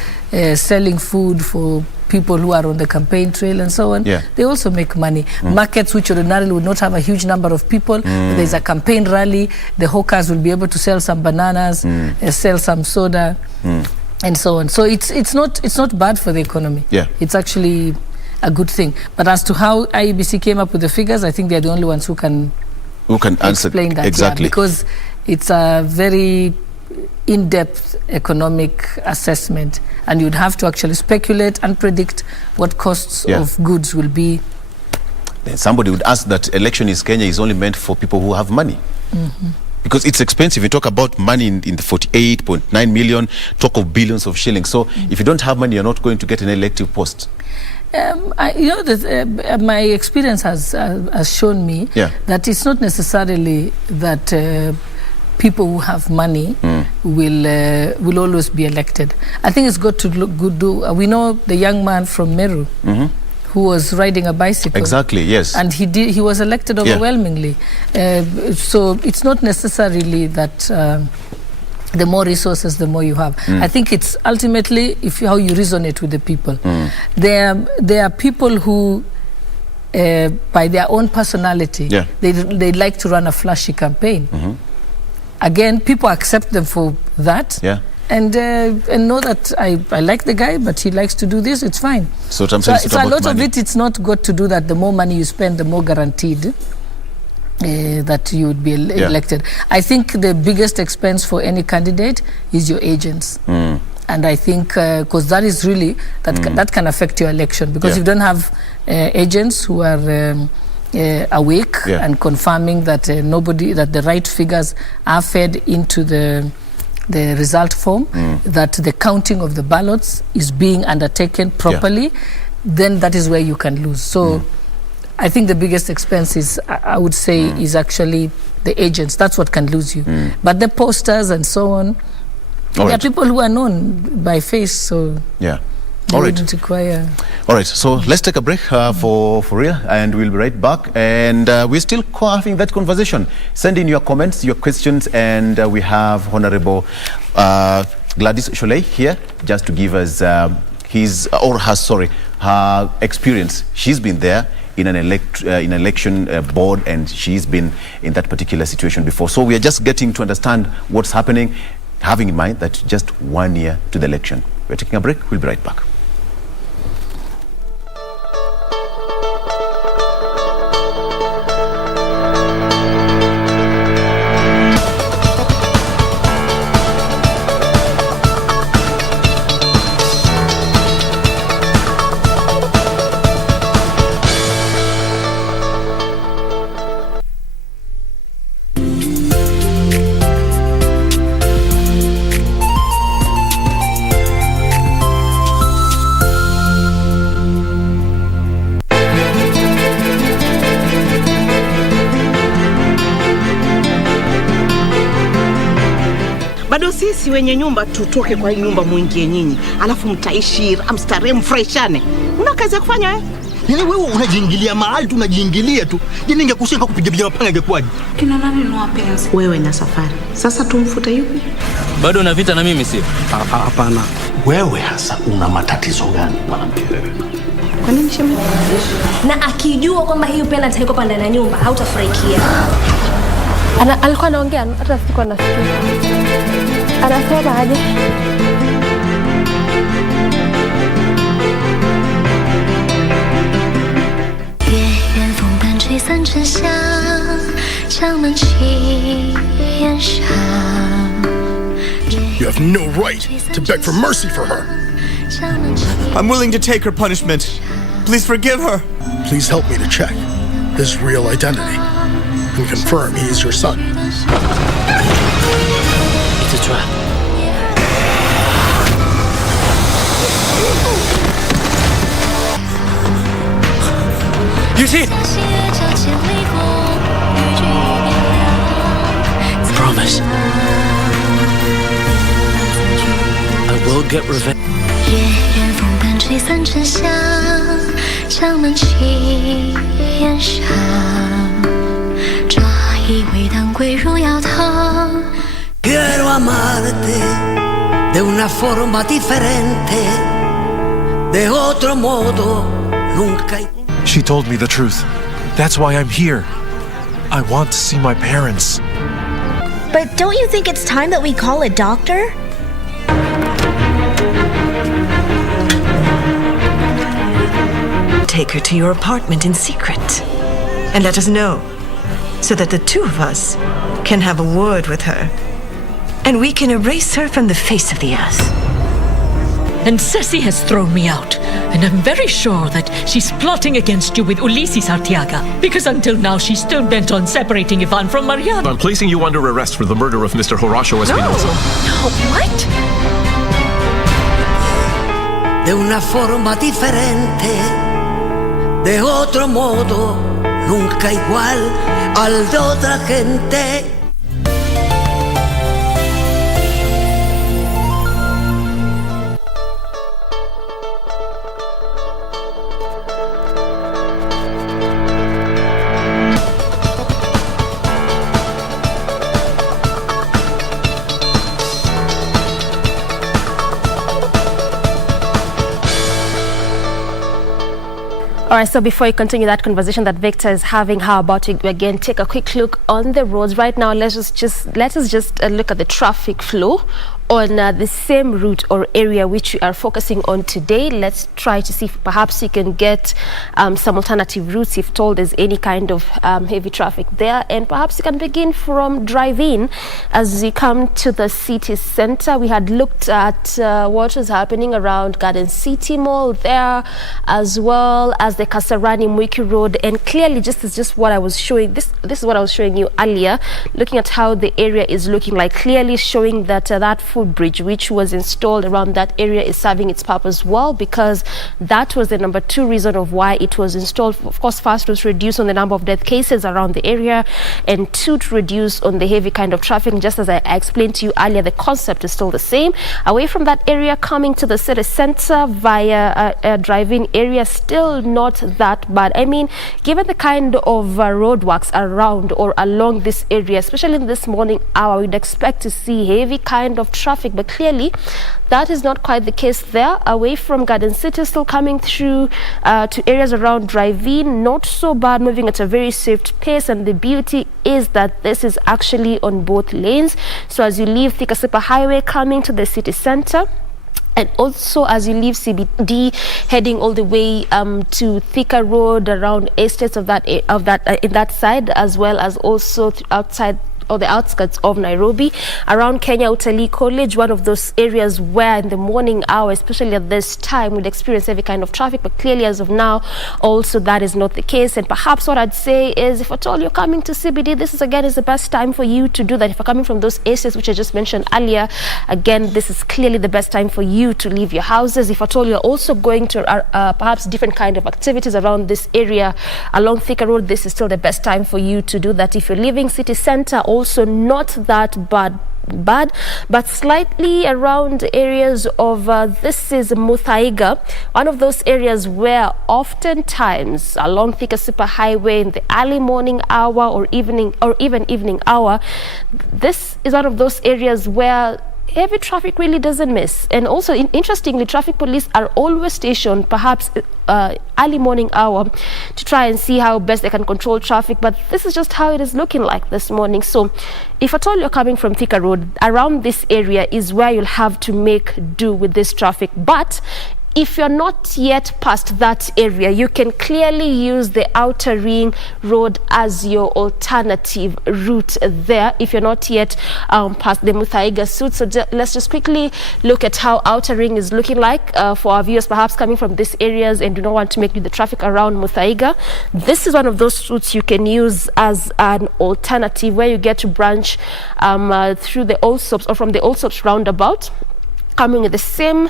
selling food for people who are on the campaign trail and so on, they also make money. Markets which ordinarily would not have a huge number of people, there's a campaign rally, the hawkers will be able to sell some bananas, sell some soda, and so on. So it's not bad for the economy. It's actually a good thing. But as to how IEBC came up with the figures, I think they're the only ones who can explain that. Exactly. Because it's a very in-depth economic assessment, and you'd have to actually speculate and predict what costs of goods will be. Then somebody would ask that election in Kenya is only meant for people who have money. Because it's expensive. You talk about money in the 48.9 million, talk of billions of shillings. So if you don't have money, you're not going to get an elective post. My experience has shown me that it's not necessarily that people who have money will always be elected. I think it's good to look good. We know the young man from Meru who was riding a bicycle. Exactly, yes. And he was elected overwhelmingly. So it's not necessarily that the more resources, the more you have. I think it's ultimately how you resonate with the people. There are people who, by their own personality, they like to run a flashy campaign. Again, people accept them for that. And know that I like the guy, but he likes to do this, it's fine. So a lot of it, it's not good to do that. The more money you spend, the more guaranteed that you would be elected. I think the biggest expense for any candidate is your agents. And I think, because that is really, that can affect your election. Because if you don't have agents who are awake and confirming that that the right figures are fed into the result form, that the counting of the ballots is being undertaken properly, then that is where you can lose. So I think the biggest expense is, I would say, is actually the agents. That's what can lose you. But the posters and so on, there are people who are known by face, so they wouldn't require. All right, so let's take a break for real, and we'll be right back. And we're still having that conversation. Send in your comments, your questions, and we have Honorable Gladys Sholei here just to give us her experience. She's been there in an election board, and she's been in that particular situation before. So we are just getting to understand what's happening, having in mind that just 1 year to the election. We're taking a break. We'll be right back. Bado sisi wenye nyumba tutoke kwa hii nyumba muingie nyinyi, alafu mtaishi amstarehe mfreshane. Una kazi ya kufanya wewe? Yaani wewe unajiingilia mahali tu unajiingilia tu. Je, ningekushika kupiga mapanga ingekwaje? Kina nani ni wapenzi? Wewe na Safari. Sasa tumfuta yupi? Bado una vita na mimi sio? Hapana. Wewe hasa una matatizo gani mwanamke wewe? Kwa nini shemeji? Na akijua kwamba hiyo penalty haiko panda na nyumba, hautafurahikia. Alikuwa anaongea hata sikuwa nasikia. Anasema aje? You have no right to beg for mercy for her. I'm willing to take her punishment. Please forgive her. Please help me to check his real identity and confirm he is your son. It's a trap. You see? Promise. I will get revenge. Quiero amarte de una forma diferente, de otro modo nunca. She told me the truth. That's why I'm here. I want to see my parents. But don't you think it's time that we call a doctor? Take her to your apartment in secret and let us know, so that the two of us can have a word with her, and we can erase her from the face of the earth. And Ceci has thrown me out, and I'm very sure that she's plotting against you with Ulises Artiaga, because until now she's still bent on separating Ivan from Mariano. I'm placing you under arrest for the murder of Mr. Horacio Espinosa. No, what? De una forma diferente, de otro modo, nunca igual al de otra gente. All right, so before you continue that conversation that Victor is having, how about we again take a quick look on the roads right now? Let us just look at the traffic flow on the same route or area which we are focusing on today. Let's try to see if perhaps you can get some alternative routes if told there's any kind of heavy traffic there. And perhaps you can begin from drive-in as you come to the city center. We had looked at what was happening around Garden City Mall there, as well as the Kasarani Mwiki Road. And clearly, this is what I was showing. This is what I was showing you earlier, looking at how the area is looking like, clearly showing that that footbridge which was installed around that area is serving its purpose well, because that was the number 2 reason of why it was installed. Of course, first was to reduce on the number of death cases around the area, and 2, to reduce on the heavy kind of traffic. Just as I explained to you earlier, the concept is still the same. Away from that area, coming to the city center via a drive-in area, still not that bad. I mean, given the kind of roadworks around or along this area, especially in this morning hour, we'd expect to see heavy kind of traffic, but clearly that is not quite the case there. Away from Garden City, still coming through to areas around drive-in, not so bad, moving at a very safe pace. And the beauty is that this is actually on both lanes. So as you leave Thika Super Highway coming to the city center, and also as you leave CBD heading all the way to Thika Road, around estates of that in that side, as well as also outside or the outskirts of Nairobi, around Kenya Utalii College, one of those areas where in the morning hour, especially at this time, we'd experience every kind of traffic. But clearly as of now, also that is not the case. And perhaps what I'd say is, if at all you're coming to CBD, this is again is the best time for you to do that. If you're coming from those areas which I just mentioned earlier, again, this is clearly the best time for you to leave your houses. If at all you're also going to perhaps different kind of activities around this area along Thika Road, this is still the best time for you to do that. If you're leaving city center, also not that bad, but slightly around areas of this is Muthaiga, one of those areas where oftentimes along Thika Super Highway in the early morning hour or even evening hour, this is one of those areas where heavy traffic really doesn't miss. And also, interestingly, traffic police are always stationed perhaps early morning hour to try and see how best they can control traffic. But this is just how it is looking like this morning. So if at all you're coming from Thika Road, around this area is where you'll have to make do with this traffic. But if you're not yet past that area, you can clearly use the Outer Ring Road as your alternative route there, if you're not yet past the Muthaiga suit. So let's just quickly look at how Outer Ring is looking like for our viewers perhaps coming from these areas and do not want to make the traffic around Muthaiga. This is one of those routes you can use as an alternative, where you get to branch through the Allsops or from the Allsops roundabout, coming with the same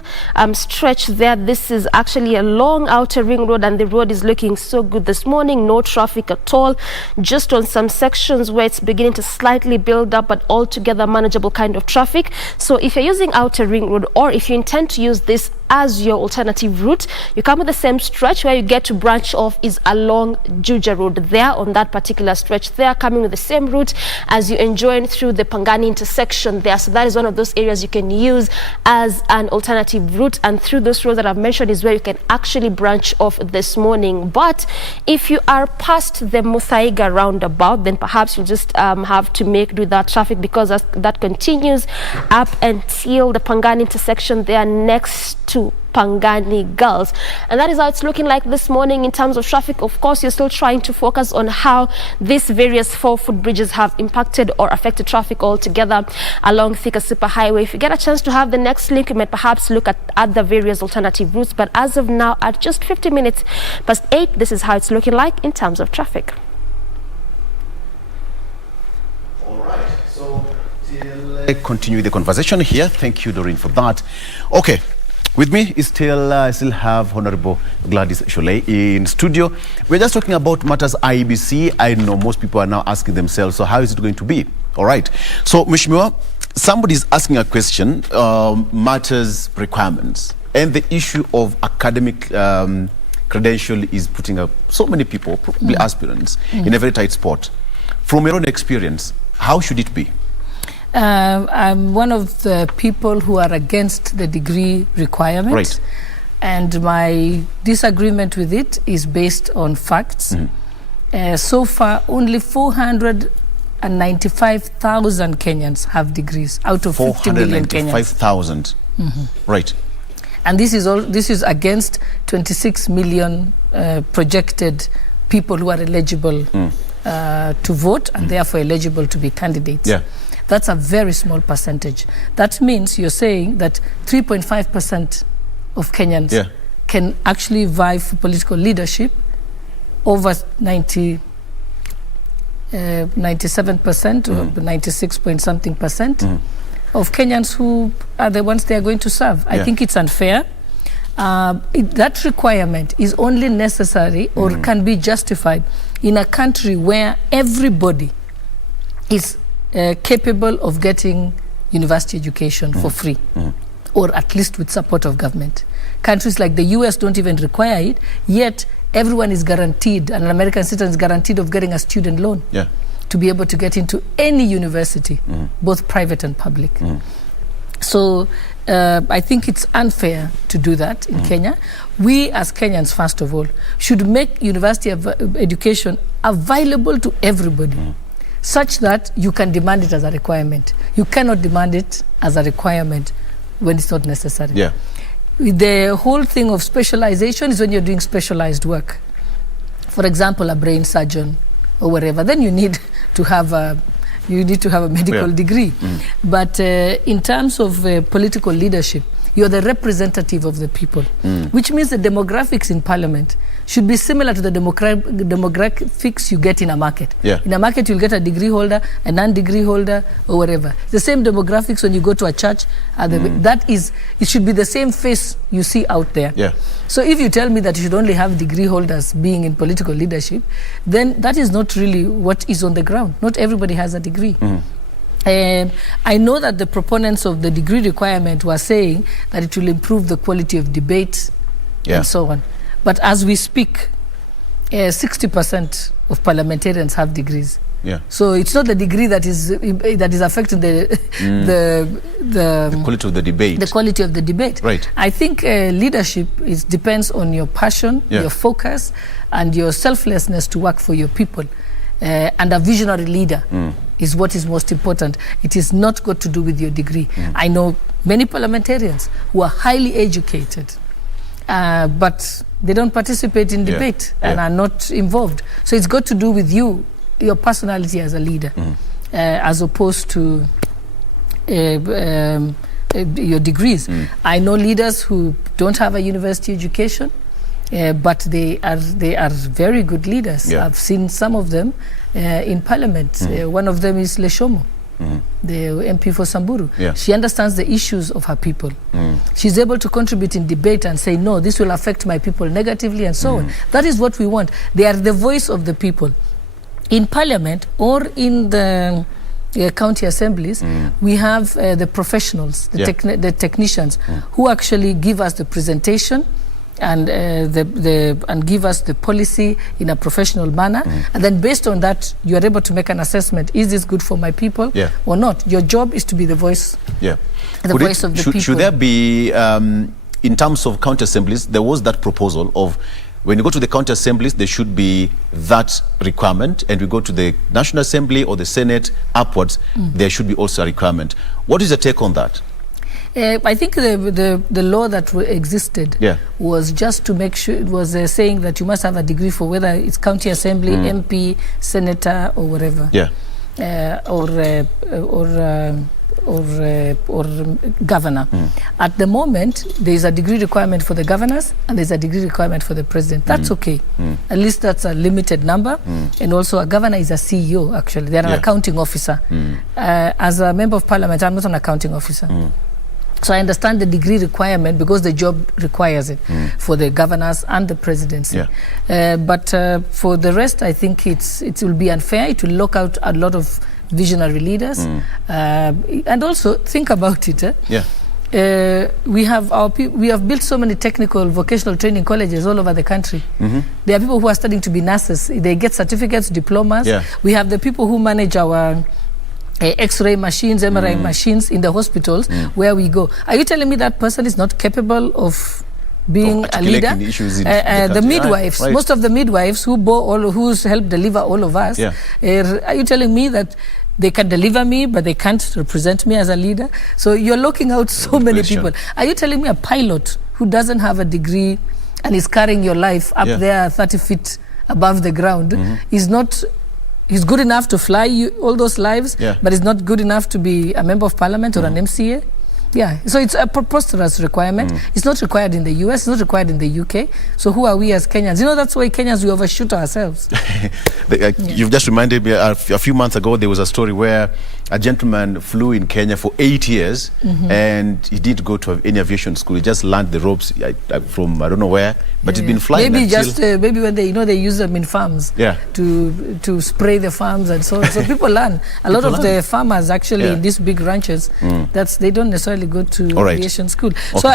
stretch there. This is actually a long Outer Ring Road, and the road is looking so good this morning. No traffic at all, just on some sections where it's beginning to slightly build up, but altogether manageable kind of traffic. So if you're using Outer Ring Road, or if you intend to use this as your alternative route, you come with the same stretch. Where you get to branch off is along Juja Road there, on that particular stretch there, coming with the same route as you enjoy through the Pangani intersection there. So that is one of those areas you can use as an alternative route, and through those roads that I've mentioned is where you can actually branch off this morning. But if you are past the Muthaiga roundabout, then perhaps you just have to make do with that traffic, because that continues up until the Pangani intersection there next to Pangani Girls. And that is how it's looking like this morning in terms of traffic. Of course, you're still trying to focus on how these various 4 footbridges have impacted or affected traffic altogether along Thika Super Highway. If you get a chance to have the next link, you might perhaps look at other various alternative routes. But as of now, at just 50 minutes past 8, this is how it's looking like in terms of traffic. All right, so we'll continue the conversation here. Thank you, Doreen, for that. Okay. With me is still have Honorable Gladys Sholei in studio. We're just talking about matters IEBC. I know most people are now asking themselves, so how is it going to be? All right. So, Mheshimiwa, somebody is asking a question, matters requirements, and the issue of academic credential is putting up so many people, probably aspirants, in a very tight spot. From your own experience, how should it be? I'm one of the people who are against the degree requirement. Right. And my disagreement with it is based on facts. So far, only 495,000 Kenyans have degrees out of 50 million Kenyans. 495,000. Right. And this is against 26 million projected people who are eligible to vote and therefore eligible to be candidates. Yeah. That's a very small percentage. That means you're saying that 3.5% of Kenyans can actually vie for political leadership, over 97% or 96 point something percent of Kenyans who are the ones they are going to serve. I think it's unfair. That requirement is only necessary or can be justified in a country where everybody is capable of getting university education for free, or at least with support of government. Countries like the US don't even require it, yet everyone is guaranteed, an American citizen is guaranteed of getting a student loan to be able to get into any university, both private and public. So I think it's unfair to do that in Kenya. We as Kenyans, first of all, should make university education available to everybody, such that you can demand it as a requirement. You cannot demand it as a requirement when it's not necessary. The whole thing of specialization is when you're doing specialized work. For example, a brain surgeon or whatever, then you need to have a medical degree. But in terms of political leadership, you're the representative of the people, which means the demographics in parliament should be similar to the demographics you get in a market. In a market, you'll get a degree holder, a non-degree holder, or whatever. The same demographics when you go to a church. It should be the same face you see out there. So if you tell me that you should only have degree holders being in political leadership, then that is not really what is on the ground. Not everybody has a degree. I know that the proponents of the degree requirement were saying that it will improve the quality of debate and so on. But as we speak, 60% of parliamentarians have degrees. So it's not the degree that is affecting the quality of the debate. The quality of the debate. Right. I think leadership depends on your passion, your focus, and your selflessness to work for your people. And a visionary leader is what is most important. It is not got to do with your degree. I know many parliamentarians who are highly educated, but they don't participate in debate and are not involved. So it's got to do with you, your personality as a leader, as opposed to your degrees. I know leaders who don't have a university education, but they are very good leaders. I've seen some of them in parliament. One of them is Leshomo, the MP for Samburu. She understands the issues of her people. She's able to contribute in debate and say, no, this will affect my people negatively and so on. That is what we want. They are the voice of the people. In parliament or in the county assemblies, we have the professionals, the technicians, who actually give us the presentation and give us the policy in a professional manner, and then based on that you are able to make an assessment: is this good for my people or not? Your job is to be the voice, voice of the people. Should there be, in terms of county assemblies, there was that proposal of when you go to the county assemblies, there should be that requirement, and we go to the National Assembly or the Senate upwards, there should be also a requirement. What is your take on that? I think the law that existed was just to make sure, it was saying that you must have a degree for whether it's county assembly, MP, senator, or whatever, or governor. At the moment, there is a degree requirement for the governors and there's a degree requirement for the president. That's okay. At least that's a limited number. And also a governor is a CEO, actually. They're an accounting officer. As a member of parliament, I'm not an accounting officer. So I understand the degree requirement because the job requires it for the governors and the presidency. But for the rest, I think it will be unfair. It will lock out a lot of visionary leaders. And also, think about it. We have built so many technical vocational training colleges all over the country. There are people who are studying to be nurses. They get certificates, diplomas. We have the people who manage our X-ray machines, MRI machines in the hospitals where we go. Are you telling me that person is not capable of being a leader. The midwives, most of the midwives who's helped deliver all of us, are you telling me that they can deliver me, but they can't represent me as a leader? So you're locking out so many people. Are you telling me a pilot who doesn't have a degree and is carrying your life up there 30 feet above the ground is not... He's good enough to fly you all those lives, but he's not good enough to be a member of parliament or an MCA? Yeah, so it's a preposterous requirement. It's not required in the US, it's not required in the UK. So who are we as Kenyans? You know, that's why Kenyans, we overshoot ourselves. You've just reminded me, a few months ago, there was a story where a gentleman flew in Kenya for 8 years and he didn't go to any aviation school. He just learned the ropes from I don't know where, but he's been flying. Maybe when they use them in farms to spray the farms and so on. So people learn. A lot of the farmers actually in these big ranches, they don't necessarily go to aviation school. Okay. So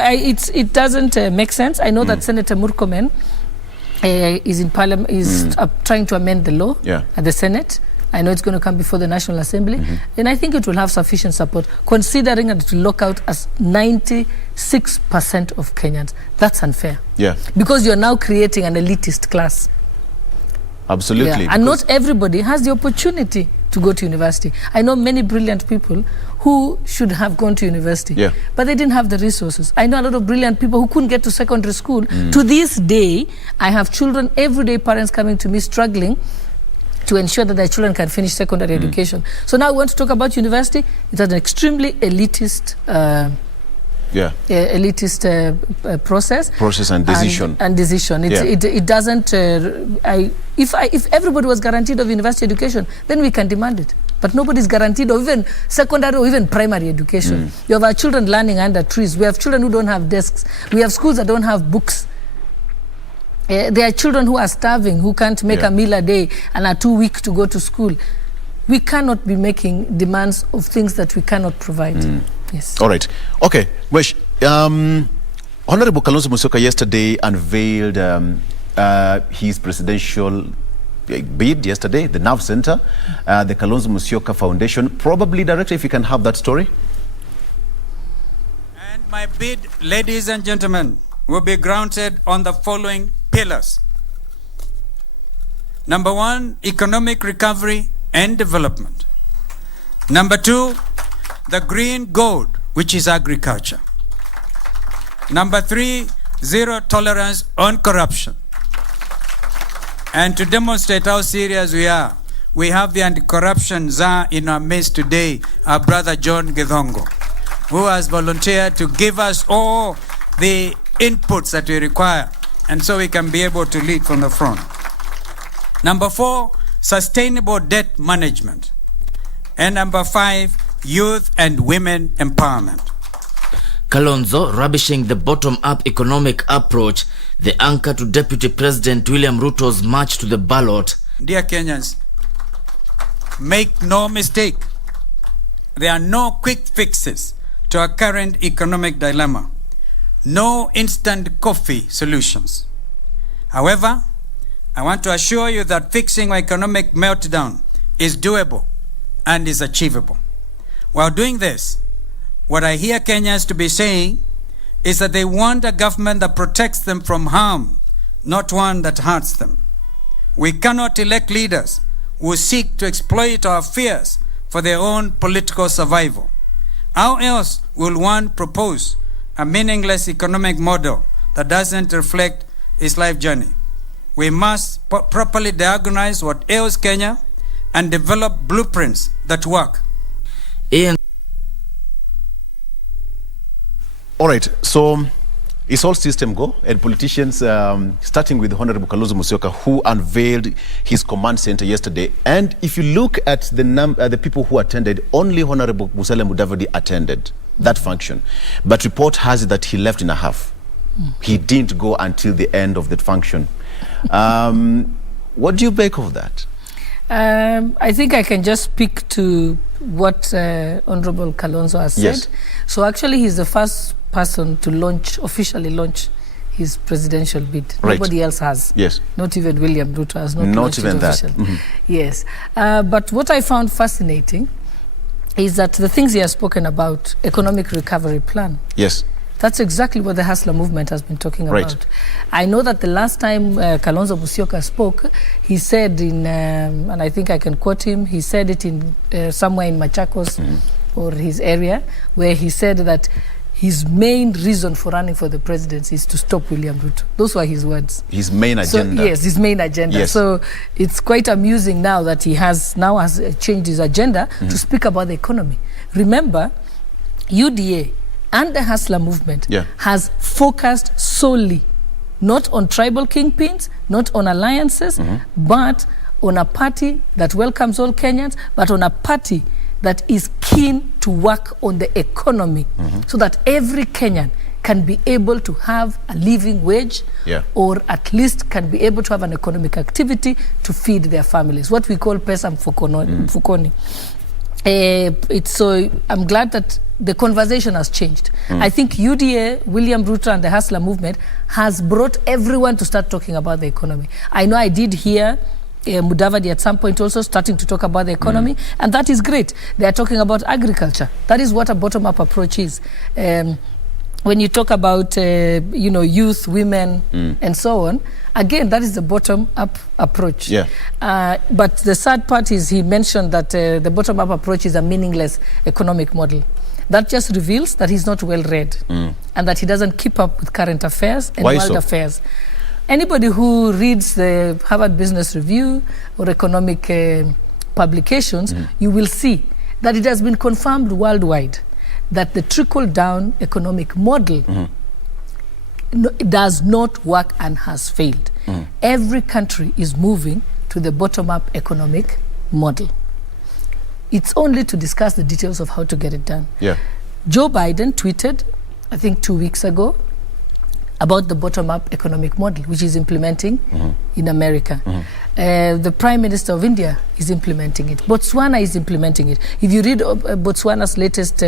it doesn't make sense. I know that Senator Murkomen is in Parliament, is trying to amend the law at the Senate. I know it's going to come before the National Assembly, and I think it will have sufficient support, considering that it will lock out as 96% of Kenyans. That's unfair. Yeah. Because you're now creating an elitist class. Absolutely. Yeah. And not everybody has the opportunity to go to university. I know many brilliant people who should have gone to university, but they didn't have the resources. I know a lot of brilliant people who couldn't get to secondary school. To this day, I have children, everyday parents coming to me struggling to ensure that their children can finish secondary education. So now we want to talk about university. It's an extremely elitist process and decision. It doesn't. If everybody was guaranteed of university education, then we can demand it. But nobody's guaranteed of even secondary or even primary education. You have our children learning under trees. We have children who don't have desks. We have schools that don't have books. There are children who are starving, who can't make a meal a day and are too weak to go to school. We cannot be making demands of things that we cannot provide. Yes. All right. Okay. Wesh, Honorable Kalonzo Musyoka yesterday unveiled his presidential bid yesterday, the Nav Center, the Kalonzo Musyoka Foundation. Probably, Director, if you can have that story. And my bid, ladies and gentlemen, will be grounded on the following pillars. Number 1, economic recovery and development. Number 2, the green gold, which is agriculture. Number 3, zero tolerance on corruption. And to demonstrate how serious we are, we have the anti-corruption czar in our midst today, our brother John Githongo, who has volunteered to give us all the inputs that we require, and so we can be able to lead from the front. Number 4, sustainable debt management. And number 5, youth and women empowerment. Kalonzo rubbishing the bottom-up economic approach, the anchor to Deputy President William Ruto's march to the ballot. Dear Kenyans, make no mistake. There are no quick fixes to our current economic dilemma. No instant coffee solutions. However, I want to assure you that fixing our economic meltdown is doable and is achievable. While doing this, what I hear Kenyans to be saying is that they want a government that protects them from harm, not one that hurts them. We cannot elect leaders who seek to exploit our fears for their own political survival. How else will one propose a meaningless economic model that doesn't reflect his life journey? We must properly diagnose what ails Kenya and develop blueprints that work. All right, so it's all system go, and politicians, starting with Honorable Kalonzo Musyoka, who unveiled his command center yesterday. And if you look at the people who attended, only Honorable Musalia Mudavadi attended that function. But report has it that he left in a half. He didn't go until the end of that function. What do you make of that? I think I can just speak to what Honorable Kalonzo has said. So actually, he's the first person to officially launch his presidential bid. Right. Nobody else has. Yes. Not even William Ruto has not even that. Yes. But what I found fascinating is that the things he has spoken about, economic recovery plan. Yes. That's exactly what the Hustler movement has been talking Right. about. I know that the last time Kalonzo Musyoka spoke, he said in, and I think I can quote him, he said it in somewhere in Machakos or his area, where he said that his main reason for running for the presidency is to stop William Ruto. Those were his words. His main agenda. So, yes, his main agenda. Yes. So it's quite amusing now that he has changed his agenda to speak about the economy. Remember, UDA and the Hustler movement has focused solely not on tribal kingpins, not on alliances, but on a party that welcomes all Kenyans, but on a party that is keen to work on the economy so that every Kenyan can be able to have a living wage or at least can be able to have an economic activity to feed their families, what we call pesa mfukoni. So I'm glad that the conversation has changed. I think UDA, William Ruto and the Hustler movement has brought everyone to start talking about the economy. I know I did hear Mudavadi at some point also starting to talk about the economy, and that is great. They are talking about agriculture. That is what a bottom-up approach is. When you talk about youth, women, and so on, again, that is the bottom-up approach. But the sad part is he mentioned that the bottom-up approach is a meaningless economic model. That just reveals that he's not well-read and that he doesn't keep up with current affairs and world affairs. Anybody who reads the Harvard Business Review or economic publications, you will see that it has been confirmed worldwide that the trickle-down economic model does not work and has failed. Every country is moving to the bottom-up economic model. It's only to discuss the details of how to get it done. Joe Biden tweeted, I think 2 weeks ago, about the bottom-up economic model, which is implementing in America. The Prime Minister of India is implementing it. Botswana is implementing it. If you read Botswana's latest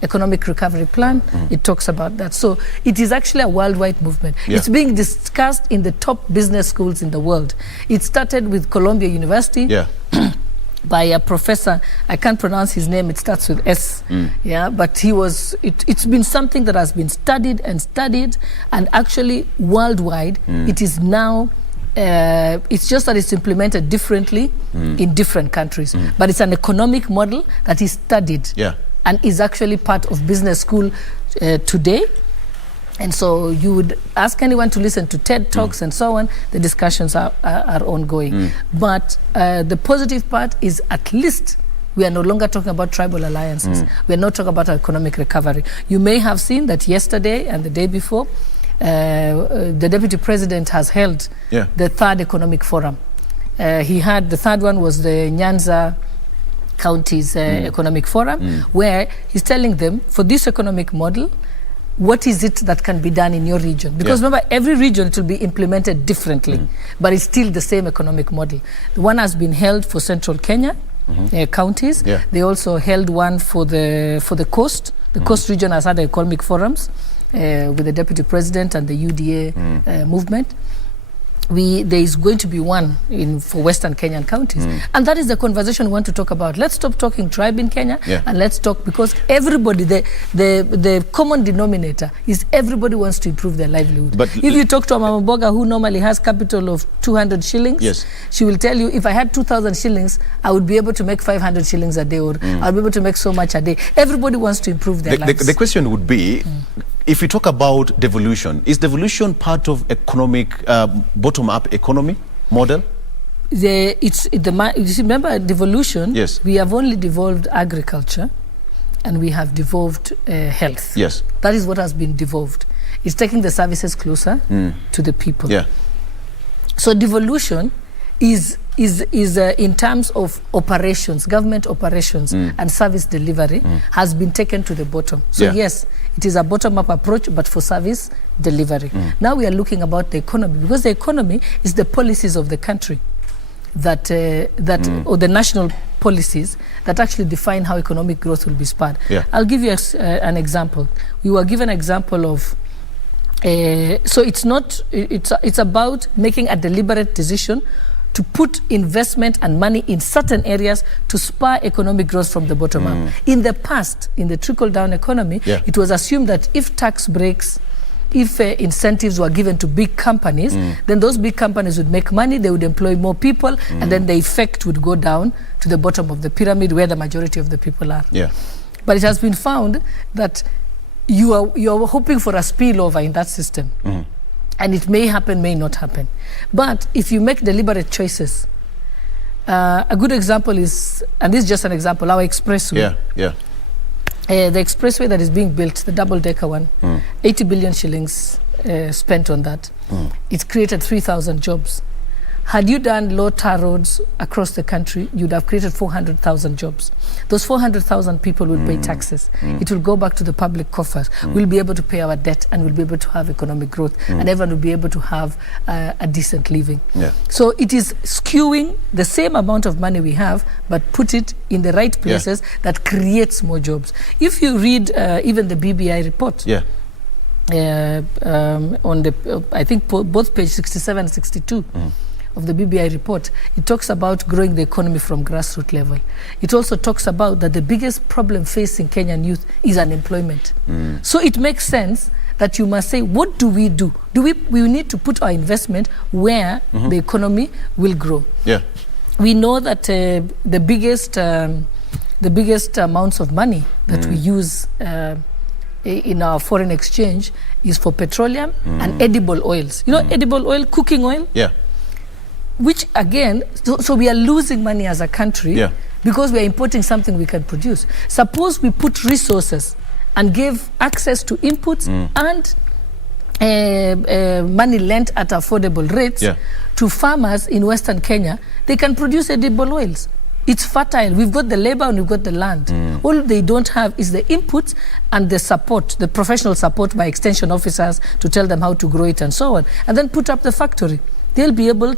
economic recovery plan, it talks about that. So it is actually a worldwide movement. It's being discussed in the top business schools in the world. It started with Columbia University. By a professor, I can't pronounce his name, it starts with S. But he was, it's been something that has been studied, and actually worldwide, it is now, it's just that it's implemented differently in different countries. But it's an economic model that is studied and is actually part of business school today. And so you would ask anyone to listen to TED Talks and so on, the discussions are ongoing. But the positive part is at least we are no longer talking about tribal alliances. We are not talking about economic recovery. You may have seen that yesterday and the day before, the Deputy President has held the third economic forum. He had, the third one was the Nyanza County's economic forum, where he's telling them, for this economic model, what is it that can be done in your region? Because remember, every region, it will be implemented differently, but it's still the same economic model. The one has been held for central Kenya counties. They also held one for the coast. The coast region has had economic forums with the Deputy President and the UDA movement. There is going to be one for Western Kenyan counties. And that is the conversation we want to talk about. Let's stop talking tribe in Kenya and let's talk, because everybody, the common denominator is everybody wants to improve their livelihood. But if you talk to a Mama Mboga who normally has capital of 200 shillings, she will tell you, if I had 2,000 shillings, I would be able to make 500 shillings a day, or I'll be able to make so much a day. Everybody wants to improve their lives. The question would be, if we talk about devolution, is devolution part of economic, bottom-up economy model? You remember devolution, we have only devolved agriculture and we have devolved health. That is what has been devolved. It's taking the services closer to the people. So devolution is in terms of operations, government operations and service delivery has been taken to the bottom. So yes, it is a bottom-up approach, but for service delivery. Now we are looking about the economy, because the economy is the policies of the country that or the national policies that actually define how economic growth will be spurred. I'll give you an example. We were given an example of so it's about making a deliberate decision to put investment and money in certain areas to spur economic growth from the bottom up. In the past, in the trickle-down economy, it was assumed that if tax breaks, if incentives were given to big companies, then those big companies would make money, they would employ more people, and then the effect would go down to the bottom of the pyramid where the majority of the people are. But it has been found that you are hoping for a spillover in that system. And it may happen, may not happen. But if you make deliberate choices, a good example is, and this is just an example, our expressway. The expressway that is being built, the double-decker one, 80 billion shillings spent on that. It's created 3,000 jobs. Had you done low tar roads across the country, you'd have created 400,000 jobs. Those 400,000 people will pay taxes. It will go back to the public coffers. We'll be able to pay our debt, and we'll be able to have economic growth, and everyone will be able to have a decent living. So it is skewing the same amount of money we have, but put it in the right places that creates more jobs. If you read even the BBI report, on the I think both page 67 and 62 of the BBI report, it talks about growing the economy from grassroots level. It also talks about that the biggest problem facing Kenyan youth is unemployment. So it makes sense that you must say, what do? We need to put our investment where the economy will grow. We know that the biggest amounts of money that we use in our foreign exchange is for petroleum and edible oils. You know, edible oil, cooking oil? Which again, so we are losing money as a country because we are importing something we can produce. Suppose we put resources and give access to inputs and money lent at affordable rates to farmers in Western Kenya, they can produce edible oils. It's fertile. We've got the labor and we've got the land. All they don't have is the inputs and the support, the professional support by extension officers to tell them how to grow it and so on. And then put up the factory. We'll be able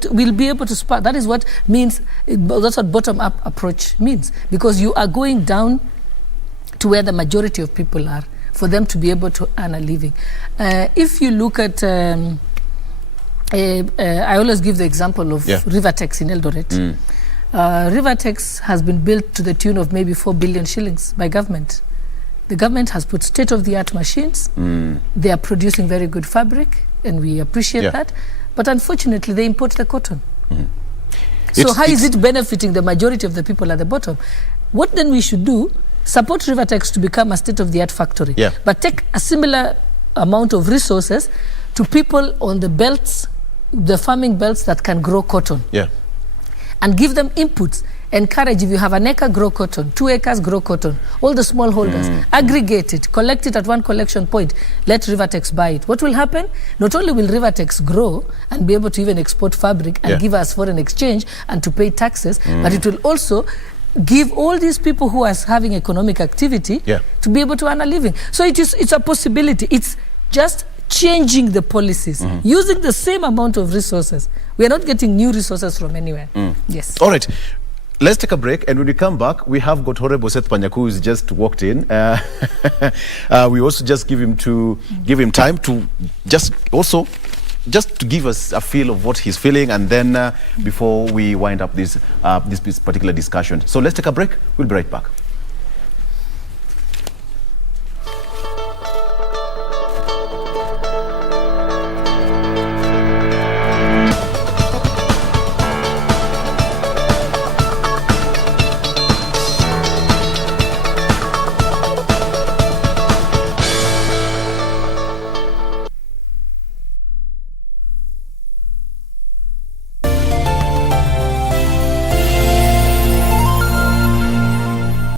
to spot. That is what means, that's what bottom-up approach means. Because you are going down to where the majority of people are for them to be able to earn a living. If you look at, I always give the example of Rivertex in Eldoret. Rivertex has been built to the tune of maybe 4 billion shillings by government. The government has put state-of-the-art machines. They are producing very good fabric, and we appreciate that. But unfortunately, they import the cotton. So how is it benefiting the majority of the people at the bottom? What then we should do, support Rivertex to become a state-of-the-art factory, but take a similar amount of resources to people on the belts, the farming belts that can grow cotton. And give them inputs. Encourage, if you have an acre, grow cotton, 2 acres, grow cotton. All the small holders, aggregate it, collect it at one collection point, let Rivertex buy it. What will happen? Not only will Rivertex grow and be able to even export fabric and give us foreign exchange and to pay taxes, but it will also give all these people who are having economic activity to be able to earn a living. So it's a possibility. It's just changing the policies, using the same amount of resources. We are not getting new resources from anywhere. Yes. All right. Let's take a break, and when we come back, we have got Honorable Seth Panyaku, who's just walked in. We also just give him time to just to give us a feel of what he's feeling, and then before we wind up this particular discussion. So let's take a break. We'll be right back.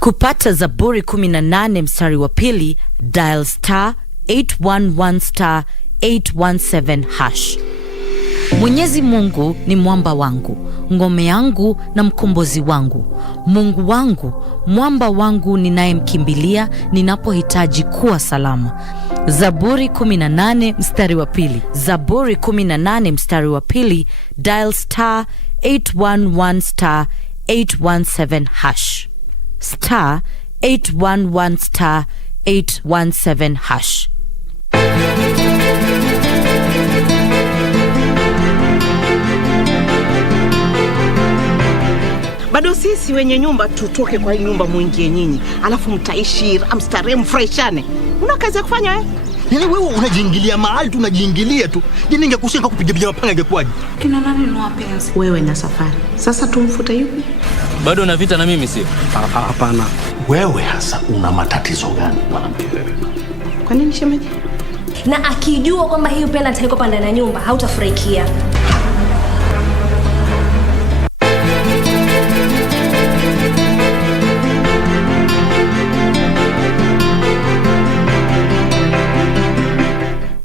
Kupata Zaburi 18 mstari wa pili, dial star 811 star 817 hash. Mwenyezi Mungu ni mwamba wangu, ngome yangu na mkombozi wangu. Mungu wangu, mwamba wangu ninayemkimbilia ninapohitaji kuwa salama. Zaburi 18 mstari wa pili. Zaburi 18 mstari wa pili, dial star 811 star 817 hash. Star 811 star 817 hash. sisi wenye nyumba tutoke kwa hii nyumba muingie nyinyi, alafu mtaishi amstarehe mfurahishane. Una kazi ya kufanya wewe? Yaani wewe unajiingilia mahali tu unajiingilia tu. Yaani ningekushika kupiga mapanga ingekuwaje? Kina nani ni wapenzi? Wewe na Safari. Sasa tumfuta yupi? Bado una vita na mimi sio? Hapana. Wewe hasa una matatizo gani mwanamke wewe? Kwa nini shemeji? Na akijua kwamba hiyo penalty haiko pande na nyumba, hautafurahikia.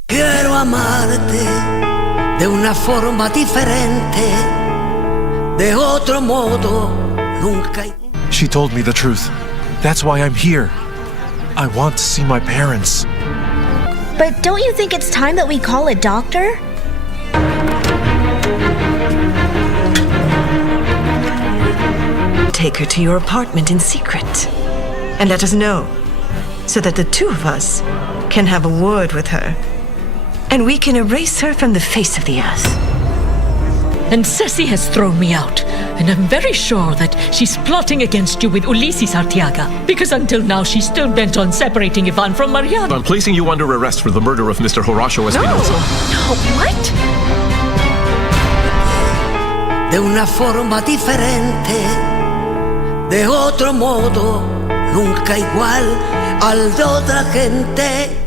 Quiero amarte de una forma diferente, de otro modo nunca. She told me the truth. That's why I'm here. I want to see my parents. But don't you think it's time that we call a doctor? Take her to your apartment in secret and let us know, so that the two of us can have a word with her, and we can erase her from the face of the earth. And Ceci has thrown me out, and I'm very sure that she's plotting against you with Ulysses Artiaga, because until now she's still bent on separating Ivan from Mariana. I'm placing you under arrest for the murder of Mr. Horacio Espinosa. No, what? De una forma diferente, de otro modo, nunca igual al de otra gente.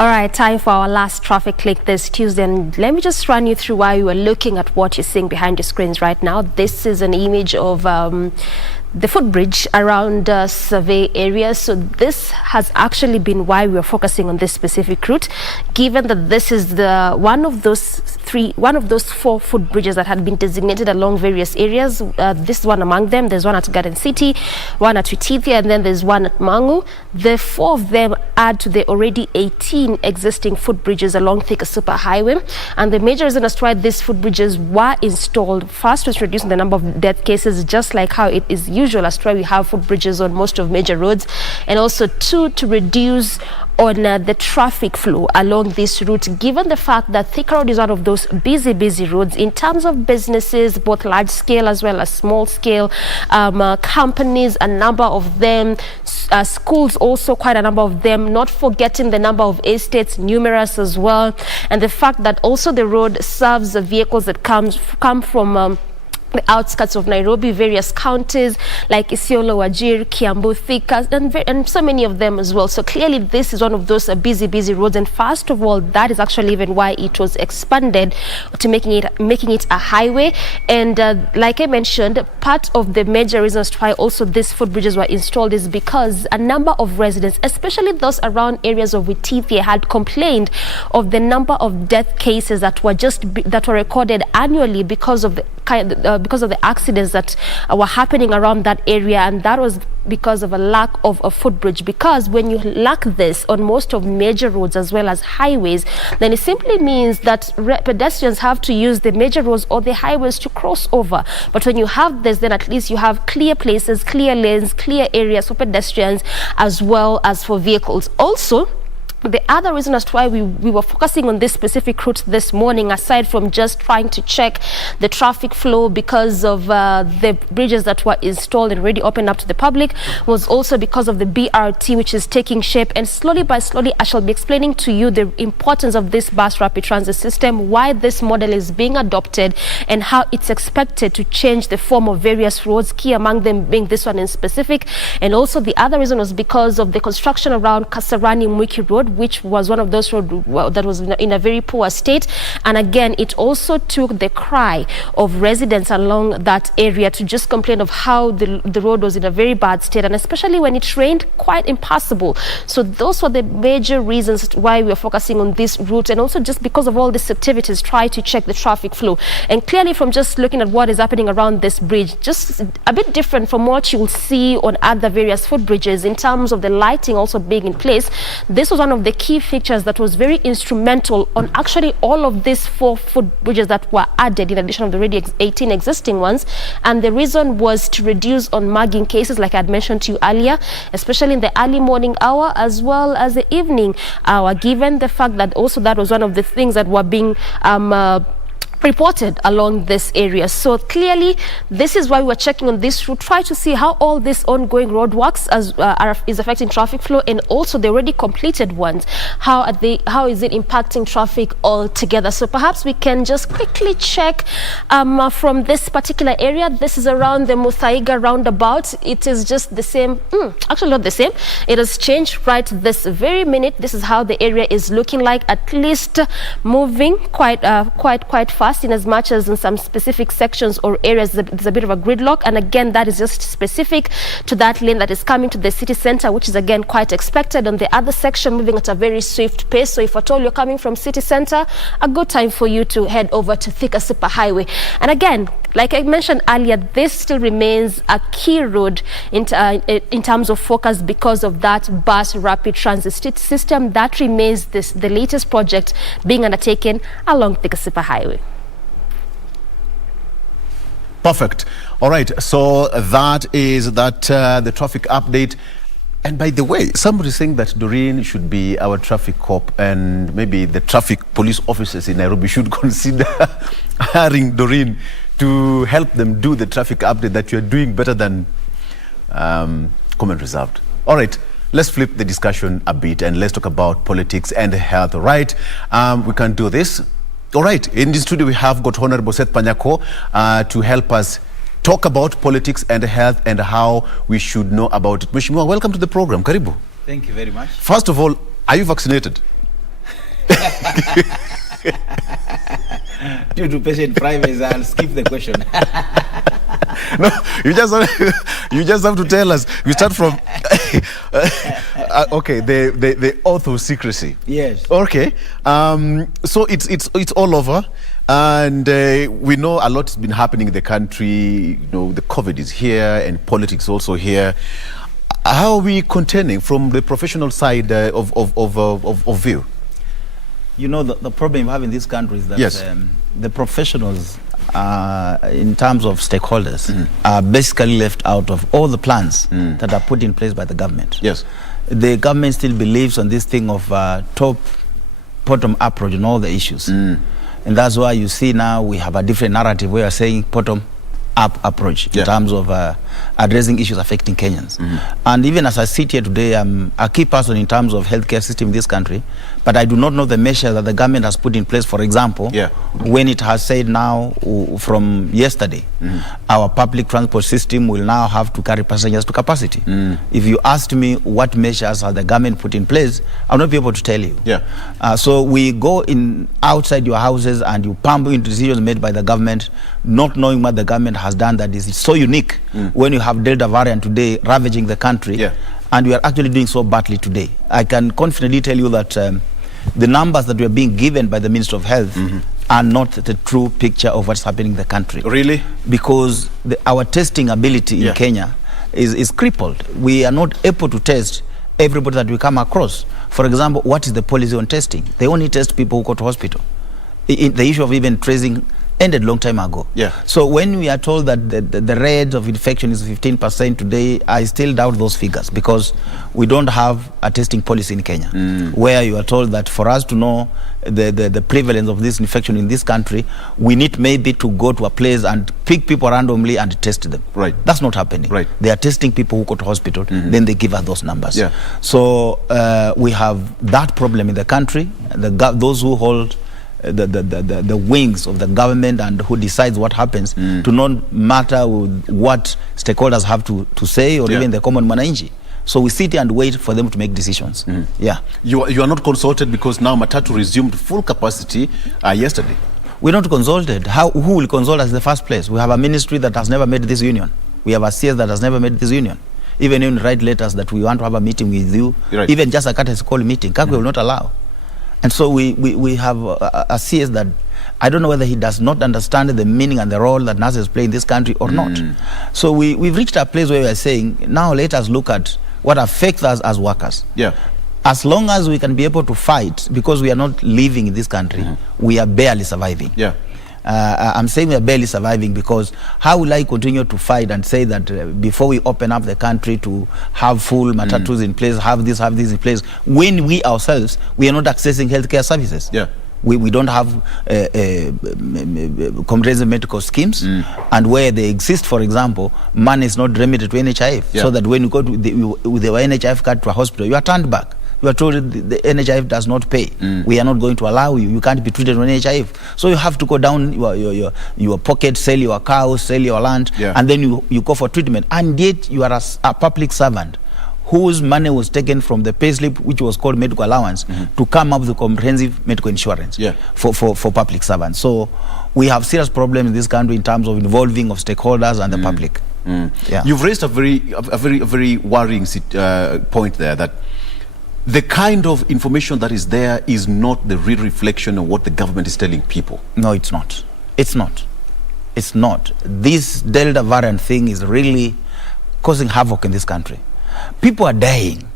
All right, time for our last traffic click this Tuesday, and let me just run you through why you are looking at what you're seeing behind your screens right now. This is an image of the footbridge around Survey area. So this has actually been why we are focusing on this specific route, given that this is the one of those four footbridges that had been designated along various areas. This is one among them. There's one at Garden City, one at Witithia, and then there's one at Mangu. The four of them add to the already 18 existing footbridges along Thika Superhighway. And the major reason as to why these footbridges were installed, first was reducing the number of death cases, just like how it is usual as to why we have footbridges on most of major roads, and also two, to reduce on the traffic flow along this route, given the fact that Thika Road is one of those busy roads in terms of businesses, both large scale as well as small scale, companies, a number of them, schools also, quite a number of them, not forgetting the number of estates, numerous as well, and the fact that also the road serves the vehicles that come from the outskirts of Nairobi, various counties like Isiolo, Wajir, Kiambu, Thika, and so many of them as well. So clearly this is one of those busy roads, and first of all, that is actually even why it was expanded to making it a highway. And like I mentioned, part of the major reasons why also these footbridges were installed is because a number of residents, especially those around areas of Witithia, had complained of the number of death cases that were recorded annually because of the accidents that were happening around that area, and that was because of a lack of a footbridge. Because when you lack this on most of major roads as well as highways, then it simply means that pedestrians have to use the major roads or the highways to cross over. But when you have this, then at least you have clear places, clear lanes, clear areas for pedestrians as well as for vehicles. Also, the other reason as to why we were focusing on this specific route this morning, aside from just trying to check the traffic flow because of the bridges that were installed and already opened up to the public, was also because of the BRT, which is taking shape. And slowly by slowly, I shall be explaining to you the importance of this bus rapid transit system, why this model is being adopted, and how it's expected to change the form of various roads, key among them being this one in specific. And also the other reason was because of the construction around Kasarani Mwiki Road, which was one of those roads that was in a very poor state. And again, it also took the cry of residents along that area to just complain of how the road was in a very bad state, and especially when it rained, quite impassable. So those were the major reasons why we are focusing on this route, and also just because of all these activities, try to check the traffic flow. And clearly from just looking at what is happening around this bridge, just a bit different from what you'll see on other various footbridges in terms of the lighting also being in place. This was one of the key features that was very instrumental on actually all of these 4 footbridges that were added in addition to the already 18 existing ones. And the reason was to reduce on mugging cases, like I had mentioned to you earlier, especially in the early morning hour as well as the evening hour, given the fact that also that was one of the things that were being reported along this area. So clearly this is why we're checking on this route, try to see how all this ongoing road works is affecting traffic flow, and also the already completed ones, how is it impacting traffic altogether. So perhaps we can just quickly check from this particular area. This is around the Muthaiga roundabout. It is just the same, actually not the same, it has changed right this very minute. This is how the area is looking like, at least moving quite fast, in as much as in some specific sections or areas there's a bit of a gridlock. And again, that is just specific to that lane that is coming to the city center, which is again quite expected. On the other section, moving at a very swift pace. So if at all you're coming from city center, a good time for you to head over to Thika Super Highway. And again, like I mentioned earlier, this still remains a key road in terms of focus because of that bus rapid transit system that remains the latest project being undertaken along Thika Super Highway. Perfect. All right. So that is the traffic update. And by the way, somebody saying that Doreen should be our traffic cop, and maybe the traffic police officers in Nairobi should consider hiring Doreen to help them do the traffic update that you're doing better than comment reserved. All right. Let's flip the discussion a bit and let's talk about politics and health. All right. We can do this. All right, in the studio we have got Honorable Seth Panyako to help us talk about politics and health and how we should know about it. Mheshimiwa, welcome to the program. Karibu. Thank you very much. First of all, are you vaccinated? Due to patient privacy, I'll skip the question. No, you just have to tell us. We start from okay, the oath of secrecy. Yes. Okay. So it's all over, and we know a lot has been happening in the country. You know, the COVID is here, and politics also here. How are we contending from the professional side of view? You know, the problem we have in this country is that yes. The professionals, in terms of stakeholders, are basically left out of all the plans that are put in place by the government. Yes. The government still believes on this thing of top-bottom approach on all the issues. And that's why you see now we have a different narrative where we are saying bottom-up approach in terms of addressing issues affecting Kenyans. And even as I sit here today, I'm a key person in terms of healthcare system in this country, but I do not know the measures that the government has put in place. For example, when it has said now from yesterday, our public transport system will now have to carry passengers to capacity. If you asked me what measures has the government put in place, I'll not be able to tell you. So we go in outside your houses and you pump into decisions made by the government, not knowing what the government has done that is so unique when you have Delta variant today ravaging the country, and we are actually doing so badly today. I can confidently tell you that the numbers that were being given by the Minister of Health are not the true picture of what's happening in the country. Really? Because our testing ability in Kenya is crippled. We are not able to test everybody that we come across. For example, what is the policy on testing? They only test people who go to hospital. The issue of even tracing ended long time ago. Yeah. So when we are told that the rate of infection is 15% today, I still doubt those figures, because we don't have a testing policy in Kenya, where you are told that for us to know the prevalence of this infection in this country, we need maybe to go to a place and pick people randomly and test them. Right. That's not happening. Right. They are testing people who go to hospital, then they give us those numbers. Yeah. So we have that problem in the country. Those who hold the wings of the government and who decides what happens, to not matter what stakeholders have to say, or even the common mwananchi. So we sit and wait for them to make decisions. Yeah. You are not consulted, because now Matatu resumed full capacity yesterday. We're not consulted. Who will consult us in the first place? We have a ministry that has never made this union. We have a CS that has never made this union. Even when we write letters that we want to have a meeting with you, even just a courtesy call meeting, Kakwe will not allow. And so we have a CS that, I don't know whether he does not understand the meaning and the role that nurses play in this country or not. So we've reached a place where we are saying, now let us look at what affects us as workers. Yeah. As long as we can be able to fight, because we are not living in this country, we are barely surviving. Yeah. I'm saying we are barely surviving, because how will I continue to fight and say that before we open up the country to have full matatus in place, have this in place, when we ourselves, we are not accessing healthcare services? Yeah. We don't have comprehensive medical schemes, and where they exist, for example, money is not remitted to NHIF, so that when you go to with the NHIF card to a hospital, you are turned back. You are told the NHIF does not pay. We are not going to allow you. You can't be treated on NHIF. So you have to go down your pocket, sell your cows, sell your land, and then you go for treatment. And yet you are a public servant whose money was taken from the payslip, which was called medical allowance, to come up with comprehensive medical insurance for public servants. So we have serious problems in this country in terms of involving of stakeholders and the public. Yeah. You've raised a very worrying point there, that the kind of information that is there is not the real reflection of what the government is telling people. No, it's not. It's not. It's not. This Delta variant thing is really causing havoc in this country. People are dying.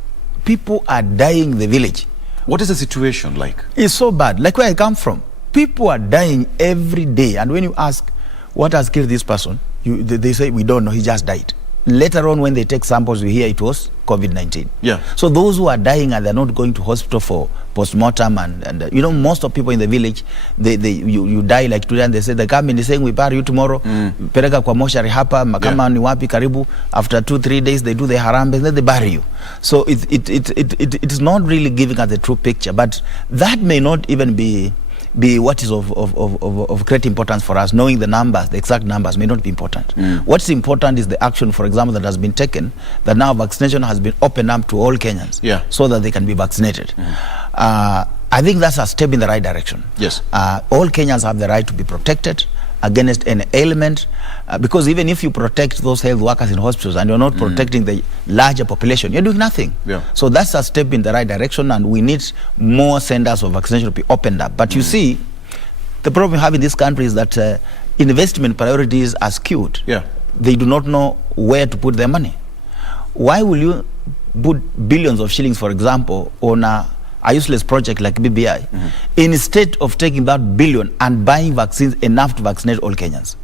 People are dying in the village. What is the situation like? It's so bad. Like where I come from, people are dying every day. And when you ask, what has killed this person? They say, we don't know, he just died. Later on, when they take samples, we hear it was COVID-19. Yeah. So those who are dying and they're not going to hospital for post-mortem, and you know, most of people in the village, you die like today, and they say the government is saying we bury you tomorrow, pereka kwa moshari hapa, makama ni wapi karibu, after 2-3 days they do the harambe, and then they bury you. So it is not really giving us the true picture, but that may not even be what is of great importance for us. Knowing the numbers, the exact numbers may not be important. What's important is the action, for example, that has been taken, that now vaccination has been opened up to all Kenyans, so that they can be vaccinated. I think that's a step in the right direction. Yes. All Kenyans have the right to be protected against any ailment, because even if you protect those health workers in hospitals and you're not protecting the larger population, you're doing nothing. So that's a step in the right direction, and we need more centers of vaccination to be opened up. But you see, the problem we have in this country is that investment priorities are skewed. They do not know where to put their money. Why will you put billions of shillings, for example, on a useless project like BBI, instead of taking that billion and buying vaccines enough to vaccinate all Kenyans?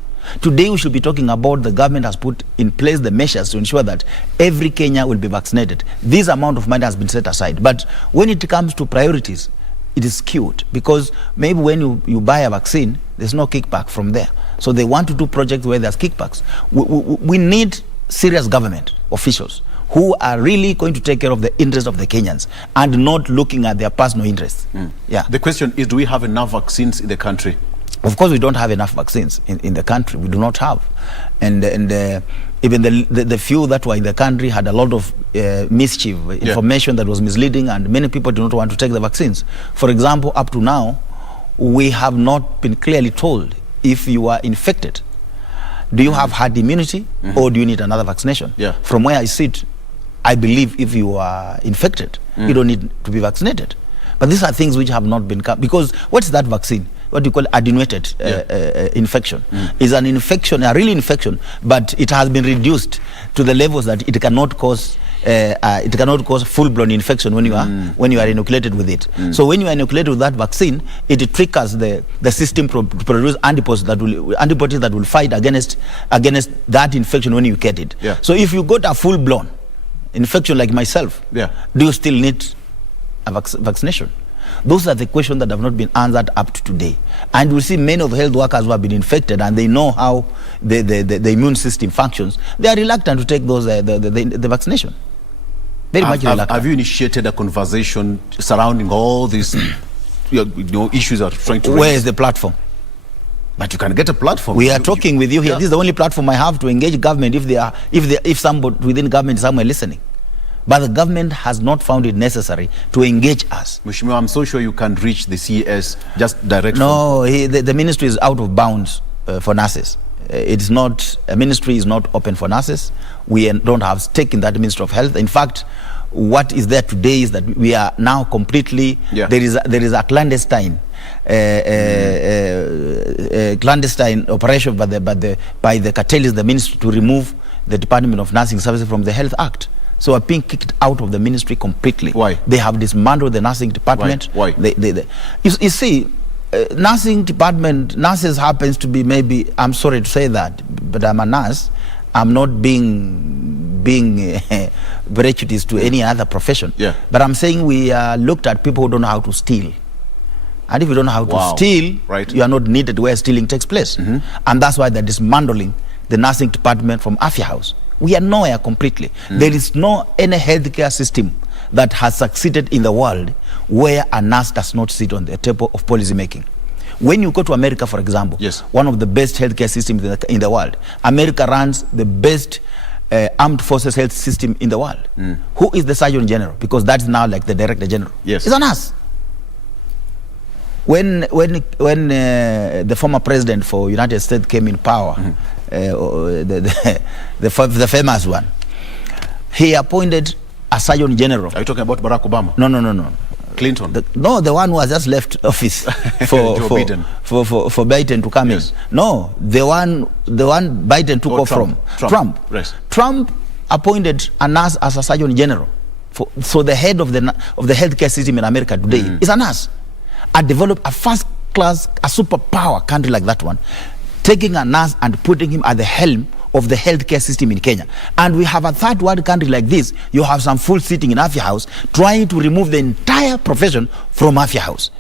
Today we should be talking about the government has put in place the measures to ensure that every Kenya will be vaccinated. This amount of money has been set aside. But when it comes to priorities, it is skewed, because maybe when you buy a vaccine, there's no kickback from there. So they want to do projects where there's kickbacks. We need serious government officials who are really going to take care of the interests of the Kenyans and not looking at their personal interests. Yeah. The question is, do we have enough vaccines in the country? Of course, we don't have enough vaccines in the country. We do not have. And even the few that were in the country had a lot of mischief, information that was misleading, and many people do not want to take the vaccines. For example, up to now, we have not been clearly told if you are infected, do you have herd immunity, or do you need another vaccination? From where I sit, I believe if you are infected, you don't need to be vaccinated. But these are things which have not been because what's that vaccine? What you call attenuated infection is an infection, a real infection, but it has been reduced to the levels that it cannot cause it cannot cause full-blown infection when you are inoculated with it. So when you are inoculated with that vaccine, it triggers the system to produce antibodies that will fight against that infection when you get it. So if you got a full-blown infection like myself, do you still need a vaccination? Those are the questions that have not been answered up to today. And we see many of the health workers who have been infected and they know how the immune system functions. They are reluctant to take those the vaccination. Very much reluctant. Have you initiated a conversation surrounding all these issues are trying to raise? Where is the platform? But you can get a platform. We are talking with you here. This is the only platform I have to engage government if somebody within government is somewhere listening. But the government has not found it necessary to engage us. Mheshimiwa, I'm so sure you can reach the CES just directly. No, the ministry is out of bounds for nurses. It's not, a ministry is not open for nurses. We don't have stake in that Ministry of Health. In fact, what is there today is that we are now completely, there is a clandestine operation by the cartels, the ministry, to remove the Department of Nursing Services from the Health Act. So are being kicked out of the ministry completely. Why? They have dismantled the nursing department. Why? You see, nursing department, nurses happens to be, maybe, I'm sorry to say that, but I'm a nurse. I'm not being prejudiced to any other profession. But I'm saying we looked at people who don't know how to steal. And if you don't know how to steal, you are not needed where stealing takes place. And that's why they're dismantling the nursing department from Afya House. We are nowhere completely. There is no any healthcare system that has succeeded in the world where a nurse does not sit on the table of policy making. When you go to America, for example, one of the best healthcare systems in the world, America runs the best armed forces health system in the world. Who is the Surgeon General? Because that's now like the Director General. It's a nurse. When the former president for United States came in power, the famous one, he appointed a Surgeon General. Are you talking about Barack Obama? No. Clinton? The one who has just left office for Biden to come in. No, the one Biden took off from Trump. Trump appointed a nurse as a Surgeon General. So the head of the healthcare system in America today is a nurse. I developed a first-class, a superpower country like that one, taking a nurse and putting him at the helm of the healthcare system in Kenya. And we have a third world country like this. You have some fool sitting in Afya House trying to remove the entire profession from Afya House.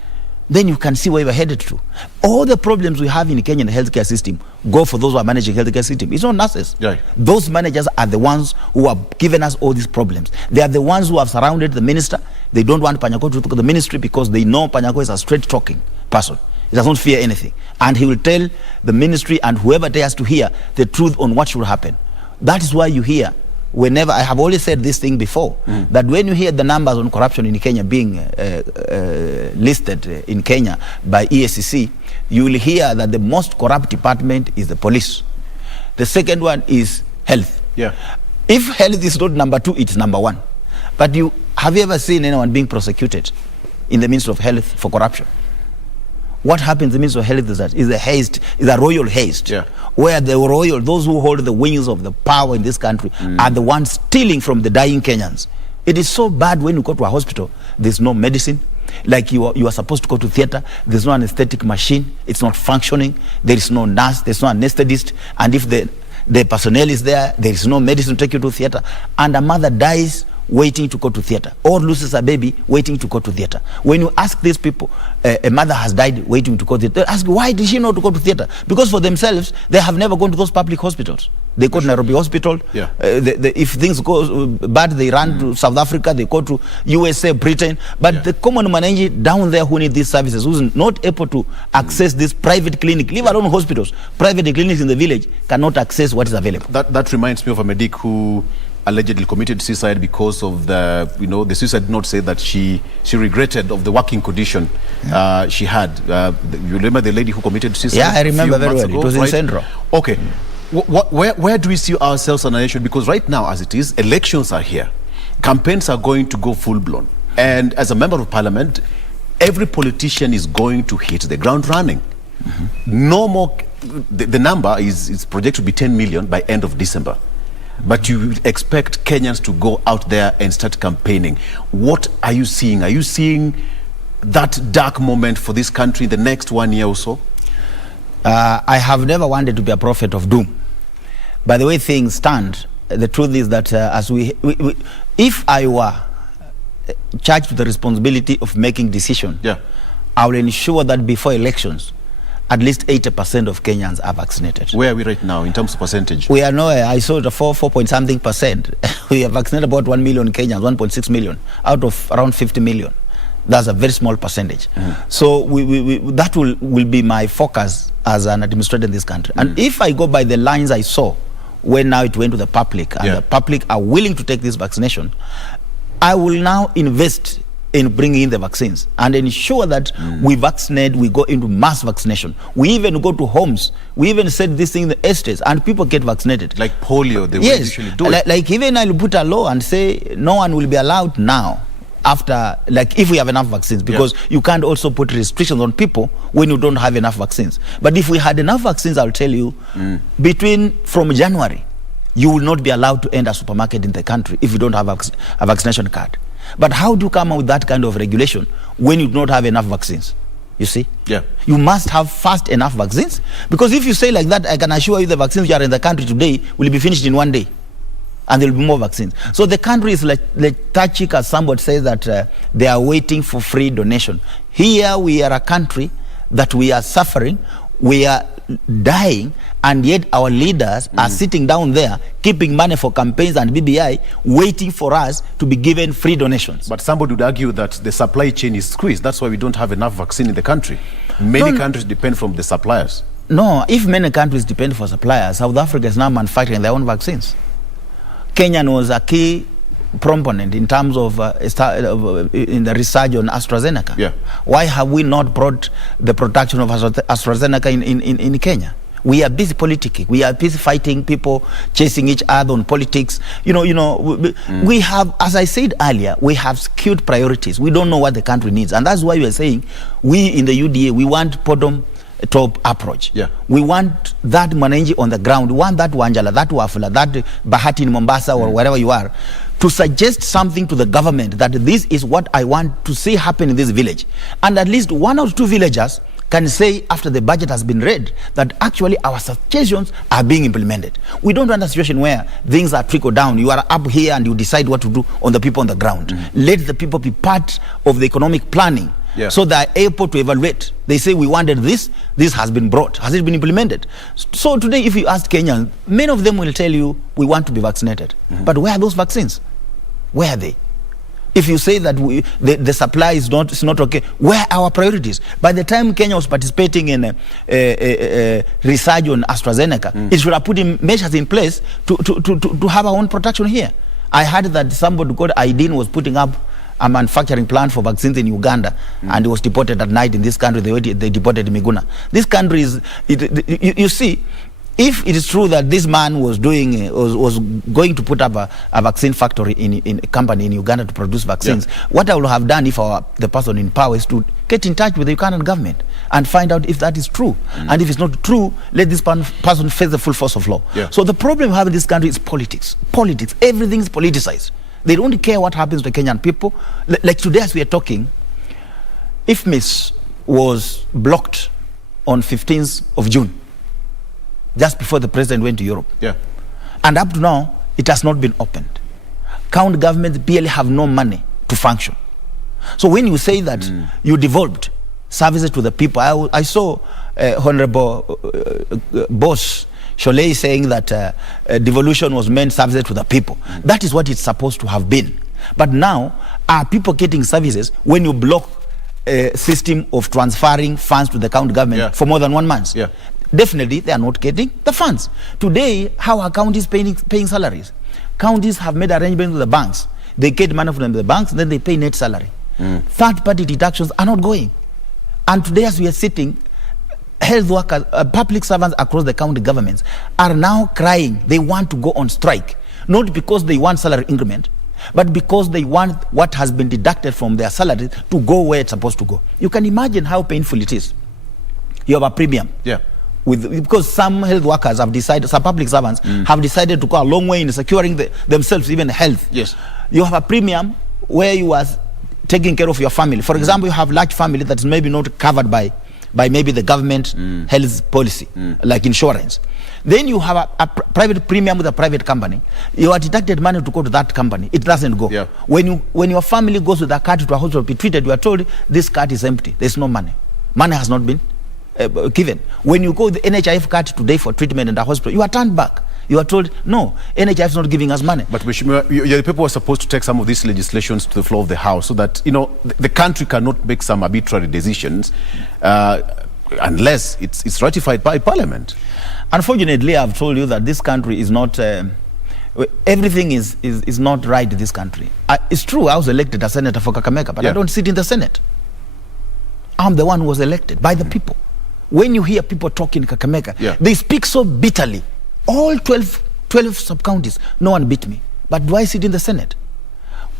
Then you can see where we're headed to. All the problems we have in Kenya in the healthcare system go for those who are managing healthcare system. It's not nurses. Those managers are the ones who have given us all these problems. They are the ones who have surrounded the minister. They don't want Panyako to talk to the ministry because they know Panyako is a straight-talking person. He does not fear anything. And he will tell the ministry and whoever dares to hear the truth on what should happen. That is why you hear, whenever, I have always said this thing before, that when you hear the numbers on corruption in Kenya being listed in Kenya by EACC, you will hear that the most corrupt department is the police. The second one is health. If health is not number 2, it's number 1. But have you ever seen anyone being prosecuted in the Ministry of Health for corruption? What happens in the Ministry of Health is a royal haste, where those who hold the wings of the power in this country are the ones stealing from the dying Kenyans. It is so bad when you go to a hospital, there's no medicine. Like you are supposed to go to theater, there's no anesthetic machine, it's not functioning, there is no nurse, there's no anesthetist, and if the personnel is there, there is no medicine to take you to theater, and a mother dies waiting to go to theater, or loses a baby waiting to go to theater. When you ask these people, a mother has died waiting to go to theater, they ask, why did she not go to theater? Because for themselves, they have never gone to those public hospitals. They go to Nairobi Hospital. If things go bad, they run to South Africa, they go to USA, Britain. But the common mwananchi down there who need these services, who's not able to access this private clinic, leave alone hospitals, private clinics in the village cannot access what is available. That reminds me of a medic who allegedly committed suicide because of the suicide note said that she regretted of the working condition she had. You remember the lady who committed suicide? Yeah, I remember very well. It was in Central. Okay. Where do we see ourselves on a nation? Because right now, as it is, elections are here. Campaigns are going to go full-blown. And as a member of parliament, every politician is going to hit the ground running. No more. The number is projected to be 10 million by end of December. But you would expect Kenyans to go out there and start campaigning. What are you seeing? Are you seeing that dark moment for this country in the next 1 year or so? I have never wanted to be a prophet of doom. By the way things stand, the truth is that if I were charged with the responsibility of making decisions, I will ensure that before elections, at least 80% of Kenyans are vaccinated. Where are we right now in terms of percentage? We are nowhere. I saw the 4 point something percent. We have vaccinated about 1 million Kenyans, 1.6 million, out of around 50 million. That's a very small percentage. So that will be my focus as an administrator in this country. And if I go by the lines I saw when now it went to the public, and the public are willing to take this vaccination, I will now invest in bringing in the vaccines and ensure that we vaccinate, we go into mass vaccination. We even go to homes. We even set this thing in the estates and people get vaccinated. Like polio, they will usually do it. Like even I'll put a law and say no one will be allowed now after, like if we have enough vaccines, because you can't also put restrictions on people when you don't have enough vaccines. But if we had enough vaccines, I'll tell you, from January, you will not be allowed to enter a supermarket in the country if you don't have a vaccination card. But how do you come up with that kind of regulation when you do not have enough vaccines? You see? You must have fast enough vaccines, because if you say like that, I can assure you the vaccines which are in the country today will be finished in 1 day. And there will be more vaccines. So the country is lethargic, as somebody says, that they are waiting for free donation. Here we are a country that we are suffering, we are dying, and yet our leaders are sitting down there, keeping money for campaigns and BBI, waiting for us to be given free donations. But somebody would argue that the supply chain is squeezed. That's why we don't have enough vaccine in the country. Many countries depend from the suppliers. No, if many countries depend for suppliers, South Africa is now manufacturing their own vaccines. Kenya was a key proponent in terms of in the research on AstraZeneca. Why have we not brought the production of AstraZeneca in Kenya? We are busy politicking. We are busy fighting people, chasing each other on politics. We have, as I said earlier, we have skewed priorities. We don't know what the country needs, and that's why we are saying we in the UDA we want bottom top approach. We want that Mwananchi on the ground. We want that Wanjala, that Wafula, that Bahati in Mombasa or wherever you are, to suggest something to the government that this is what I want to see happen in this village. And at least 1 or 2 villagers can say after the budget has been read that actually our suggestions are being implemented. We don't want a situation where things are trickled down. You are up here and you decide what to do on the people on the ground. Let the people be part of the economic planning. So they are able to evaluate. They say we wanted this has been brought. Has it been implemented? So today if you ask Kenyans, many of them will tell you we want to be vaccinated. But where are those vaccines? Where are they? If you say that the supply is not okay, where are our priorities? By the time Kenya was participating in research on AstraZeneca, it should have put measures in place to have our own production here. I heard that somebody called Aidin was putting up a manufacturing plant for vaccines in Uganda, and he was deported at night in this country. They deported Miguna. This country is, you see, if it is true that this man was going to put up a vaccine factory in a company in Uganda to produce vaccines, what I would have done if the person in power is to get in touch with the Ugandan government and find out if that is true. And if it's not true, let this person face the full force of law. So the problem we have in this country is politics. Politics. Everything is politicized. They don't care what happens to Kenyan people. Like today as we are talking, IFMIS was blocked on 15th of June, just before the president went to Europe. And up to now, it has not been opened. County governments barely have no money to function. So when you say that you devolved services to the people, I saw Honorable Boss Sholei saying that devolution was meant services to the people. That is what it's supposed to have been. But now, are people getting services when you block a system of transferring funds to the county government for more than 1 month? Definitely, they are not getting the funds. Today, how are counties paying salaries? Counties have made arrangements with the banks. They get money from the banks, then they pay net salary. Third-party deductions are not going. And today, as we are sitting, health workers, public servants across the county governments are now crying. They want to go on strike, not because they want salary increment, but because they want what has been deducted from their salary to go where it's supposed to go. You can imagine how painful it is. You have a premium. because some health workers have decided, some public servants have decided to go a long way in securing themselves, even health. Yes. You have a premium where you are taking care of your family. For example, you have large family that is maybe not covered by maybe the government health policy, like insurance. Then you have a private premium with a private company. You are deducted money to go to that company. It doesn't go. Yeah. When your family goes with a card to a hospital to be treated, you are told this card is empty. There's no money. Money has not been given. When you go with the NHIF card today for treatment in the hospital, you are turned back. You are told, no, NHIF is not giving us money. But the people are supposed to take some of these legislations to the floor of the House so that, you know, the country cannot make some arbitrary decisions unless it's ratified by Parliament. Unfortunately, I've told you that this country is not, everything is not right in this country. It's true, I was elected as senator for Kakamega, but I don't sit in the Senate. I'm the one who was elected by the people. When you hear people talk in Kakamega, they speak so bitterly. All 12 sub-counties, no one beat me. But do I sit in the Senate?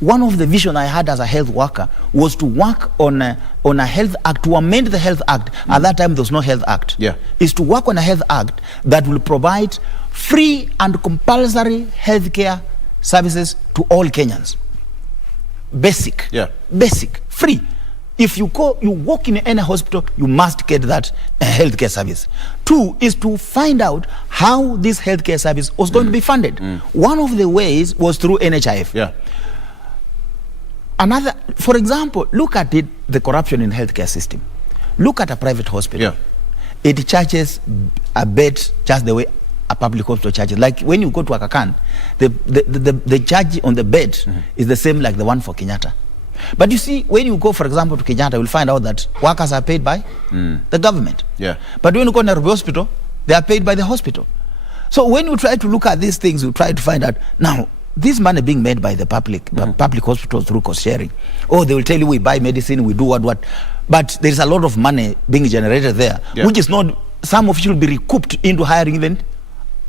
One of the vision I had as a health worker was to work on a health act, to amend the health act. At that time, there was no health act. Is to work on a health act that will provide free and compulsory healthcare services to all Kenyans. Basic. Basic. Free. If you walk in any hospital, you must get that healthcare service. 2 is to find out how this healthcare service was going to be funded. One of the ways was through NHIF. Another, for example, look at it, the corruption in healthcare system. Look at a private hospital. It charges a bed just the way a public hospital charges. Like when you go to Aga Khan, the charge on the bed is the same like the one for Kenyatta. But you see, when you go, for example, to Kenyatta, you'll find out that workers are paid by the government. But when you go to Nairobi hospital, they are paid by the hospital. So when you try to look at these things, you try to find out, now, this money being made by the public hospitals through cost sharing. Oh, they will tell you we buy medicine, we do what. But there is a lot of money being generated there, which is not, some of it will be recouped into hiring even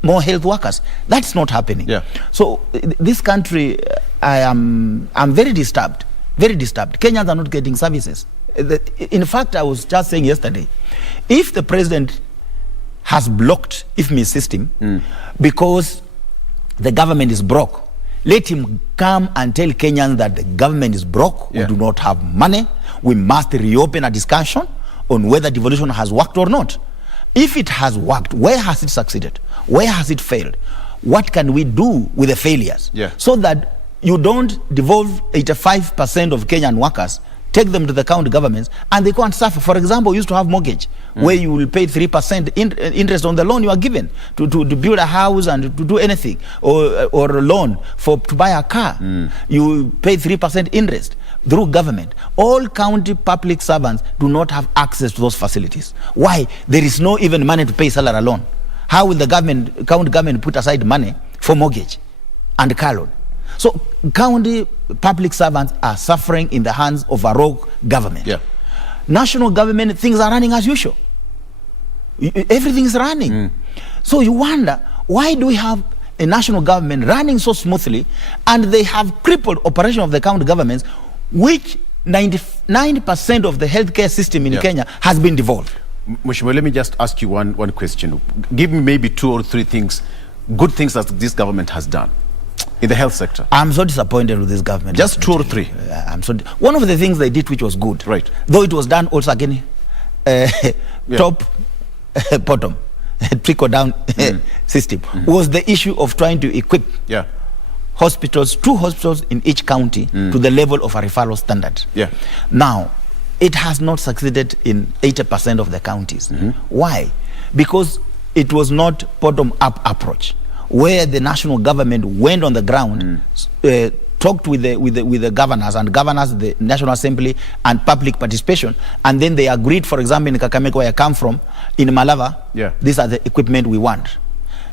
more health workers. That's not happening. So this country, I'm very disturbed. Very disturbed. Kenyans are not getting services. In fact, I was just saying yesterday, if the president has blocked IFMI system because the government is broke, let him come and tell Kenyans that the government is broke, we do not have money, we must reopen a discussion on whether devolution has worked or not. If it has worked, where has it succeeded? Where has it failed? What can we do with the failures? So that you don't devolve 85% of Kenyan workers, take them to the county governments, and they can't suffer. For example, we used to have mortgage, where you will pay 3% interest on the loan you are given to build a house and to do anything, or a loan to buy a car. You pay 3% interest through government. All county public servants do not have access to those facilities. Why? There is no even money to pay salary alone. How will the county government put aside money for mortgage and car loan? So county public servants are suffering in the hands of a rogue government. National government, things are running as usual. Everything is running. So you wonder, why do we have a national government running so smoothly, and they have crippled operation of the county governments, which 99% of the healthcare system in Kenya has been devolved. Mheshimiwa, let me just ask you one question. Give me maybe 2 or 3 things, good things that this government has done in the health sector. I'm so disappointed with this government. Just 2 or 3. One of the things they did which was good, though it was done also again top bottom trickle down system, was the issue of trying to equip hospitals, 2 hospitals in each county to the level of a referral standard. Now, it has not succeeded in 80% of the counties. Why? Because it was not bottom-up approach, where the national government went on the ground, talked with the governors, the National Assembly, and public participation, and then they agreed, for example, in Kakamega, where I come from, in Malava, these are the equipment we want.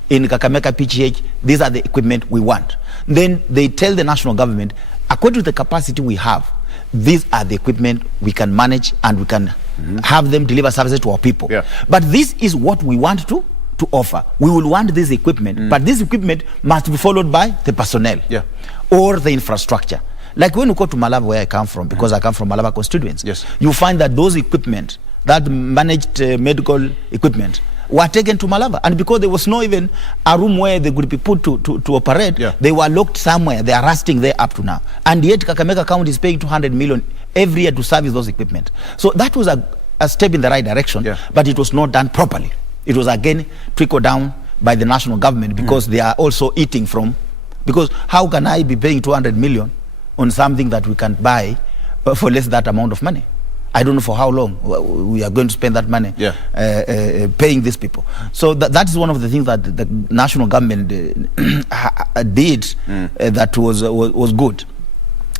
In Kakamega PGH, these are the equipment we want. Then they tell the national government, according to the capacity we have, these are the equipment we can manage, and we can have them deliver services to our people. But this is what we want to offer. We will want this equipment, but this equipment must be followed by the personnel or the infrastructure. Like when you go to Malava, where I come from, because I come from Malava constituents, you find that those equipment, that managed medical equipment, were taken to Malava. And because there was no even a room where they could be put to operate, they were locked somewhere. They are rusting there up to now. And yet Kakamega County is paying 200 million every year to service those equipment. So that was a step in the right direction, but it was not done properly. It was again trickled down by the national government because they are also eating from, because how can I be paying 200 million on something that we can buy for less that amount of money? I don't know for how long we are going to spend that money paying these people. So that is one of the things that the national government did that was good.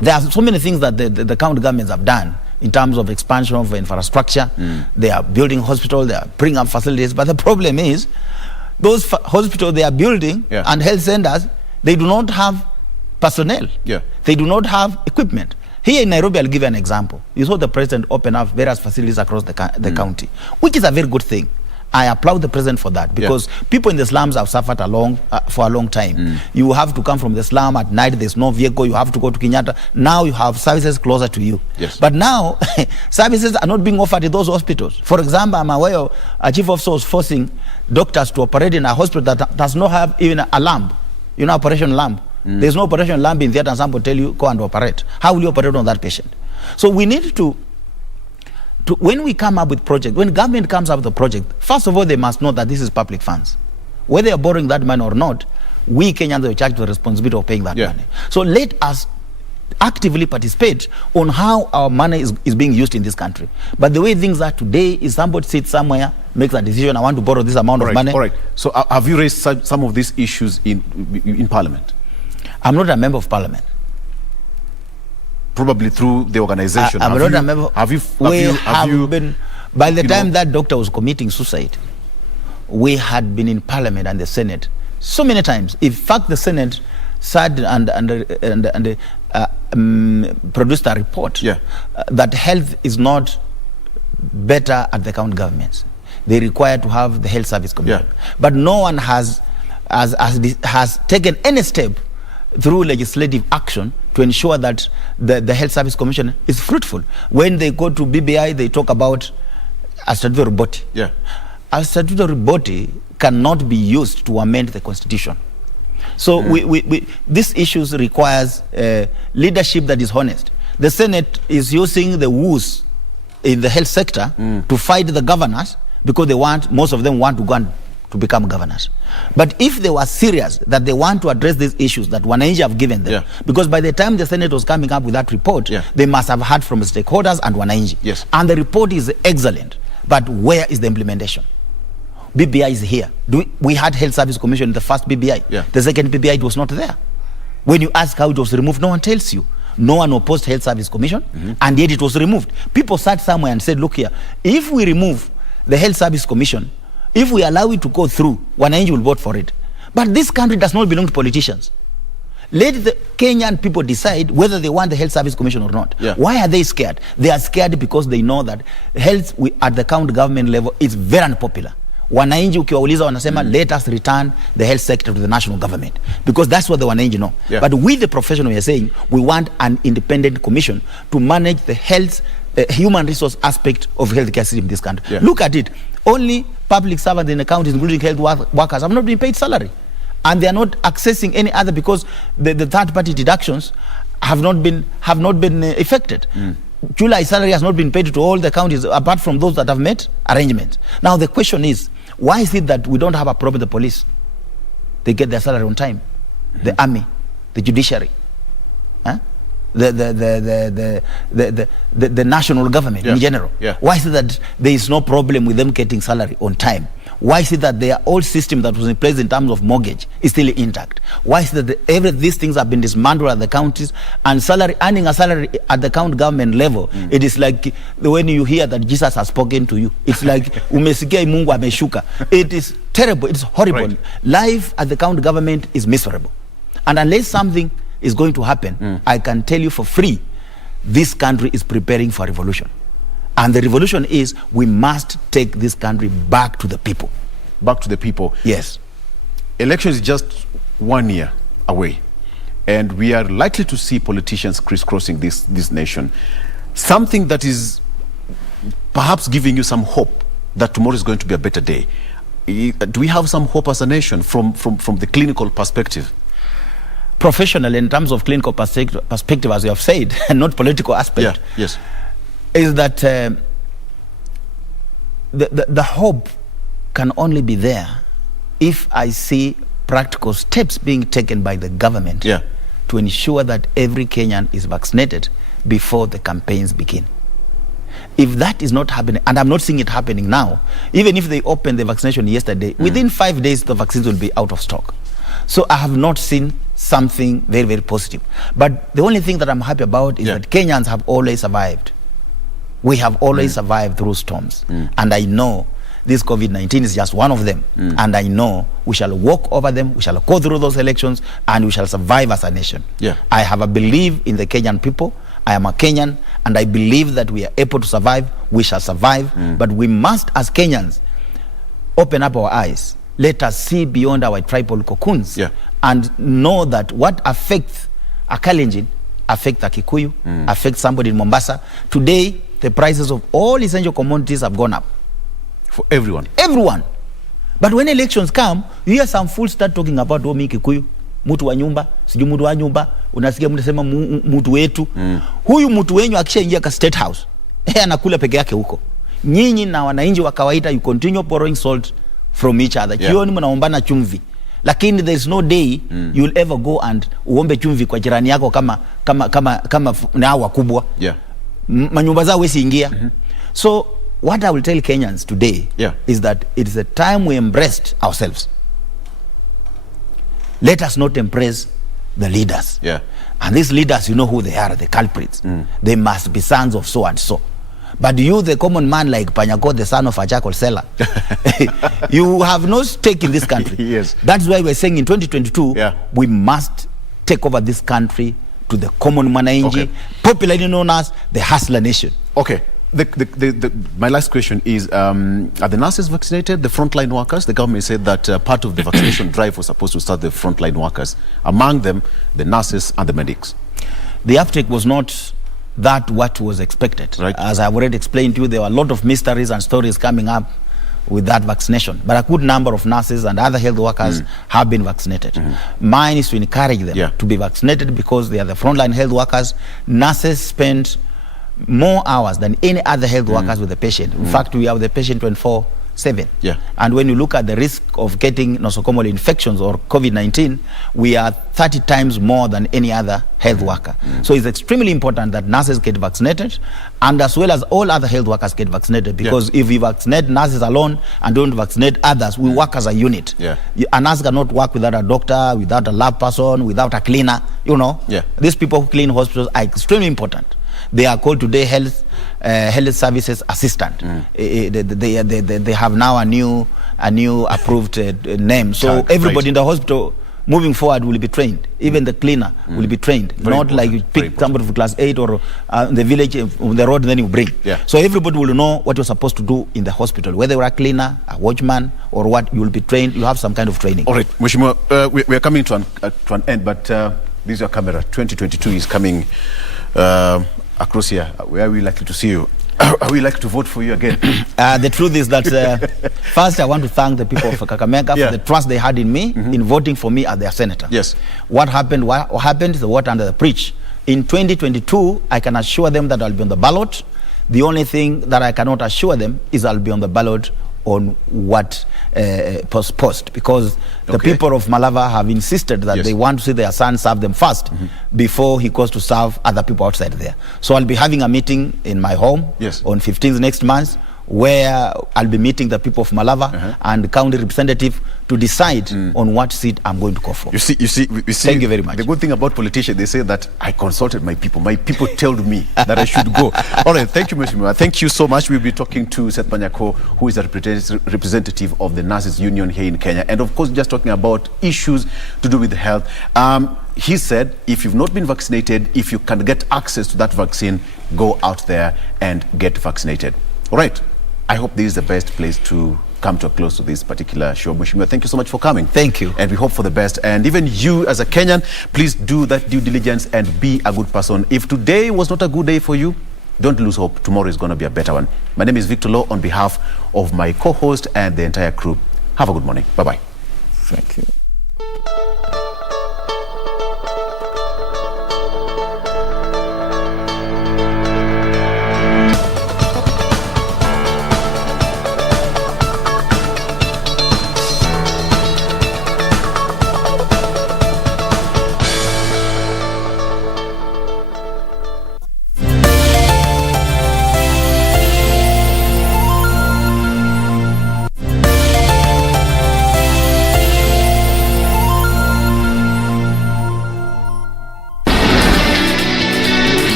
There are so many things that the county governments have done in terms of expansion of infrastructure. They are building hospitals, they are bringing up facilities, but the problem is those hospitals they are building and health centers, they do not have personnel. They do not have equipment. Here in Nairobi, I'll give you an example. You saw the president open up various facilities across the county, which is a very good thing. I applaud the president for that because people in the slums have suffered for a long time. You have to come from the slum at night, there's no vehicle, you have to go to Kenyatta. Now you have services closer to you. But now, services are not being offered in those hospitals. For example, I'm aware a chief officer was forcing doctors to operate in a hospital that does not have even a lamp, operation lamp. There's no operation lamp in theater and someone tell you, go and operate. How will you operate on that patient? So we need to when we come up with project, when government comes up with a project, first of all, they must know that this is public funds. Whether they are borrowing that money or not, we Kenyans are charged with the responsibility of paying that money. So let us actively participate on how our money is being used in this country. But the way things are today is somebody sits somewhere, makes a decision, I want to borrow this amount of money. All right. So have you raised some of these issues in Parliament? I'm not a member of Parliament. Probably through the organization. I'm not a member. By the time that doctor was committing suicide, we had been in Parliament and the Senate so many times. In fact, the Senate sat and produced a report that health is not better at the county governments. They require to have the Health Service Commission. But no one has taken any step through legislative action to ensure that the Health Service Commission is fruitful. When they go to BBI, they talk about a statutory body. A statutory body cannot be used to amend the Constitution. So these issues requires leadership that is honest. The Senate is using the woos in the health sector to fight the governors because most of them want to go and to become governors. But if they were serious that they want to address these issues that Wananchi have given them, because by the time the Senate was coming up with that report, they must have heard from stakeholders and Wananchi. And the report is excellent, but where is the implementation? BBI is here. We had Health Service Commission in the first BBI. The second BBI, it was not there. When you ask how it was removed, no one tells you. No one opposed Health Service Commission, and yet it was removed. People sat somewhere and said, look here, if we remove the Health Service Commission, if we allow it to go through, Wananchi will vote for it. But this country does not belong to politicians. Let the Kenyan people decide whether they want the Health Service Commission or not. Why are they scared? They are scared because they know that health at the county government level is very unpopular. Wananchi ukiwauliza wanasema let us return the health sector to the national government, because that's what the Wananchi know. But with the profession, we are saying we want an independent commission to manage the health human resource aspect of healthcare system in this country. Look at it. Only public servants in the counties, including health workers, have not been paid salary, and they are not accessing any other because the third-party deductions have not been affected. July salary has not been paid to all the counties apart from those that have met arrangements. Now the question is, why is it that we don't have a problem with the police? They get their salary on time. The army, the judiciary, the national government in general. Why is it that there is no problem with them getting salary on time? Why is it that their old system that was in place in terms of mortgage is still intact? Why is it that these things have been dismantled at the counties, and earning a salary at the county government level, it is like when you hear that Jesus has spoken to you, it's like umesikia Mungu ameshuka. It is terrible, it's horrible. Life at the county government is miserable, and unless something is going to happen, I can tell you for free, this country is preparing for revolution. And the revolution is, we must take this country back to the people. Back to the people. Yes. Election is just 1 year away, and we are likely to see politicians crisscrossing this nation. Something that is perhaps giving you some hope that tomorrow is going to be a better day. do we have some hope as a nation from the clinical perspective? Professional, in terms of clinical perspective, as you have said, and not political aspect, yes, is that the hope can only be there if I see practical steps being taken by the government to ensure that every Kenyan is vaccinated before the campaigns begin. If that is not happening, and I'm not seeing it happening now, even if they opened the vaccination yesterday, within 5 days the vaccines will be out of stock. So I have not seen something very, very positive. But the only thing that I'm happy about is that Kenyans have always survived. We have always survived through storms. And I know this COVID-19 is just one of them. And I know we shall walk over them, we shall go through those elections, and we shall survive as a nation. I have a belief in the Kenyan people. I am a Kenyan, and I believe that we are able to survive. We shall survive. But we must, as Kenyans, open up our eyes. Let us see beyond our tribal cocoons and know that what affects a Kalenjin affects a Kikuyu, affects somebody in Mombasa. Today, the prices of all essential commodities have gone up. For everyone? Everyone. But when elections come, you hear some fools start talking about Omi Kikuyu, mutu wa nyumba, siju mutu wa nyumba, unasikia mtu sema mutu wetu. Huyu mutu wenyu akisha ingia ka State House, anakula peke yake huko. Nyinyi na wananchi wa kawaida, you continue borrowing salt from each other. Kioni mnaombana chumvi. Lakini there is no day you'll ever go and uombe chumvi kwa jirani yako kama na wakubwa. Manyumba zao wesi ingia. So what I will tell Kenyans today is that it is a time we embraced ourselves. Let us not embrace the leaders. And these leaders, you know who they are, the culprits. They must be sons of so and so. But you, the common man like Panyako, the son of a jackal seller, you have no stake in this country. That's why we're saying in 2022, we must take over this country to the common mwananchi, popularly known as the hustler nation. Okay. My last question is, are the nurses vaccinated, the frontline workers? The government said that part of the vaccination drive was supposed to start the frontline workers, among them the nurses and the medics. The uptake was not that what was expected. As I've already explained to you, there were a lot of mysteries and stories coming up with that vaccination. But a good number of nurses and other health workers have been vaccinated. Mine is to encourage them to be vaccinated because they are the frontline health workers. Nurses spend more hours than any other health workers with the patient. In fact, we have the patient 24/7. And when you look at the risk of getting nosocomial infections or COVID-19, we are 30 times more than any other health worker. So it's extremely important that nurses get vaccinated, and as well as all other health workers get vaccinated, because if we vaccinate nurses alone and don't vaccinate others, we work as a unit. A nurse cannot work without a doctor, without a lab person, without a cleaner. You know, these people who clean hospitals are extremely important. They are called today health services assistant. They have now a new approved name. So everybody in the hospital moving forward will be trained. Even the cleaner will be trained. Not like you pick somebody from class 8 or the village on the road, then you bring. So everybody will know what you're supposed to do in the hospital. Whether you're a cleaner, a watchman, or what, you will be trained. You have some kind of training. All right, Mheshimiwa, we are coming to an end, but this is your camera. 2022 is coming across here. Where are we likely to see you? Are we likely to vote for you again? The truth is that first I want to thank the people of Kakamega for the trust they had in me in voting for me as their senator. What happened is the water under the bridge. In 2022, I can assure them that I'll be on the ballot. The only thing that I cannot assure them is I'll be on the ballot on what post, because the people of Malava have insisted that they want to see their son serve them first before he goes to serve other people outside there. So I'll be having a meeting in my home on 15th next month, where I'll be meeting the people of Malava and the county representative to decide on what seat I'm going to go for. You see, thank you very much. The good thing about politicians, they say that I consulted my people. My people told me that I should go. All right, thank you, Mheshimiwa. Thank you so much. We'll be talking to Seth Panyako, who is a representative of the Nurses Union here in Kenya. And of course, just talking about issues to do with health. He said, if you've not been vaccinated, if you can get access to that vaccine, go out there and get vaccinated. All right. I hope this is the best place to come to a close to this particular show. Mheshimiwa, thank you so much for coming. Thank you. And we hope for the best. And even you as a Kenyan, please do that due diligence and be a good person. If today was not a good day for you, don't lose hope. Tomorrow is going to be a better one. My name is Victor Law on behalf of my co-host and the entire crew. Have a good morning. Bye-bye. Thank you.